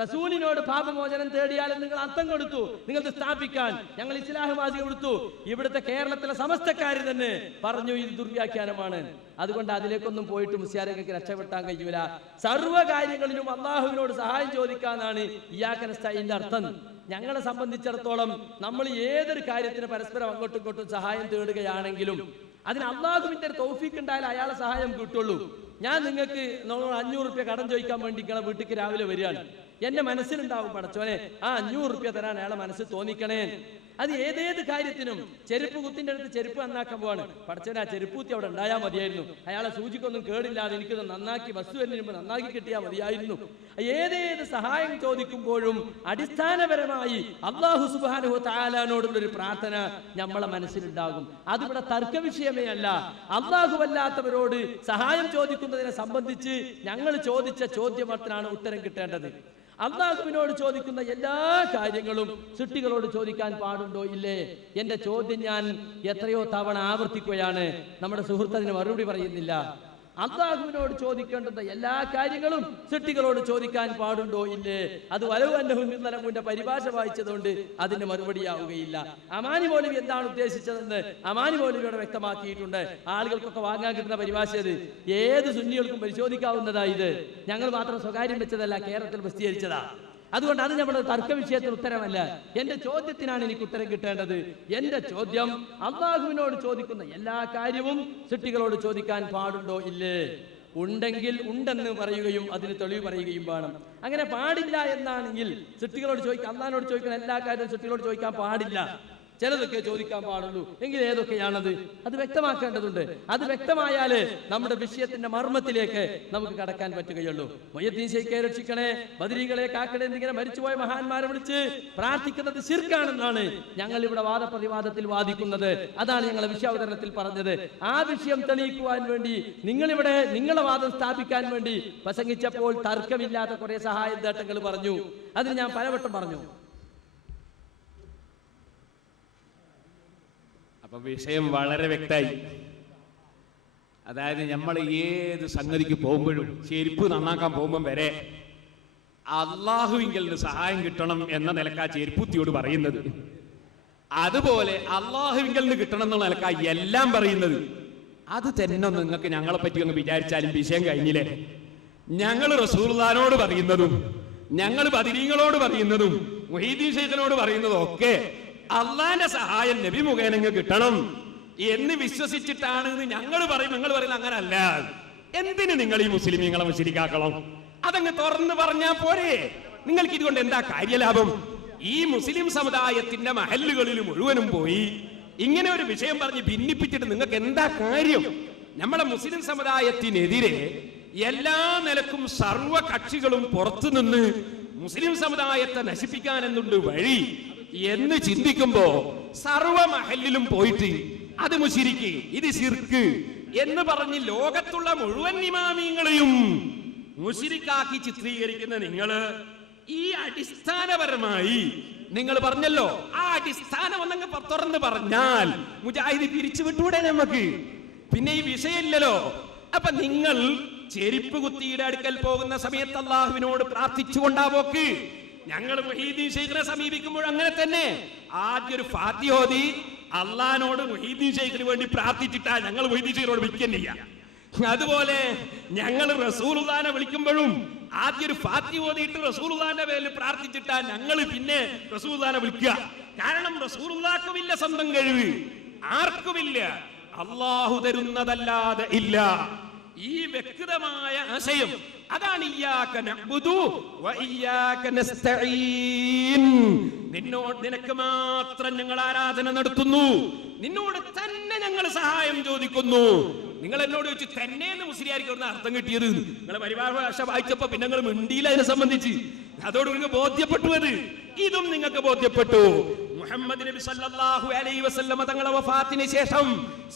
റസൂലിനോട് പാപമോചനം തേടിയാൽ നിങ്ങൾ അർത്ഥം കൊടുത്തു. നിങ്ങൾക്ക് സ്ഥാപിക്കാൻ ഞങ്ങൾ ഇസ്ലാഹ് മാസിക കൊടുത്തു. ഇവിടുത്തെ കേരളത്തിലെ സമസ്തക്കാർ തന്നെ പറഞ്ഞു ഇത് ദുർവ്യാഖ്യാനമാണ്. അതുകൊണ്ട് അതിലേക്കൊന്നും പോയിട്ട് മുസ്ലിയാരെയൊക്കെ രക്ഷപ്പെട്ടാൻ കഴിയൂല. സർവ്വകാര്യങ്ങളിലും അള്ളാഹുവിനോട് സഹായം ചോദിക്കാനാണ് ഇയ്യാക നസ്തഈനിന്റെ അർത്ഥം. ഞങ്ങളെ സംബന്ധിച്ചിടത്തോളം നമ്മൾ ഏതൊരു കാര്യത്തിന് പരസ്പരം അങ്ങോട്ടും ഇങ്ങോട്ടും സഹായം തേടുകയാണെങ്കിലും അതിന് അള്ളാഹുവിന്റെ തൗഫീഖ് ഉണ്ടായാലും അയാളെ സഹായം കിട്ടുള്ളൂ. ഞാൻ നിങ്ങൾക്ക് 500 റുപ്യ കടം ചോദിക്കാൻ വേണ്ടി നിങ്ങളെ വീട്ടിലേക്ക് രാവിലെ വരികയാണ്. എന്റെ മനസ്സിലുണ്ടാവും പടച്ചോനെ ആ 500 റുപ്യ തരാൻ അയാളെ മനസ്സിൽ തോന്നിക്കണേ. അത് ഏതേത് കാര്യത്തിനും. ചെരുപ്പ് കുത്തിന്റെ അടുത്ത് ചെരുപ്പ് നന്നാക്കാൻ പോവാണ്. പടച്ചോനെ ആ ചെരുപ്പ് കുത്തി അവിടെ ഉണ്ടായാൽ മതിയായിരുന്നു. അയാളെ സൂചിക്കൊന്നും കേടില്ലാതെ എനിക്കൊന്ന് നന്നാക്കി ബസ് വരുമ്പോൾ നന്നാക്കി കിട്ടിയാൽ മതിയായിരുന്നു. ഏതേത് സഹായം ചോദിക്കുമ്പോഴും അടിസ്ഥാനപരമായി അല്ലാഹു സുബ്ഹാനഹു വ തആലയോടുള്ളൊരു പ്രാർത്ഥന നമ്മളെ മനസ്സിലുണ്ടാകും. അതിവിടെ തർക്ക വിഷയമേ അല്ല. അല്ലാഹുവല്ലാത്തവരോട് സഹായം ചോദിക്കുന്നതിനെ സംബന്ധിച്ച് ഞങ്ങൾ ചോദിച്ച ചോദ്യത്തിനാണ് ഉത്തരം കിട്ടേണ്ടത്. അല്ലാഹുവിനോട് ചോദിക്കുന്ന എല്ലാ കാര്യങ്ങളും സൃഷ്ടികളോട് ചോദിക്കാൻ പാടുണ്ടോ ഇല്ലേ? എന്റെ ചോദ്യം ഞാൻ എത്രയോ തവണ ആവർത്തിക്കുകയാണ്. നമ്മുടെ സുഹൃത്ത് അതിന് മറുപടി പറയുന്നില്ല. അല്ലാഹുവിനോട് ചോദിക്കേണ്ടുന്ന എല്ലാ കാര്യങ്ങളും സൃഷ്ടികളോട് ചോദിക്കാൻ പാടുണ്ടോ ഇല്ലേ? അത് വലവു അന്നഹും ഇന്നലമുന്റെ പരിഭാഷ വായിച്ചതുകൊണ്ട് അതിന് മറുപടിയാവുകയില്ല. അമാനി മൗലവി എന്താണ് ഉദ്ദേശിച്ചതെന്ന് അമാനി മൗലവിയോട് വ്യക്തമാക്കിയിട്ടുണ്ട്. ആളുകൾക്കൊക്കെ വാങ്ങാൻ കിട്ടുന്ന പരിഭാഷ അത് ഏത് സുന്നികൾക്കും പരിശോധിക്കാവുന്നതാ. ഇത് ഞങ്ങൾ മാത്രം സ്വകാര്യം വെച്ചതല്ല, കേരളത്തിൽ പ്രസിദ്ധീകരിച്ചതാ. അതുകൊണ്ട് അത് നമ്മുടെ തർക്ക വിഷയത്തിന് ഉത്തരമല്ല. എന്റെ ചോദ്യത്തിനാണ് എനിക്ക് ഉത്തരം കിട്ടേണ്ടത്. എന്റെ ചോദ്യം അല്ലാഹുവിനോട് ചോദിക്കുന്ന എല്ലാ കാര്യവും സൃഷ്ടികളോട് ചോദിക്കാൻ പാടുണ്ടോ ഇല്ലേ? ഉണ്ടെങ്കിൽ ഉണ്ടെന്ന് പറയുകയും അതിന് തെളിവ് പറയുകയും വേണം. അങ്ങനെ പാടില്ല എന്നാണെങ്കിൽ സൃഷ്ടികളോട് ചോദിക്കാൻ, അല്ലാഹുവിനോട് ചോദിക്കുന്ന എല്ലാ കാര്യവും സൃഷ്ടികളോട് ചോദിക്കാൻ പാടില്ല, ചിലതൊക്കെ ചോദിക്കാൻ പാടുള്ളൂ എങ്കിൽ ഏതൊക്കെയാണത് അത് വ്യക്തമാക്കേണ്ടതുണ്ട്. അത് വ്യക്തമായാലേ നമ്മുടെ വിഷയത്തിന്റെ മർമ്മത്തിലേക്ക് നമുക്ക് കടക്കാൻ പറ്റുകയുള്ളൂ. മുഹയ്യദ്ദീൻ ശൈഖിനെ രക്ഷിക്കണേ, ബദരീകളെ കാക്കണേ എന്നിങ്ങനെ മരിച്ചുപോയ മഹാന്മാരെ വിളിച്ച് പ്രാർത്ഥിക്കുന്നത് ശിർക്കാണെന്നാണ് ഞങ്ങൾ ഇവിടെ വാദപ്രതിവാദത്തിൽ വാദിക്കുന്നത്. അതാണ് ഞങ്ങളെ വിഷയാവതരണത്തിൽ പറഞ്ഞത്. ആ വിഷയം തെളിയിക്കുവാൻ വേണ്ടി നിങ്ങളിവിടെ നിങ്ങളെ വാദം സ്ഥാപിക്കാൻ വേണ്ടി പ്രസംഗിച്ചപ്പോൾ തർക്കമില്ലാത്ത കുറെ സഹായ നേട്ടങ്ങൾ പറഞ്ഞു. അതിന് ഞാൻ പലവട്ടം പറഞ്ഞു. അപ്പൊ വിഷയം വളരെ വ്യക്തമായി. അതായത് നമ്മൾ ഏത് സംഗതിക്ക് പോകുമ്പോഴും ചെരുപ്പ് നന്നാക്കാൻ പോകുമ്പോൾ വരെ അള്ളാഹുവിങ്കൽ നിന്ന് സഹായം കിട്ടണം എന്ന നിലക്കാ ചെരുപ്പുത്തിയോട് പറയുന്നത്. അതുപോലെ അള്ളാഹുവിങ്കൽ നിന്ന് കിട്ടണം എന്നുള്ള നിലക്കാ എല്ലാം പറയുന്നത്. അത് തന്നെ നിങ്ങൾക്ക് ഞങ്ങളെ പറ്റി ഒന്ന് വിചാരിച്ചാലും വിഷയം കഴിഞ്ഞില്ലേ? ഞങ്ങൾ റസൂലുള്ളാഹിനോട് പറയുന്നതും ഞങ്ങൾ ബദരീങ്ങളോട് പറയുന്നതും മുഹീദ്ദീൻ ശൈഖിനോട് പറയുന്നതും ഒക്കെ അള്ളാന്റെ സഹായം നബി മുഖേന കിട്ടണം എന്ന് വിശ്വസിച്ചിട്ടാണ് ഞങ്ങൾ പറയും. നിങ്ങൾ പറയുന്നത് അങ്ങനല്ല. എന്തിന് നിങ്ങൾ ഈ മുസ്ലിമീങ്ങളെ മുശ്രിക്കാക്കണം? അതങ്ങ് തുറന്ന് പറഞ്ഞാ പോരെ? നിങ്ങൾക്ക് ഇതുകൊണ്ട് എന്താ കാര്യലാഭം? ഈ മുസ്ലിം സമുദായത്തിന്റെ മഹല്ലുകളിൽ മുഴുവനും പോയി ഇങ്ങനെ ഒരു വിഷയം പറഞ്ഞ് ഭിന്നിപ്പിച്ചിട്ട് നിങ്ങൾക്ക് എന്താ കാര്യം? നമ്മളെ മുസ്ലിം സമുദായത്തിനെതിരെ എല്ലാ നിലക്കും സർവ കക്ഷികളും പുറത്തുനിന്ന് മുസ്ലിം സമുദായത്തെ നശിപ്പിക്കാൻ എന്തുണ്ട് വഴി എന്ന് ചിന്തിക്കുമ്പോ സർവ മഹല്ലിലും പോയിട്ട് അത് മുശ്രിക്ക്, ഇത് ശിർക്ക് എന്ന് പറഞ്ഞ് ലോകത്തുള്ള മുഴുവൻ ഇമാമിങ്ങളെയും മുശ്രിക്കാക്കി ചിത്രീകരിക്കുന്ന നിങ്ങള് ഈ അടിസ്ഥാനപരമായി നിങ്ങൾ പറഞ്ഞല്ലോ, ആ അടിസ്ഥാനം ഒന്നങ്ങ് തുറന്ന് പറഞ്ഞാൽ മുജാഹിദ് പിരിച്ചു വിട്ടൂടെ നമുക്ക്? പിന്നെ ഈ വിഷയമില്ലല്ലോ. അപ്പൊ നിങ്ങൾ ചെരുപ്പ് കുത്തിയുടെ അടുക്കൽ പോകുന്ന സമയത്ത് അള്ളാഹുവിനോട് പ്രാർത്ഥിച്ചുകൊണ്ടാ പോക്ക്. ഞങ്ങൾ മുഹീദ്ദീൻ ശൈഖിനെ സമീപിക്കുമ്പോൾ അങ്ങനെ തന്നെ ആദ്യം ഒരു ഫാത്തിഹ ഓതി അള്ളാഹിനോട് മുഹീദ്ദീൻ ശൈഖിന് വേണ്ടി പ്രാർത്ഥിച്ചിട്ടാ ഞങ്ങൾ മുഹീദ്ദീൻ ശൈഖിനോട് വിളിക്കുന്നില്ല. അതുപോലെ ഞങ്ങൾ റസൂലുള്ളാഹിനെ വിളിക്കുമ്പോഴും ആദ്യം ഒരു ഫാത്തിഹ ഓതിയിട്ട് റസൂലുള്ളാഹിന്റെ പേരിൽ പ്രാർത്ഥിച്ചിട്ടാ ഞങ്ങൾ പിന്നെ റസൂലുള്ളാഹിനെ വിളിക്കുക. കാരണം റസൂലുള്ളാഹിക്കുമില്ല സ്വന്തം കഴിവ്, ആർക്കുമില്ല, അള്ളാഹു തരുന്നതല്ലാതെ ഇല്ല. ഈ വ്യക്തമായ ആശയം അതാണ് ഇയ്യാക നഅ്ബുദു വ ഇയ്യാക നസ്തഈൻ. നിനക്ക് മാത്രം ഞങ്ങൾ ആരാധന നടത്തുന്നു, നിന്നോട് തന്നെ ഞങ്ങൾ സഹായം ചോദിക്കുന്നു. നിങ്ങൾ എന്നോട് ചോദിച്ചു തന്നെ എന്ന് മുസ്ലിയാർക്ക് അവിടുന്ന് അർത്ഥം കിട്ടിയത്. നിങ്ങളെ പരിഭാഷ വായിച്ചപ്പോ പിന്നെ നിങ്ങൾ മിണ്ടിയില്ല അതിനെ സംബന്ധിച്ച്. അതോട് നിങ്ങൾക്ക് ബോധ്യപ്പെട്ടു. അത് ഇതും നിങ്ങൾക്ക് ബോധ്യപ്പെട്ടു. മുഹമ്മദ് നബി സല്ലല്ലാഹു അലൈഹി വസല്ലമ തങ്ങളുടെ വഫാത്തിന് ശേഷം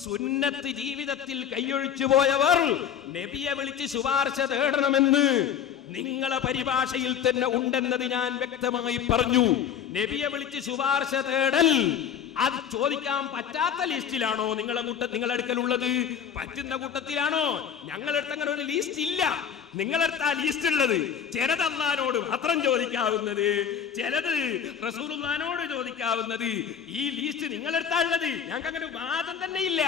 സുന്നത്ത് ജീവിതത്തിൽ കൈയൊഴിച്ചു പോയവർ നബിയെ വിളിച്ച് ശുപാർശ തേടണമെന്ന് നിങ്ങളെ പരിഭാഷയിൽ തന്നെ ഉണ്ടെന്നത് ഞാൻ വ്യക്തമായി പറഞ്ഞു. നബിയെ വിളിച്ച് ശുപാർശ തേടൽ അത് ചോദിക്കാൻ പറ്റാത്ത ലിസ്റ്റിലാണോ നിങ്ങളുടെ അടുക്കലുള്ളത്? പറ്റുന്ന കൂട്ടത്തിലാണോ? ഞങ്ങളടുത്ത് അങ്ങനെ ഒരു ലിസ്റ്റ് ഇല്ല. നിങ്ങളടുത്ത് ആ ലിസ്റ്റ് ഉള്ളത് ചിലത് അല്ലാഹുവോട് മാത്രം ചോദിക്കാവുന്നത്, ചിലത് റസൂലുള്ളാഹിനോട് ചോദിക്കാവുന്നത്. ഈ ലിസ്റ്റ് നിങ്ങളടുത്താണുള്ളത്. ഞങ്ങൾക്ക് അങ്ങനെ വാദം തന്നെ ഇല്ല.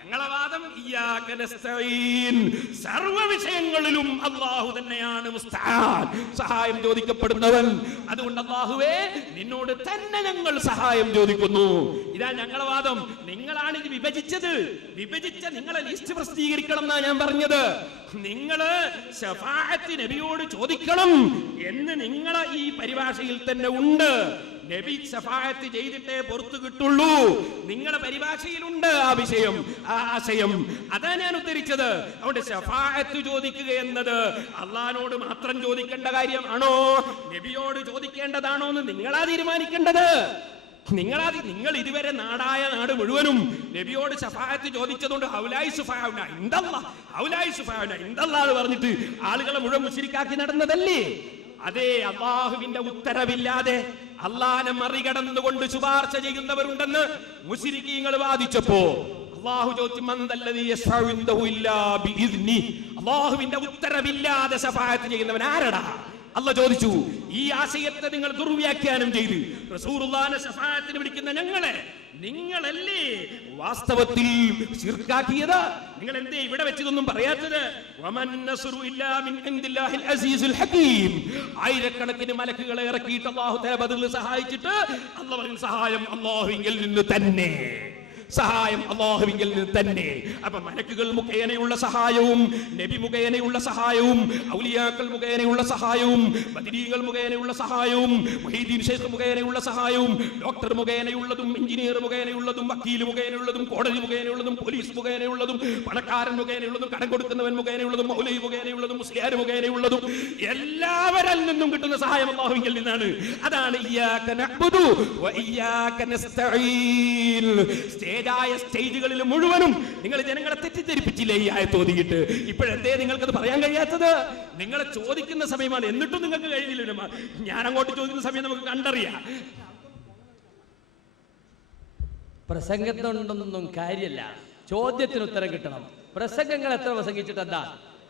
ഞങ്ങളെ വാദം ഇയ്യാക നസ്തഈൻ, സർവ്വ വിഷയങ്ങളിലും അല്ലാഹു തന്നെയാണ് മുസ്തആൻ, സഹായം ചോദിക്കപ്പെടുന്നവൻ. അതുകൊണ്ട് അല്ലാഹുവേ നിന്നോട് തന്നെ ഞങ്ങൾ സഹായം ചോദിക്കുന്നു. ഇതാ ഞങ്ങളെ വാദം. നിങ്ങളാണ് ഇത് വിഭജിച്ചത്. വിഭജിച്ച നിങ്ങളെ ലിസ്റ്റ് പ്രസിദ്ധീകരിക്കണം എന്നാ ഞാൻ പറഞ്ഞത്. നിങ്ങള് ശഫാഅത്ത് നബിയോട് ചോദിക്കണം എന്ന് നിങ്ങളെ ഈ പരിഭാഷയിൽ തന്നെ ഉണ്ട്. നബി ശഫാഅത്ത് ചെയ്തിട്ടേ പുറത്തു കിട്ടുള്ളൂ. നിങ്ങളുടെ പരിഭാഷയിലുണ്ട് ആ വിഷയം, ആ ആശയം. അതാ ഞാൻ ഉദ്ധരിച്ചത്. അതുകൊണ്ട് ശഫാഅത്ത് ചോദിക്കുക എന്നത് അള്ളാഹിനോട് മാത്രം ചോദിക്കേണ്ട കാര്യമാണോ, നബിയോട് ചോദിക്കേണ്ടതാണോ എന്ന് നിങ്ങളാ തീരുമാനിക്കേണ്ടത്. നിങ്ങൾ ഇതുവരെ നാടായ നാട് മുഴുവനും നബിയോട് ശഫാഅത്ത് ചോദിച്ചതുകൊണ്ട് ഹൗലായി സുഫാഉന ഇൻദല്ലാഹ്, ഹൗലായി സുഫാഉന ഇൻദല്ലാഹ് എന്ന് പറഞ്ഞിട്ട് ആളുകളെ മുഴുവൻ മുശ്രിക്കാക്കി നടന്നതല്ലേ? അതേ, അല്ലാഹുവിന്റെ ഉത്തരവില്ലാതെ അല്ലാഹനെ മറികടന്നുകൊണ്ട് ശുപാർശ ചെയ്യുന്നവരുണ്ടെന്ന് മുശ്രിക്കീങ്ങൾ വാദിച്ചപ്പോ അല്ലാഹു ചോദിച്ചു മൻദല്ലദീ യശ്ഫഉ ഇൻദഹു ഇല്ലാ ബിഇദ്നി, അല്ലാഹുവിന്റെ ഉത്തരവില്ലാതെ ശഫാഅത്ത് ചെയ്യുന്നവൻ ആരടാ? അല്ലാഹു ചോദിച്ചു. ഈ ആശയത്തെ നിങ്ങൾ ദുർവ്യാഖ്യാനം ചെയ്ത് റസൂലുള്ളാഹിനെ ശഫാഅത്തിന് വിളിക്കുന്ന ഞങ്ങളെ നിങ്ങളല്ലേ വാസ്തവത്തിൽ ശിർക്കാക്കിയത്? നിങ്ങൾ എന്തേ ഇവിടെ വെച്ചതൊന്നും പറയാത്തത്? വമൻ നസ്റു ഇല്ലാ മിൻ ഇൻദില്ലാഹിൽ അസീസുൽ ഹകീം. ആയിരക്കണക്കിന് മലക്കുകളെ ഇറക്കിയിട്ട് അല്ലാഹു തആല ബദറിൽ സഹായിച്ചിട്ട് അല്ലാഹു പറയുന്ന സഹായം അല്ലാഹുവിൽ നിന്ന് തന്നെ, സഹായം അല്ലാഹുവിൽ നിന്ന് തന്നെ. അപ്പൊ മലക്കുകൾ മുഖേനയുള്ള സഹായവും നബി മുഖേനയുള്ള സഹായവും ഔലിയാക്കൾ മുഖേനയുള്ള സഹായവും ബദരീകൾ മുഖേനയുള്ള സഹായവും മുഹീദ്ദീൻ ശൈഖ് മുഖേനയുള്ള സഹായവും ഡോക്ടർ മുഖേനയുള്ളതും എഞ്ചിനീയർ മുഖേനയുള്ളതും വക്കീൽ മുഖേനയുള്ളതും കോടതി മുഖേനയുള്ളതും പോലീസ് മുഖേനയുള്ളതും പണക്കാരൻ മുഖേനയുള്ളതും കടം കൊടുക്കുന്നവൻ മുഖേനയുള്ളതും മൗലവി മുഖേനയുള്ളതും മുസ്ലിയാർ മുഖേനയുള്ളതും എല്ലാവരിൽ നിന്നും കിട്ടുന്ന സഹായം അല്ലാഹുവിൽ നിന്നാണ്. അതാണ് ഇയ്യാക നഅ്ബുദു വ ഇയ്യാക നസ്തഈൻ. സ്റ്റേജുകളിൽ മുഴുവനും നിങ്ങൾ ജനങ്ങളെ തെറ്റിദ്ധരിപ്പിച്ചില്ലേ ഈ ആയത്ത് ഓതിയിട്ട്? ഇപ്പോഴെന്തേ നിങ്ങൾക്കത് പറയാൻ കഴിയാത്തത്? നിങ്ങളെ ചോദിക്കുന്ന സമയമാണ്, എന്നിട്ടും നിങ്ങൾക്ക് കഴിയില്ല. ഞാൻ അങ്ങോട്ട് ചോദിക്കുന്ന സമയം നമുക്ക് കണ്ടറിയാം. പ്രസംഗത്തിനൊന്നും കാര്യമല്ല, ചോദ്യത്തിന് ഉത്തരം കിട്ടണം. പ്രസംഗങ്ങൾ എത്ര പ്രസംഗിച്ചിട്ടെന്താ?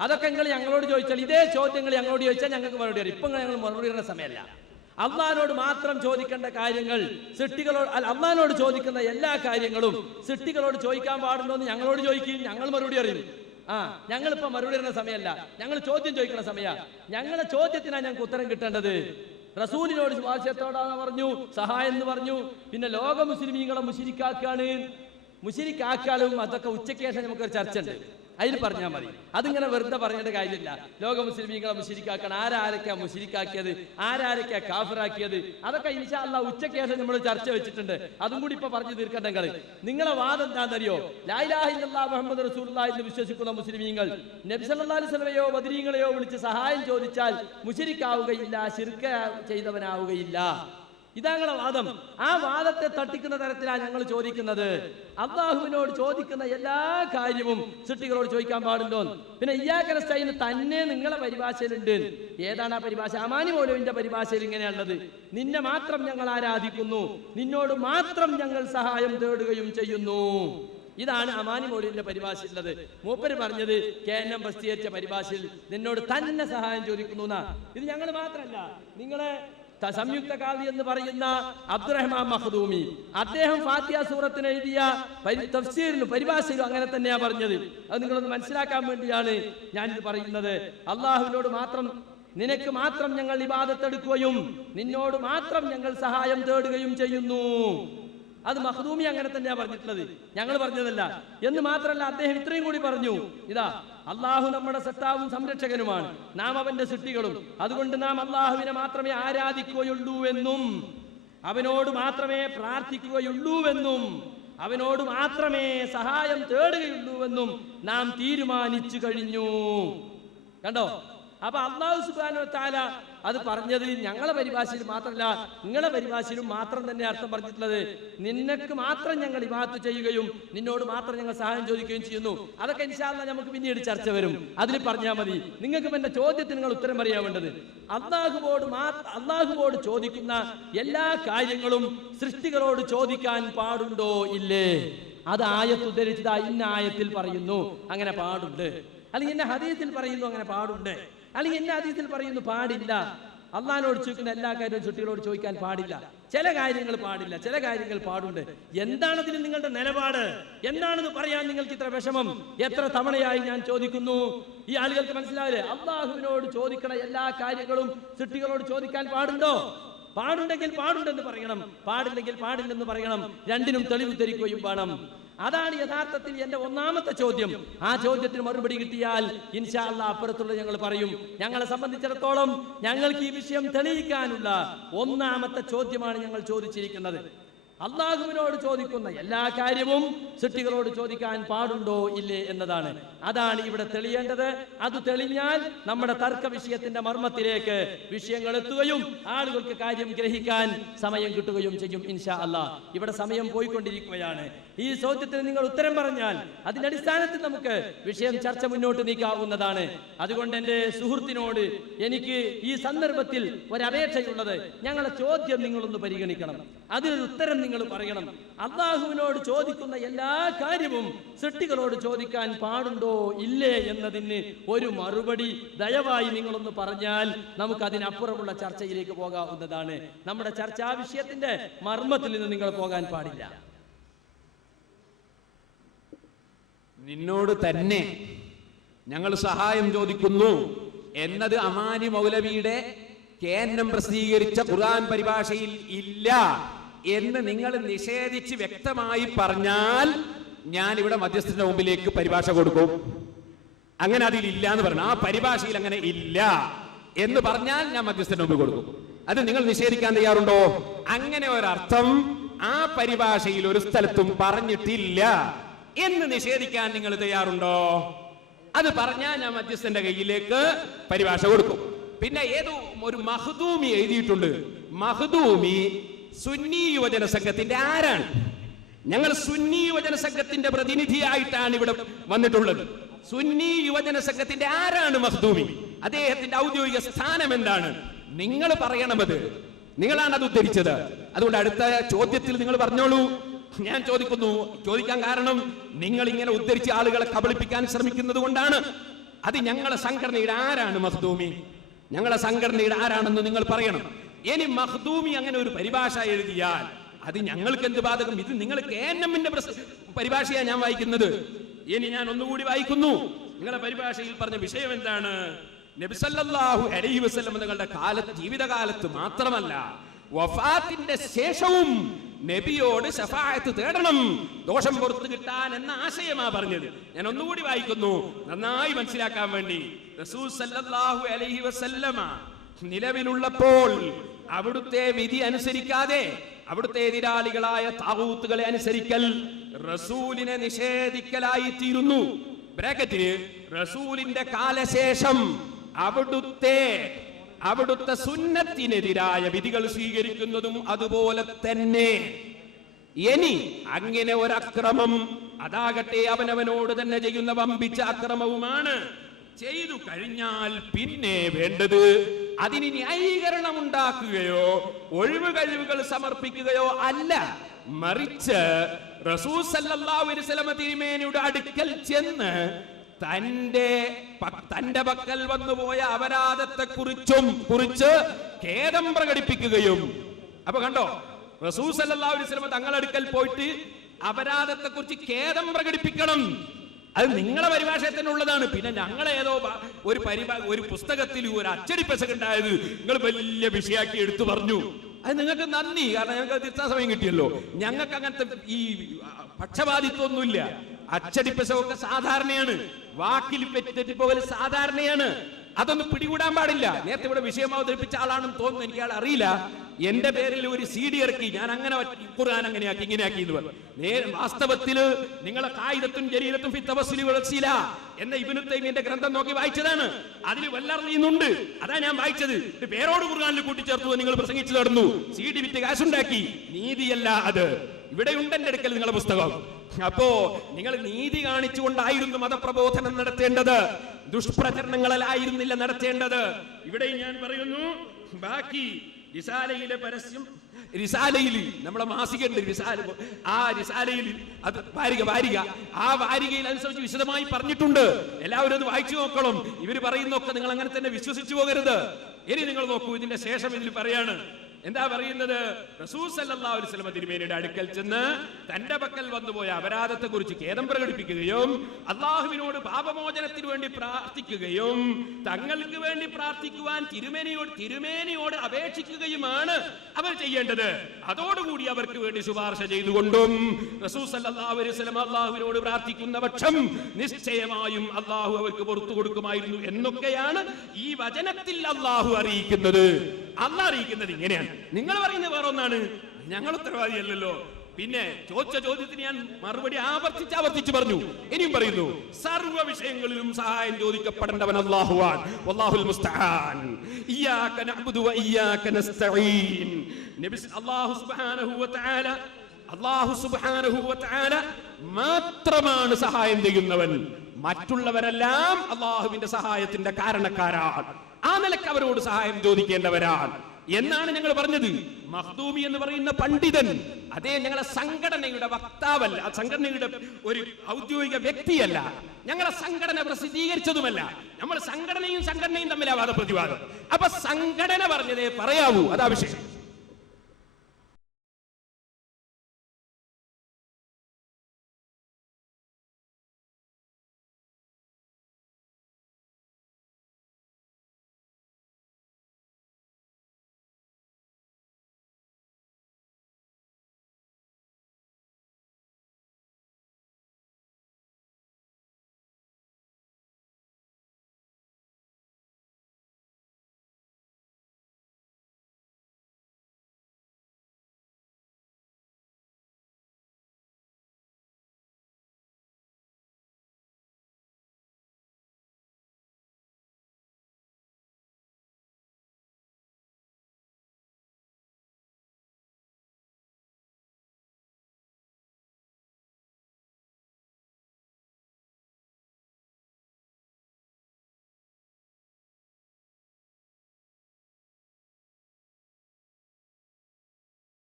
അതൊക്കെ നിങ്ങൾ ഞങ്ങളോട് ചോദിച്ചാൽ, ഇതേ ചോദ്യങ്ങൾ ഞങ്ങളോട് ചോദിച്ചാൽ ഞങ്ങൾക്ക് മറുപടി അറിയാം. ഇപ്പൊ ഞങ്ങൾ മറുപടി പറയുന്ന സമയമല്ല. അള്ളാഹിനോട് മാത്രം ചോദിക്കേണ്ട കാര്യങ്ങൾ സൃഷ്ടികളോട്, അള്ളാഹിനോട് ചോദിക്കുന്ന എല്ലാ കാര്യങ്ങളും സൃഷ്ടികളോട് ചോദിക്കാൻ പാടുണ്ടോ എന്ന് ഞങ്ങളോട് ചോദിക്കും, ഞങ്ങൾ മറുപടി അറിയും. ഞങ്ങളിപ്പോ മറുപടി പറയുന്ന സമയമല്ല, ഞങ്ങൾ ചോദ്യം ചോദിക്കുന്ന സമയമാണ്. ഞങ്ങളുടെ ചോദ്യത്തിനാണ് ഞങ്ങൾക്ക് ഉത്തരം കിട്ടേണ്ടത്. റസൂലിനോട് ശുപാർശത്തോടാന്ന് പറഞ്ഞു, സഹായം എന്ന് പറഞ്ഞു. പിന്നെ ലോക മുസ്ലിമീങ്ങളെ മുശിരിക്കാക്കാളും അതൊക്കെ ഉച്ചയ്ക്ക് ശേഷം നമുക്കൊരു ചർച്ച ഉണ്ട്, അതിൽ പറഞ്ഞാൽ മതി. അതിങ്ങനെ വെറുതെ പറഞ്ഞിട്ട് കാര്യമില്ല. ലോക മുസ്ലിമീങ്ങളെ മുശിരിക്കാക്കാൻ ആരാരൊക്കെയാ മുശിരിക്കാക്കിയത്, ആരാരൊക്കെയാ കാഫിറാക്കിയത്, അതൊക്കെ ഇൻഷാ അല്ലാഹ് ഉച്ചയ്ക്ക് ശേഷം നമ്മൾ ചർച്ച വെച്ചിട്ടുണ്ട്. അതും കൂടി ഇപ്പൊ പറഞ്ഞു തീർക്കണ്ടെങ്കിൽ നിങ്ങളെ വാദം എന്താണെന്നറിയോ? ലാ ഇലാഹ ഇല്ലല്ലാഹ് മുഹമ്മദ് റസൂലുള്ളാഹി എന്ന് വിശ്വസിക്കുന്ന മുസ്ലിമീങ്ങൾ നബി സല്ലല്ലാഹു അലൈഹി വസല്ലമയോ ബദരീങ്ങളെയോ വിളിച്ച് സഹായം ചോദിച്ചാൽ മുശിരിക്കാവുകയില്ല, ശിർക്ക് ചെയ്തവനാവുകയില്ല. ഇതാങ്ങളെ വാദം. ആ വാദത്തെ തട്ടിക്കുന്ന തരത്തിലാണ് ഞങ്ങൾ ചോദിക്കുന്നത്. അല്ലാഹുവിനോട് ചോദിക്കുന്ന എല്ലാ കാര്യവും സൃഷ്ടികളോട് ചോദിക്കാൻ പാടുണ്ടോ? പിന്നെ ഇയ്യാക നസ്തഈൻ തന്നെ നിങ്ങളെ പരിഭാഷയിലുണ്ട്. ഏതാണ് ആ പരിഭാഷ? അമാനി മൗലവിന്റെ പരിഭാഷയിൽ ഇങ്ങനെയുള്ളത്: നിന്നെ മാത്രം ഞങ്ങൾ ആരാധിക്കുന്നു, നിന്നോട് മാത്രം ഞങ്ങൾ സഹായം തേടുകയും ചെയ്യുന്നു. ഇതാണ് അമാനി മൗലവിന്റെ പരിഭാഷയുള്ളത്. മൂപ്പര് പറഞ്ഞത് കേനം പ്രസിദ്ധീകരിച്ച പരിഭാഷയിൽ നിന്നോട് തന്നെ സഹായം ചോദിക്കുന്നു എന്നാ. ഇത് ഞങ്ങൾ മാത്രമല്ല, നിങ്ങളെ സംയുക്ത ഖാദി എന്ന് പറയുന്ന അബ്ദുറഹ്മാൻ മഖ്ദൂമി, അദ്ദേഹം ഫാത്തിഹ സൂറത്തിന് എഴുതിയ തഫ്സീറിലും പരിഭാഷയിലും അങ്ങനെ തന്നെയാ പറഞ്ഞത്. അത് നിങ്ങളൊന്ന് മനസ്സിലാക്കാൻ വേണ്ടിയാണ് ഞാനിത് പറയുന്നത്. അള്ളാഹുവിനോട് മാത്രം, നിനക്ക് മാത്രം ഞങ്ങൾ ഇബാദത്ത് എടുക്കുകയും നിന്നോട് മാത്രം ഞങ്ങൾ സഹായം തേടുകയും ചെയ്യുന്നു. അത് മഖ്ദൂമി അങ്ങനെ തന്നെയാണ് പറഞ്ഞിട്ടുള്ളത്, ഞങ്ങൾ പറഞ്ഞതല്ല. എന്ന് മാത്രമല്ല, അദ്ദേഹം ഇത്രയും കൂടി പറഞ്ഞു, ഇതാ അള്ളാഹു നമ്മുടെ സത്താവും സംരക്ഷകനുമാണ്, നാം അവന്റെ സൃഷ്ടികളും, അതുകൊണ്ട് നാം അള്ളാഹുവിനെ മാത്രമേ ആരാധിക്കുകയുള്ളൂ എന്നും അവനോട് മാത്രമേ പ്രാർത്ഥിക്കുകയുള്ളൂവെന്നും അവനോട് മാത്രമേ സഹായം തേടുകയുള്ളൂവെന്നും നാം തീരുമാനിച്ചു കഴിഞ്ഞു. കണ്ടോ? അപ്പൊ അല്ലാഹു സുബ്ഹാനഹു വ തആല അത് പറഞ്ഞത് ഞങ്ങളെ പരിഭാഷയിൽ മാത്രമല്ല, നിങ്ങളെ പരിഭാഷയിലും മാത്രം തന്നെ അർത്ഥം പറഞ്ഞിട്ടുള്ളത്. നിനക്ക് മാത്രം ഞങ്ങൾ ഇബാദത്ത് ചെയ്യുകയും നിന്നോട് മാത്രം ഞങ്ങൾ സഹായം ചോദിക്കുകയും ചെയ്യുന്നു. അതൊക്കെ ഇൻഷാ അല്ലാഹ് നമുക്ക് പിന്നീട് ചർച്ച വരും, അതിൽ പറഞ്ഞാൽ മതി. നിങ്ങൾക്ക് എന്റെ ചോദ്യത്തിന് നിങ്ങൾ ഉത്തരം പറയാൻ വേണ്ടത്, അള്ളാഹുവോട് ചോദിക്കുന്ന എല്ലാ കാര്യങ്ങളും സൃഷ്ടികളോട് ചോദിക്കാൻ പാടുണ്ടോ ഇല്ലേ? അത് ആയത്ത് ഉദ്ധരിച്ചത് ഇന്ന ആയത്തിൽ പറയുന്നു അങ്ങനെ പാടുണ്ട്, അല്ലെങ്കിൽ എന്നെ ഹദീസിൽ പറയുന്നു അങ്ങനെ പാടുണ്ട്, അല്ലെങ്കിൽ എന്നെ ഹദീസിൽ പറയുന്നു പാടില്ല. അള്ളാഹിനോട് ചോദിക്കുന്ന എല്ലാ കാര്യവും സൃഷ്ടികളോട് ചോദിക്കാൻ പാടില്ല. ചില കാര്യങ്ങൾ പാടില്ല, ചില കാര്യങ്ങൾ പാടുണ്ട്. എന്താണതിന് നിങ്ങളുടെ നിലപാട്? എന്താണെന്ന് പറയാൻ നിങ്ങൾക്ക് ഇത്ര വിഷമം? എത്ര തവണയായി ഞാൻ ചോദിക്കുന്നു, ഈ ആളുകൾക്ക് മനസ്സിലാവില്ലേ? അള്ളാഹുവിനോട് ചോദിക്കണ എല്ലാ കാര്യങ്ങളും സൃഷ്ടികളോട് ചോദിക്കാൻ പാടുണ്ടോ? പാടുണ്ടെങ്കിൽ പാടുണ്ടെന്ന് പറയണം, പാടില്ലെങ്കിൽ പാടില്ലെന്ന് പറയണം. രണ്ടിനും തെളിവ് ധരിക്കുകയും വേണം. അതാണ് യഥാർത്ഥത്തിൽ എന്റെ ഒന്നാമത്തെ ചോദ്യം. ആ ചോദ്യത്തിന് മറുപടി കിട്ടിയാൽ ഇൻഷാ അല്ലാഹ് അപ്പുറത്തുള്ള ഞങ്ങൾ പറയും. ഞങ്ങളെ സംബന്ധിച്ചിടത്തോളം ഞങ്ങൾക്ക് ഈ വിഷയം തെളിയിക്കാനുള്ള ഒന്നാമത്തെ ചോദ്യമാണ് ഞങ്ങൾ ചോദിച്ചിരിക്കുന്നത്. അള്ളാഹുവിനോട് ചോദിക്കുന്ന എല്ലാ കാര്യവും സൃഷ്ടികളോട് ചോദിക്കാൻ പാടുണ്ടോ ഇല്ലേ എന്നതാണ്. അതാണ് ഇവിടെ തെളിയേണ്ടത്. അത് തെളിഞ്ഞാൽ നമ്മുടെ തർക്ക വിഷയത്തിന്റെ മർമ്മത്തിലേക്ക് വിഷയങ്ങൾ എത്തുകയും ആളുകൾക്ക് കാര്യം ഗ്രഹിക്കാൻ സമയം കിട്ടുകയും ചെയ്യും ഇൻഷാ അല്ലാഹ്. ഇവിടെ സമയം പോയിക്കൊണ്ടിരിക്കുകയാണ്. ഈ ചോദ്യത്തിന് നിങ്ങൾ ഉത്തരം പറഞ്ഞാൽ അതിന്റെ അടിസ്ഥാനത്തിൽ നമുക്ക് വിഷയം ചർച്ച മുന്നോട്ട് നീക്കാവുന്നതാണ്. അതുകൊണ്ട് എന്റെ സുഹൃത്തിനോട് എനിക്ക് ഈ സന്ദർഭത്തിൽ ഒരപേക്ഷയുള്ളത്, ഞങ്ങളെ ചോദ്യം നിങ്ങളൊന്ന് പരിഗണിക്കണം, അതിനൊരു ഉത്തരം നിങ്ങൾ പറയണം. അള്ളാഹുവിനോട് ചോദിക്കുന്ന എല്ലാ കാര്യവും സൃഷ്ടികളോട് ചോദിക്കാൻ പാടുണ്ടോ ഇല്ലേ എന്നതിന് ഒരു മറുപടി ദയവായി നിങ്ങളൊന്ന് പറഞ്ഞാൽ നമുക്ക് അതിനപ്പുറമുള്ള ചർച്ചയിലേക്ക് പോകാവുന്നതാണ്. നമ്മുടെ ചർച്ചാ വിഷയത്തിന്റെ മർമ്മത്തിൽ നിന്ന് നിങ്ങൾ പോകാൻ പാടില്ല. നിന്നോട് തന്നെ ഞങ്ങൾ സഹായം ചോദിക്കുന്നു എന്നത് അമാനി മൗലവിയുടെ കേന്ദ്രം പ്രസിദ്ധീകരിച്ച ഖുർആൻ പരിഭാഷയിൽ ഇല്ല എന്ന് നിങ്ങൾ നിഷേധിച്ച് വ്യക്തമായി പറഞ്ഞാൽ ഞാൻ ഇവിടെ മധ്യസ്ഥന്റെ മുമ്പിലേക്ക് പരിഭാഷ കൊടുക്കും. അങ്ങനെ അതിലില്ല എന്ന് പറഞ്ഞു, ആ പരിഭാഷയിൽ അങ്ങനെ ഇല്ല എന്ന് പറഞ്ഞാൽ ഞാൻ മധ്യസ്ഥന്റെ മുമ്പിൽ കൊടുക്കും. അത് നിങ്ങൾ നിഷേധിക്കാൻ തയ്യാറുണ്ടോ? അങ്ങനെ ഒരർത്ഥം ആ പരിഭാഷയിൽ ഒരു സ്ഥലത്തും പറഞ്ഞിട്ടില്ല എന്ന് നിഷേധിക്കാൻ നിങ്ങൾ തയ്യാറുണ്ടോ? അത് പറഞ്ഞാൽ ഞാൻ മധ്യസ്ഥന്റെ കയ്യിലേക്ക് പരിഭാഷ കൊടുക്കും. പിന്നെ ഏതോ ഒരു മഖ്ദൂമി എഴുതിയിട്ടുണ്ട്. മഖ്ദൂമി സുന്നി യുവജന സംഘത്തിന്റെ ആരാണ്? ഞങ്ങൾ സുന്നി യുവജന സംഘത്തിന്റെ പ്രതിനിധിയായിട്ടാണ് ഇവിടെ വന്നിട്ടുള്ളത്. സുന്നി യുവജന സംഘത്തിന്റെ ആരാണ് മഖ്ദൂമി? അദ്ദേഹത്തിന്റെ ഔദ്യോഗിക സ്ഥാനം എന്താണ്? നിങ്ങൾ പറയണമത്. നിങ്ങളാണ് അത് ഉദ്ധരിച്ചത്. അതുകൊണ്ട് അടുത്ത ചോദ്യത്തിൽ നിങ്ങൾ പറഞ്ഞോളൂ. ഞാൻ ചോദിക്കാൻ കാരണം നിങ്ങൾ ഇങ്ങനെ ഉദ്ധരിച്ച ആളുകളെ കബളിപ്പിക്കാൻ ശ്രമിക്കുന്നത് കൊണ്ടാണ്. അത് ഞങ്ങളെ സംഘടനയുടെ ആരാണ് മഖ്ദൂമി? ഞങ്ങളെ സംഘടനയുടെ ആരാണെന്ന് നിങ്ങൾ പറയണം. ഇനി മഖ്ദൂമി അങ്ങനെ ഒരു പരിഭാഷ എഴുതിയാൽ അത് ഞങ്ങൾക്ക് എന്ത് ബാധകം? ഇത് നിങ്ങൾ KNMന്റെ പരിഭാഷയാണ് ഞാൻ വായിക്കുന്നത്. ഇനി ഞാൻ ഒന്നുകൂടി വായിക്കുന്നു. നിങ്ങളുടെ പരിഭാഷയിൽ പറഞ്ഞ വിഷയം എന്താണ്? നബി സല്ലല്ലാഹു അലൈഹി വസല്ലം തങ്ങളുടെ ജീവിതകാലത്ത് മാത്രമല്ല വഫാത്തിന്റെ ശേഷവും നബിയോട് ശഫാഅത്ത് തേടണം, ദോഷം പുറത്തു കിട്ടാൻ എന്ന ആശയമാ പറഞ്ഞത്. ഞാൻ ഒന്നുകൂടി വായിക്കുന്നു നന്നായി മനസ്സിലാക്കാൻ വേണ്ടി. റസൂൽ സല്ലല്ലാഹു അലൈഹി വസല്ലമ നിലവിലുള്ളപ്പോൾ അവിടുത്തെ വിധി അനുസരിക്കാതെ അവിടുത്തെ എതിരാളികളായ താഗൂത്തുകളെ അനുസരിക്കൽ റസൂലിനെ നിഷേധിക്കലായി തീരുന്നു. ബ്രാക്കറ്റില് റസൂലിന്റെ കാലശേഷം അവിടുത്തെ സുന്നത്തിനെതിരായ വിധികൾ സ്വീകരിക്കുന്നതും അതുപോലെ തന്നെ. ഇനി അങ്ങനെ ഒരക്രമം അതാകട്ടെ അവനവനോട് തന്നെ ചെയ്യുന്ന വമ്പിച്ച അക്രമവുമാണ്. ചെയ്തു കഴിഞ്ഞാൽ പിന്നെ വേണ്ടത് അതിന് ന്യായീകരണം ഉണ്ടാക്കുകയോ ഒഴിവ് കഴിവുകൾ സമർപ്പിക്കുകയോ അല്ല, മറിച്ച് റസൂൽ സല്ലല്ലാഹു അലൈഹി വസല്ലം തിരുമേനിയുടെ അടുക്കൽ ചെന്ന് തന്റെ പക്കൽ വന്നുപോയ അപരാധത്തെ കുറിച്ച് ഖേദം പ്രകടിപ്പിക്കുകയും. അപ്പൊ കണ്ടോ, റസൂൽ സല്ലല്ലാഹു അലൈഹി വസല്ലം തങ്ങളുടെ അടുക്കൽ പോയിട്ട് അപരാധത്തെ കുറിച്ച് ഖേദം പ്രകടിപ്പിക്കണം. അത് നിങ്ങളെ പരിഭാഷയിൽ തന്നെ ഉള്ളതാണ്. പിന്നെ ഞങ്ങളേതോ ഒരു പുസ്തകത്തിൽ ഒരു അച്ചടി പെസകുണ്ടായത് നിങ്ങൾ വലിയ വിഷയാക്കി എടുത്തു പറഞ്ഞു. അത് നിങ്ങൾക്ക് നന്ദി, കാരണം ഞങ്ങൾക്ക് തിരുത്താൻ സമയം കിട്ടിയല്ലോ. ഞങ്ങൾക്ക് അങ്ങനത്തെ ഈ പക്ഷപാതിത്വമൊന്നുമില്ല. അച്ചടിപ്പശമൊക്കെ സാധാരണയാണ്, വാക്കിൽ തെറ്റിപ്പോകൽ സാധാരണയാണ്. അതൊന്നും പിടികൂടാൻ പാടില്ല. നേരത്തെ ഇവിടെ വിഷയം അവതരിപ്പിച്ച ആളാണെന്ന് തോന്നുന്നു, എനിക്ക് ആൾ അറിയില്ല. എന്റെ പേരിൽ ഒരു CD ഇറക്കി, ഞാൻ അങ്ങനെ ഖുർആൻ അങ്ങനെയാക്കി ഇങ്ങനെയാക്കി എന്ന് പറഞ്ഞു. വാസ്തവത്തില് നിങ്ങളെ ഖായിദത്തുൻ ജലീലത്തുൻ ഫി തവസ്സുലി വൽ വസീല എന്ന ഇബ്നു തൈമിയയുടെ ഗ്രന്ഥം നോക്കി വായിച്ചതാണ്. അതിൽ വല്ലറിയുന്നുണ്ട്, അതാ ഞാൻ വായിച്ചത്. പേരോട് ഖുർആനിൽ കൂട്ടിച്ചേർത്തു നിങ്ങൾ പ്രസംഗിച്ചു നടന്നു, CD വിറ്റ് കാശുണ്ടാക്കി. നീതിയല്ല അത്. ഇവിടെ ഉണ്ട് എന്റെ അടുക്കൽ നിങ്ങളുടെ പുസ്തകം. അപ്പോ നിങ്ങൾ നീതി കാണിച്ചുകൊണ്ടായിരുന്നു മതപ്രബോധനം നടത്തേണ്ടത്, ദുഷ്പ്രചരണങ്ങളായിരുന്നില്ല നടത്തേണ്ടത്. ഇവിടെ ഞാൻ പറയുന്നു, ബാക്കി റിസാലയിലെ പരസ്യം, റിസാലയിൽ നമ്മളെ മാസികയുണ്ട് റിസാല, ആ റിസാലയിൽ അത് വാരിക ആ വാരികയിൽ അനുസരിച്ച് വിശദമായി പറഞ്ഞിട്ടുണ്ട്. എല്ലാവരും അത് വായിച്ചു നോക്കണം. ഇവർ പറയുന്നൊക്കെ നിങ്ങൾ അങ്ങനെ തന്നെ വിശ്വസിച്ചു പോകരുത്. ഇനി നിങ്ങൾ നോക്കൂ, ഇതിന്റെ ശേഷം ഇതിൽ പറയാണ്, എന്താ പറയുന്നത്? റസൂൽ സല്ലല്ലാഹു അലൈഹി വസല്ലം തിരുമേനിയുടെ അടുക്കൽ ചെന്ന് തന്റെ പക്കൽ വന്നുപോയ അപരാധത്തെ കുറിച്ച് ഖേദം പ്രകടിപ്പിക്കുകയും അള്ളാഹുവിനോട് പാപമോചനത്തിന് വേണ്ടി പ്രാർത്ഥിക്കുകയും തങ്ങൾക്ക് വേണ്ടി പ്രാർത്ഥിക്കുവാൻ തിരുമേനിയോട് അപേക്ഷിക്കുകയുമാണ് അവർ ചെയ്യേണ്ടത്. അതോടുകൂടി അവർക്ക് വേണ്ടി ശുപാർശ ചെയ്തുകൊണ്ടും റസൂൽ സല്ലല്ലാഹു അലൈഹി വസല്ലം അള്ളാഹുവിനോട് പ്രാർത്ഥിക്കുന്ന പക്ഷം നിശ്ചയമായും അള്ളാഹു അവർക്ക് പുറത്തു കൊടുക്കുമായിരുന്നു എന്നൊക്കെയാണ് ഈ വചനത്തിൽ അള്ളാഹു അറിയിക്കുന്നത്. അള്ളാഹ് അറിയിക്കുന്നത് ഇങ്ങനെയാണ്. നിങ്ങൾ പറയുന്നത് വേറെ ഒന്നാണ്. ഞങ്ങൾ ഉത്തരവാദിയല്ലല്ലോ. പിന്നെ ചോദിച്ച ചോദ്യത്തിന് ഞാൻ മറുപടി ആവർത്തിച്ച് പറഞ്ഞു. ഇനിയും പറയുന്നു, സർവ്വ വിഷയങ്ങളിലും സഹായം ചോദിക്കപ്പെടേണ്ടവൻ അല്ലാഹുവാൻ. വല്ലാഹുൽ മുസ്തആൻ. ഇയ്യാക നഅ്ബുദു വ ഇയ്യാക നസ്തഈൻ. നബി അല്ലാഹു സുബ്ഹാനഹു വ തആല മാത്രമാണ് സഹായം ചെയ്യുന്നവൻ. മറ്റുള്ളവരെല്ലാം അല്ലാഹുവിന്റെ സഹായത്തിന്റെ കാരണക്കാരാണ്. ആ നിലക്ക് അവരോട് സഹായം ചോദിക്കേണ്ടവരാണ് എന്നാണ് ഞങ്ങൾ പറഞ്ഞത്. മഖ്ദൂമി എന്ന് പറയുന്ന പണ്ഡിതൻ, അതേ ഞങ്ങളെ സംഘടനയുടെ വക്താവല്ല, ആ സംഘടനയുടെ ഒരു ഔദ്യോഗിക വ്യക്തിയല്ല, ഞങ്ങളെ സംഘടന പ്രസിദ്ധീകരിച്ചതുമല്ല. നമ്മൾ സംഘടനയും തമ്മിലാ വാദപ്രതിവാദം. അപ്പൊ സംഘടന പറഞ്ഞതേ പറയാവൂ, അതാ വിഷയം.